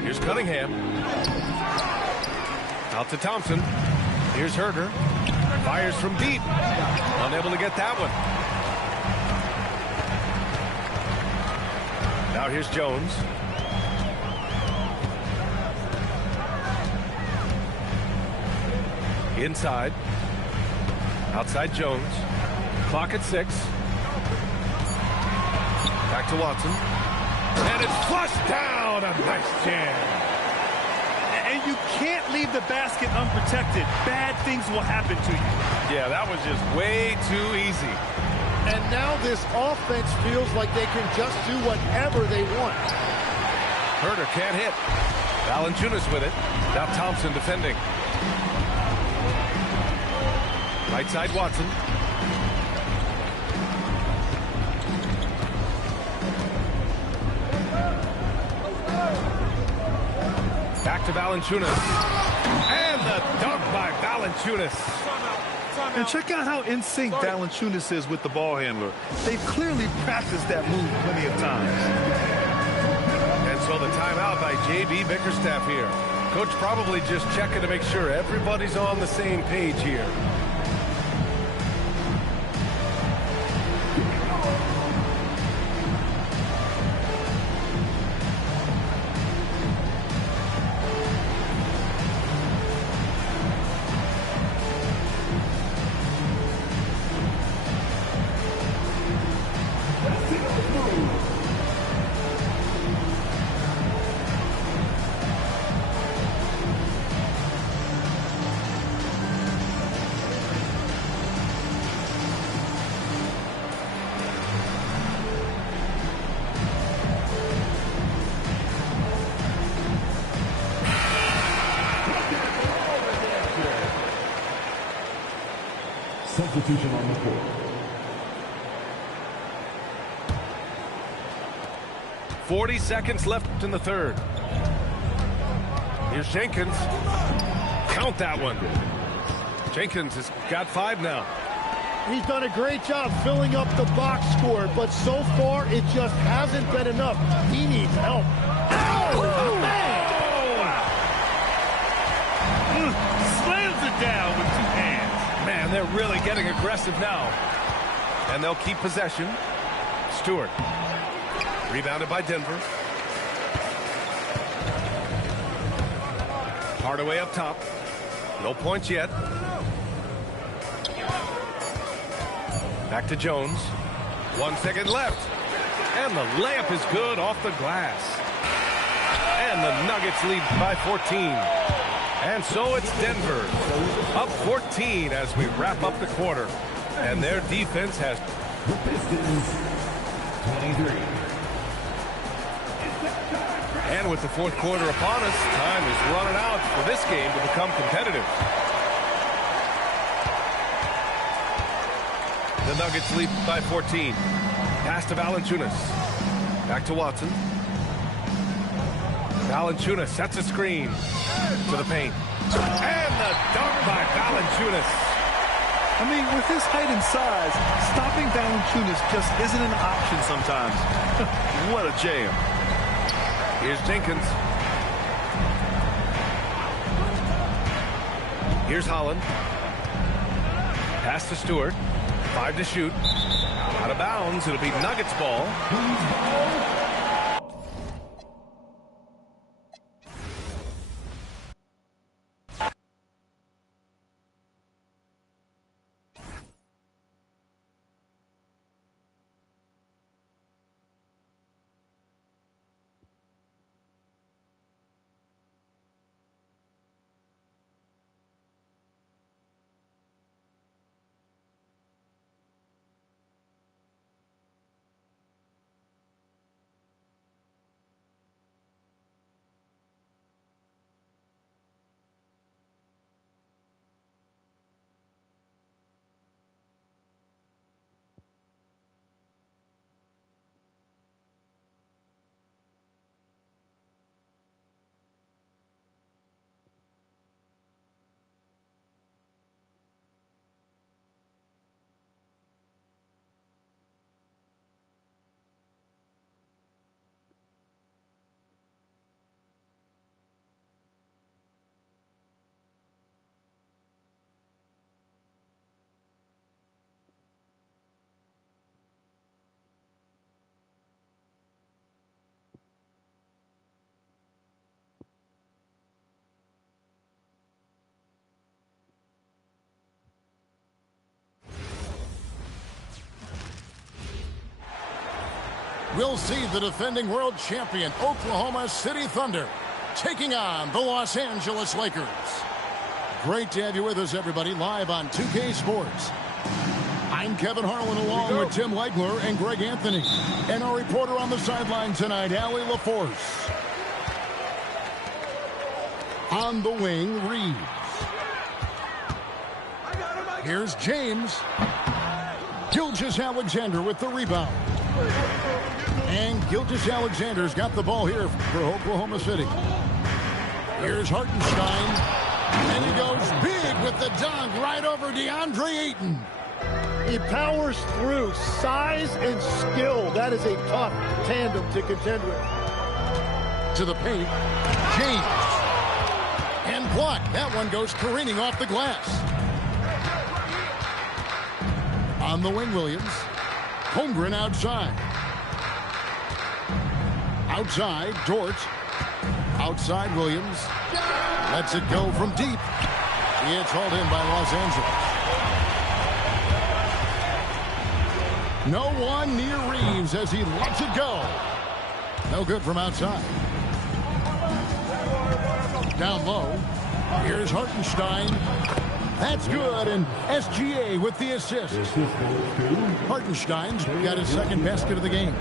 Here's Cunningham. Out to Thompson. Here's Herter. Fires from deep. Unable to get that one. Now here's Jones. Inside. Outside Jones. Clock at 6. Back to Watson. And it's flushed down. A nice jam. And you can't leave the basket unprotected. Bad things will happen to you. Yeah, that was just way too easy. And now this offense feels like they can just do whatever they want. Herter can't hit. Valanciunas with it. Now Thompson defending. Right side Watson. Back to Valanciunas. And the dunk by Valanciunas. And check out how in sync Valanciunas is with the ball handler. They've clearly practiced that move plenty of times. And so the timeout by J.B. Bickerstaff here. Coach probably just checking to make sure everybody's on the same page here. Substitution on the court. 40 seconds left in the third. Here's Jenkins. Count that one. Jenkins has got 5 now. He's done a great job filling up the box score, but so far it just hasn't been enough. He needs help. Oh, man! Slams it down with 2 hands. Man, they're really getting aggressive now. And they'll keep possession. Stewart. Rebounded by Denver. Hardaway up top. No points yet. Back to Jones. 1 second left. And the layup is good off the glass. And the Nuggets lead by 14. And so it's Denver up 14 as we wrap up the quarter. And their defense has... The Pistons, 23. And with the fourth quarter upon us, time is running out for this game to become competitive. The Nuggets lead by 14. Pass to Valanciunas. Back to Watson. Valanciunas sets a screen to the paint. And the dunk by Valanciunas. I mean, with his height and size, stopping Valanciunas just isn't an option sometimes. What a jam. Here's Jenkins. Here's Holland. Pass to Stewart. 5 to shoot. Out of bounds. It'll be Nuggets ball. we'll see the defending world champion Oklahoma City Thunder taking on the Los Angeles Lakers. Great to have you with us, everybody, live on 2K Sports. I'm Kevin Harlan along with Tim Legler and Greg Anthony. And our reporter on the sideline tonight, Allie LaForce. On the wing, Reeves. Here's James. Gilgeous-Alexander with the rebound. And Gilgeous-Alexander's got the ball here for Oklahoma City. Here's Hartenstein. And he goes big with the dunk right over DeAndre Ayton. He powers through. Size and skill. That is a tough tandem to contend with. To the paint. James. And blocked. That one goes careening off the glass. On the wing, Williams. Holmgren outside. Outside, Dort. Outside, Williams. Lets it go from deep. It's hauled in by Los Angeles. No one near Reeves as he lets it go. No good from outside. Down low. Here's Hartenstein. That's good, and SGA with the assist. Hartenstein's got his second basket of the game.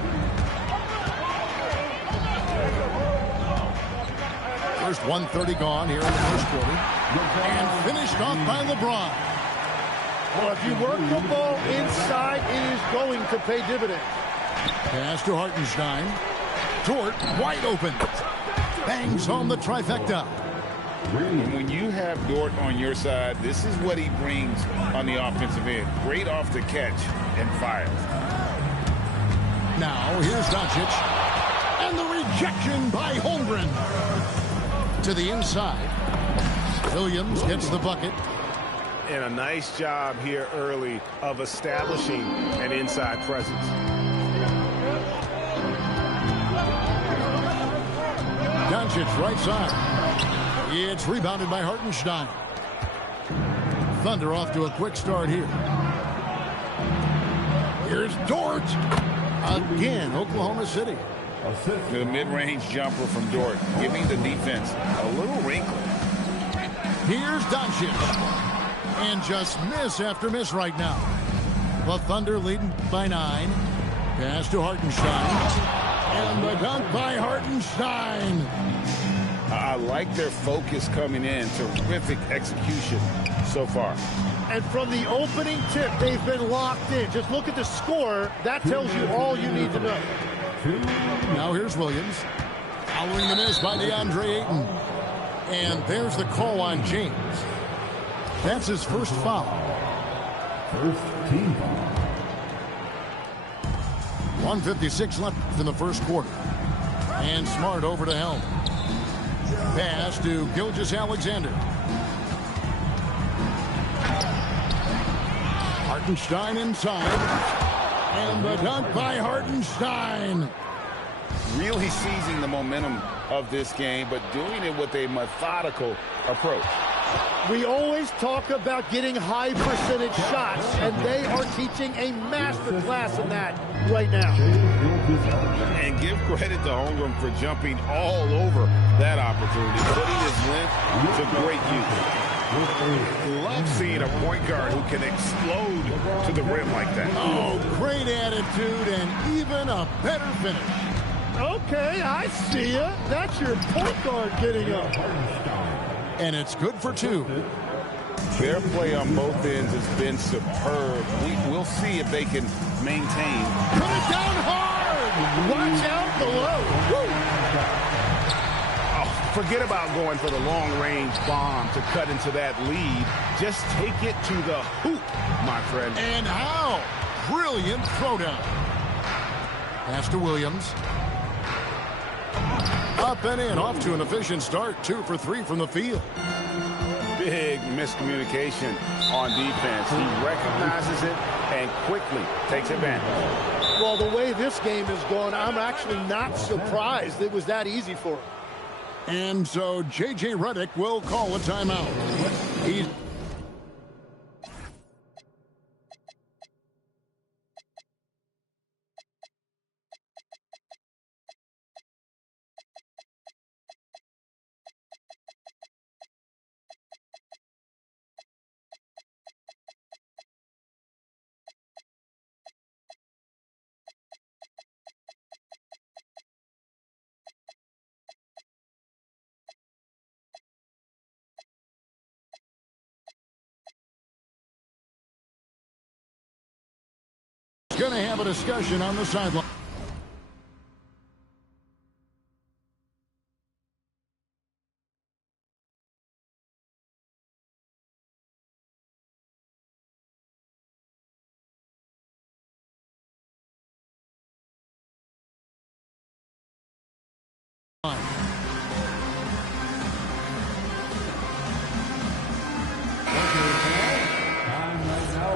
First 1:30 gone here in the first quarter. And finished off by LeBron. Well, if you work the ball inside, it is going to pay dividends. Pass to Hartenstein. Dort, wide open. Bangs home the trifecta. And when you have Dort on your side, this is what he brings on the offensive end. Great off the catch and fires. Now, here's Doncic. And the rejection by Holmgren. To the inside. Williams gets the bucket. And a nice job here early of establishing an inside presence. Doncic right side. It's rebounded by Hartenstein. Thunder off to a quick start here. Here's Dort. Again, Oklahoma City. The mid-range jumper from Dort, giving the defense a little wrinkle. Here's Doncic. And just miss after miss right now. The Thunder leading by 9. Pass to Hartenstein. And the dunk by Hartenstein. I like their focus coming in. Terrific execution so far. And from the opening tip, they've been locked in. Just look at the score. That tells you all you need to know. Now here's Williams. Following the miss by DeAndre Ayton. And there's the call on James. That's his first foul. First team foul. 1:56 left in the first quarter. And Smart over to Helm. Pass to Gilgeous-Alexander. Hartenstein inside. And the dunk by Hartenstein. Really seizing the momentum of this game, but doing it with a methodical approach. We always talk about getting high percentage shots, and they are teaching a master class in that right now. And give credit to Holmgren for jumping all over that opportunity, putting his length to great use. Love seeing a point guard who can explode to the rim like that. Oh, great attitude and even a better finish. Okay, I see ya. That's your point guard getting up. And it's good for 2. Their play on both ends has been superb. We'll see if they can maintain. Put it down hard. Watch out below. Oh, forget about going for the long-range bomb to cut into that lead. Just take it to the hoop, my friend. And how? Brilliant throwdown. Pass to Williams. Up and in, off to an efficient start. 2 for 3 from the field. Big miscommunication on defense. He recognizes it and quickly takes advantage. Well, the way this game has gone, I'm actually not surprised it was that easy for him. And so J.J. Redick will call a timeout. He's going to have a discussion on the sideline.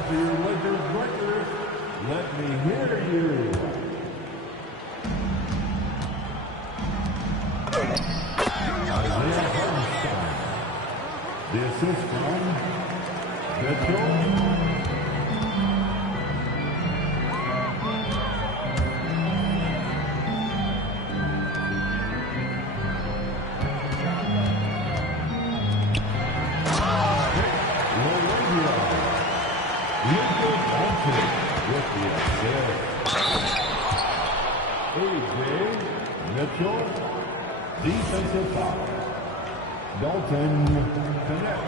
For your Lakers record, let me hear you. Isaiah Hartenstein. The assist from Detroit. Mitchell, defensive foul. Dalton connect.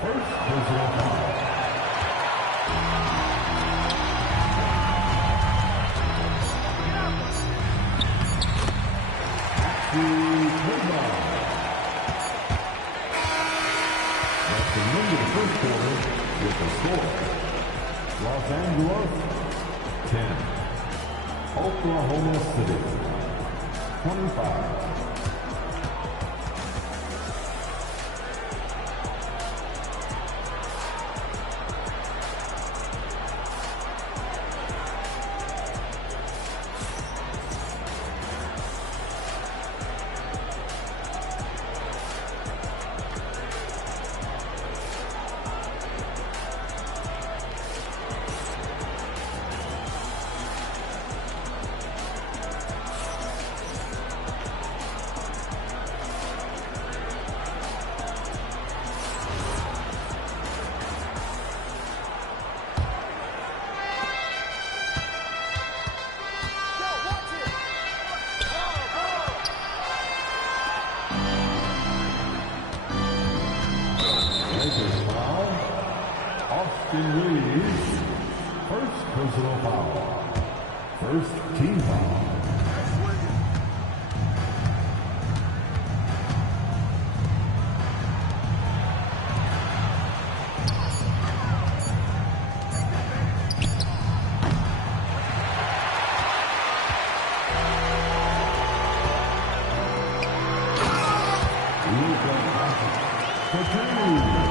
First personal foul. That's the end of the first quarter with the score. Los Angeles 10. Oklahoma City 25. First personal foul. First team foul. For two.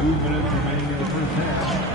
2 minutes remaining in the first half.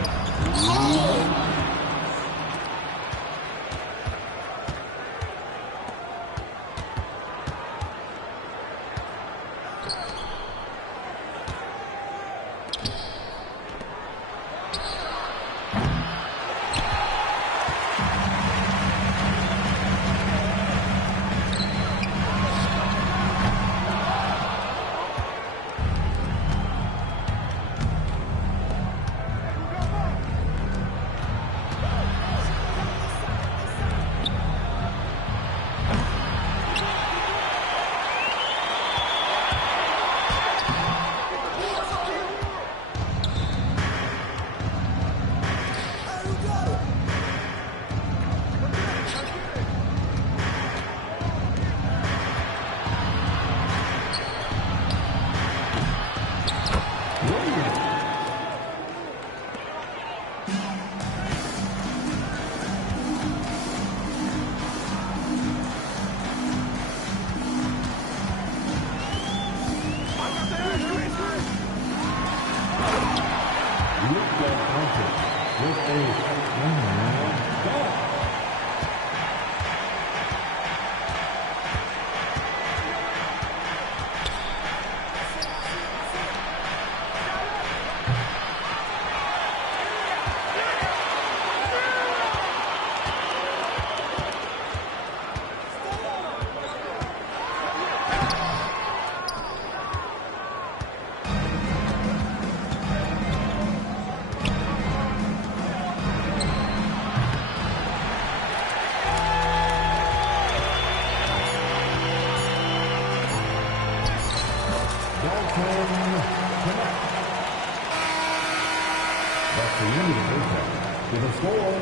That's the end of the first half. With a score,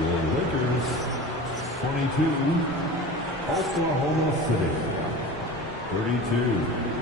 your Lakers 22, Oklahoma City 32.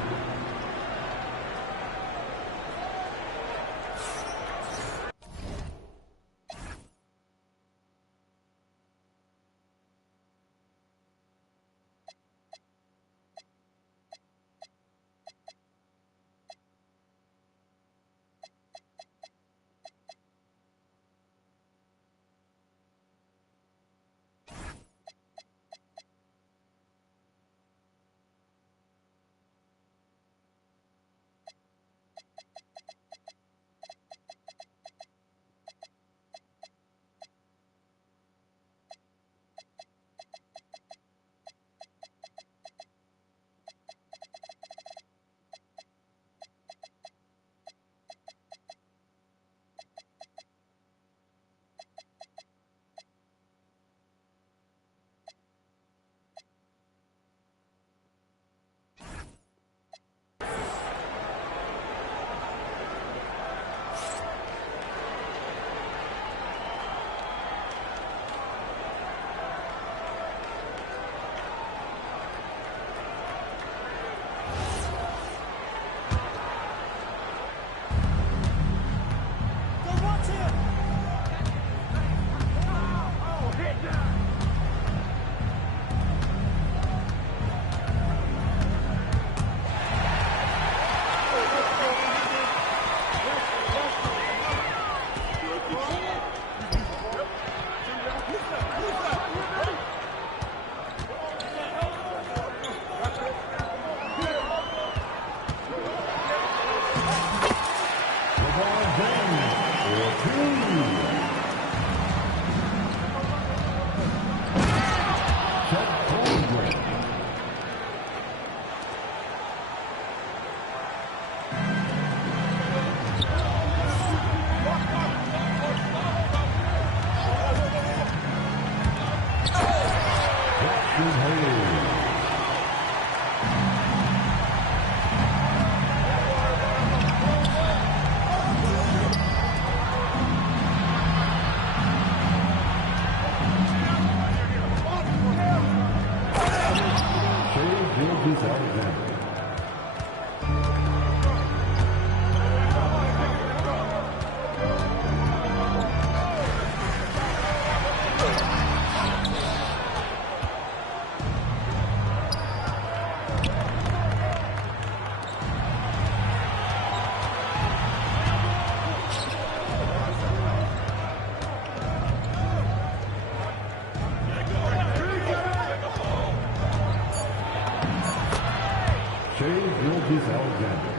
Shea Gilgeous-Alexander.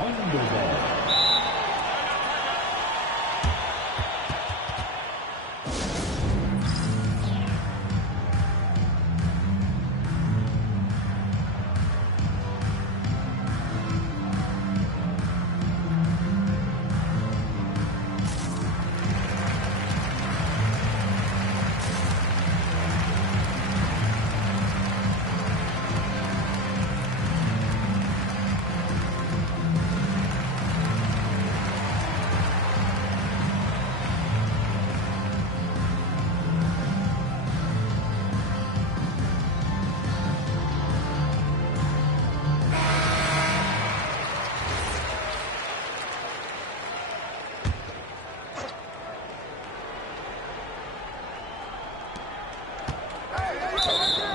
Underdog.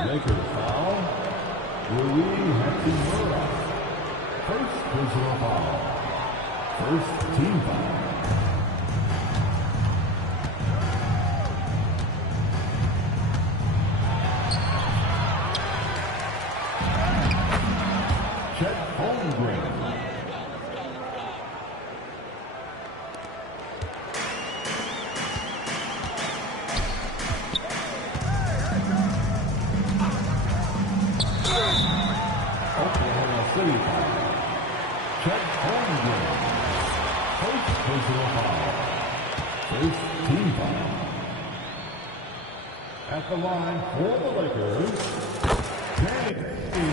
Lakers foul. First personal foul. First team foul. Chet Holmgren. Oklahoma City foul. Chet Holmgren. First personal foul. First team foul. At the line for the Lakers, two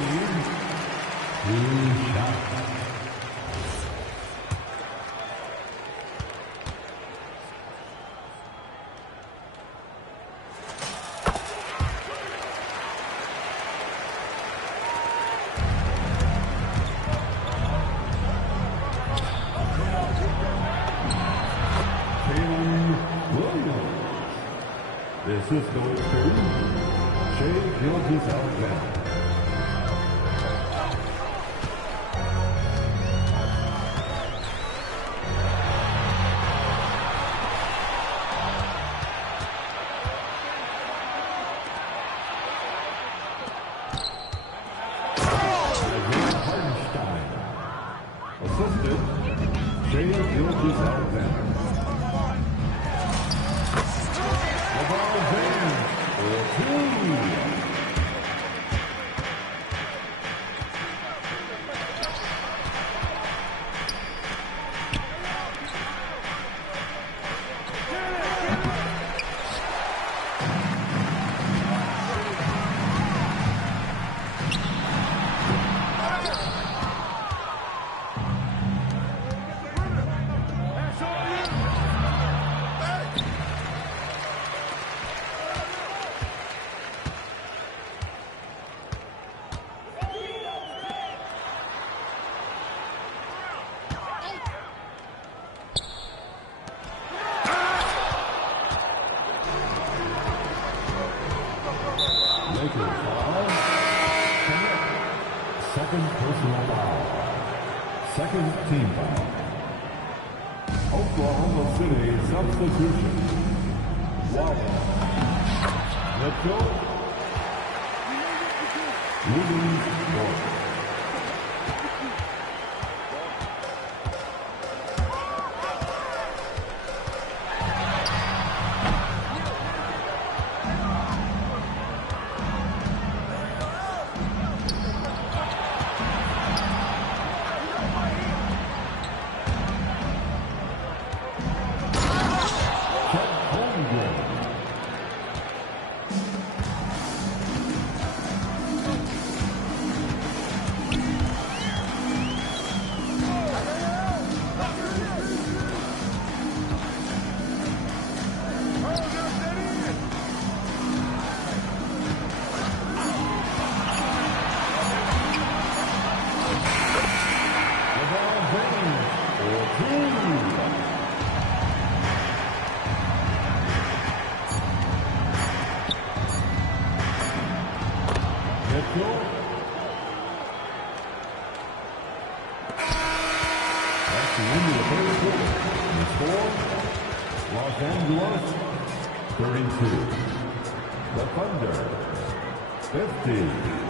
shots. This is going to Shea Gilgeous-Alexander. Assisted, Shea Gilgeous-Alexander. LeBron James for two. Lakers foul. Second personal foul. Second team foul. Oklahoma City substitution. Wallace. Mitchell. Gordon. That's the end of the third quarter. The score, Los Angeles 32. The Thunder, 50.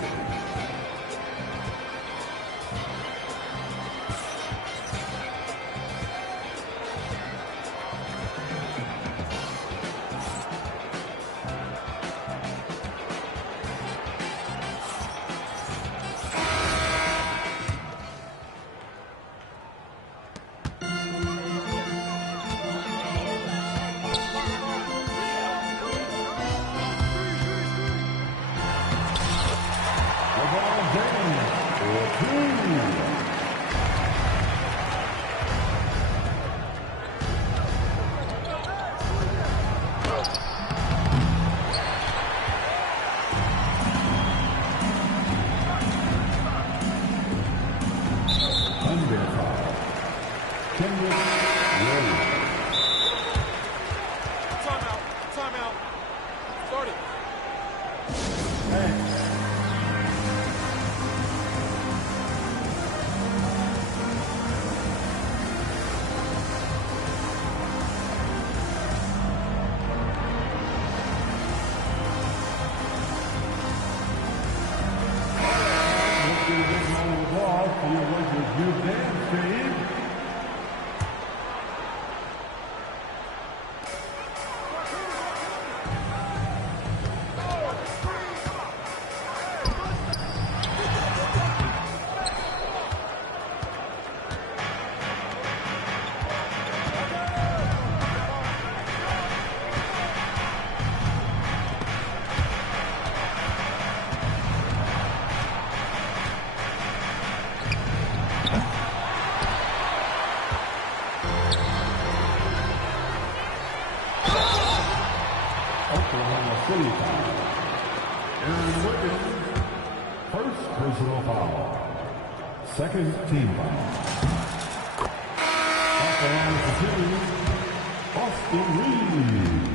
Second team foul. Off the line for two, Austin Reeves.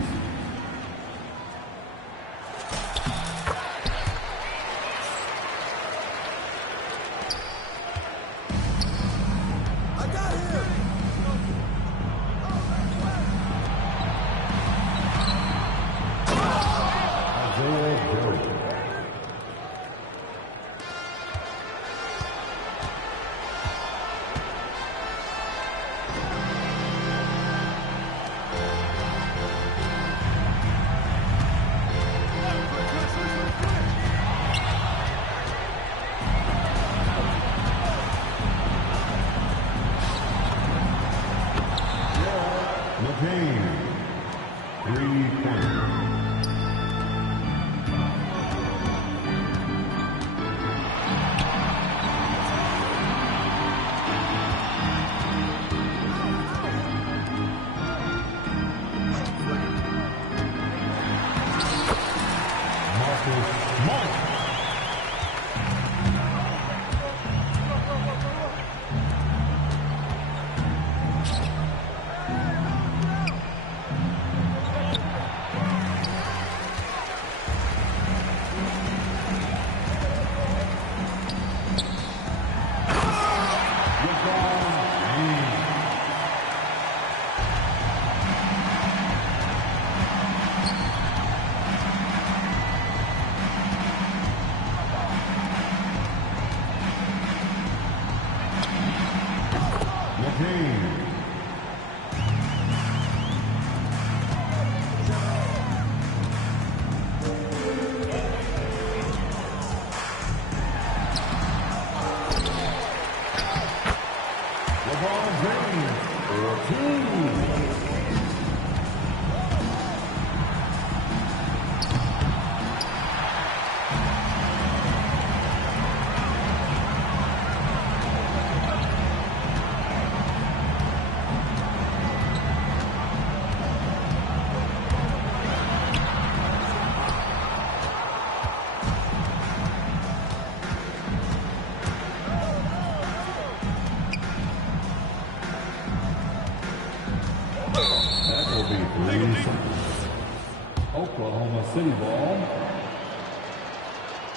Oklahoma City ball.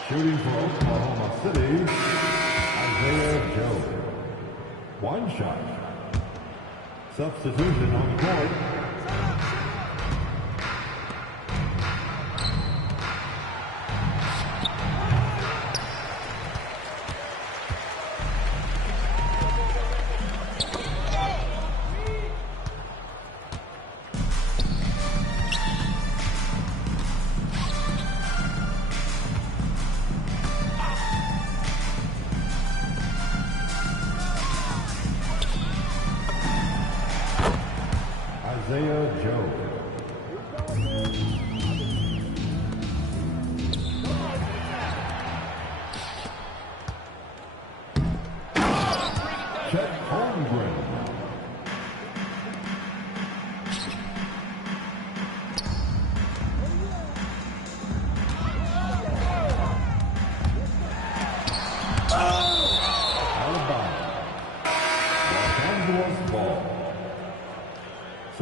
Shooting for Oklahoma City, Isaiah Joe. One shot. Substitution on the court.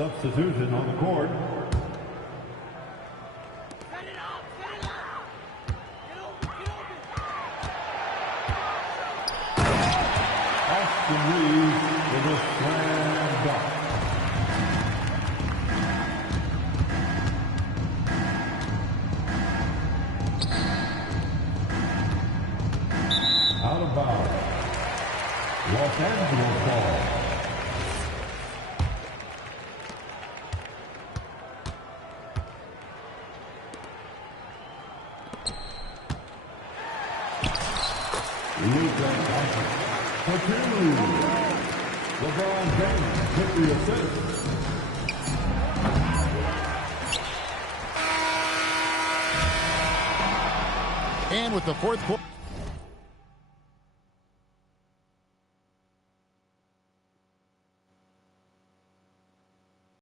Substitution on the court. Austin Reeves with a slam dunk. Out of bounds. Los Angeles ball. For two. LeBron James with the assist. And with the fourth quarter.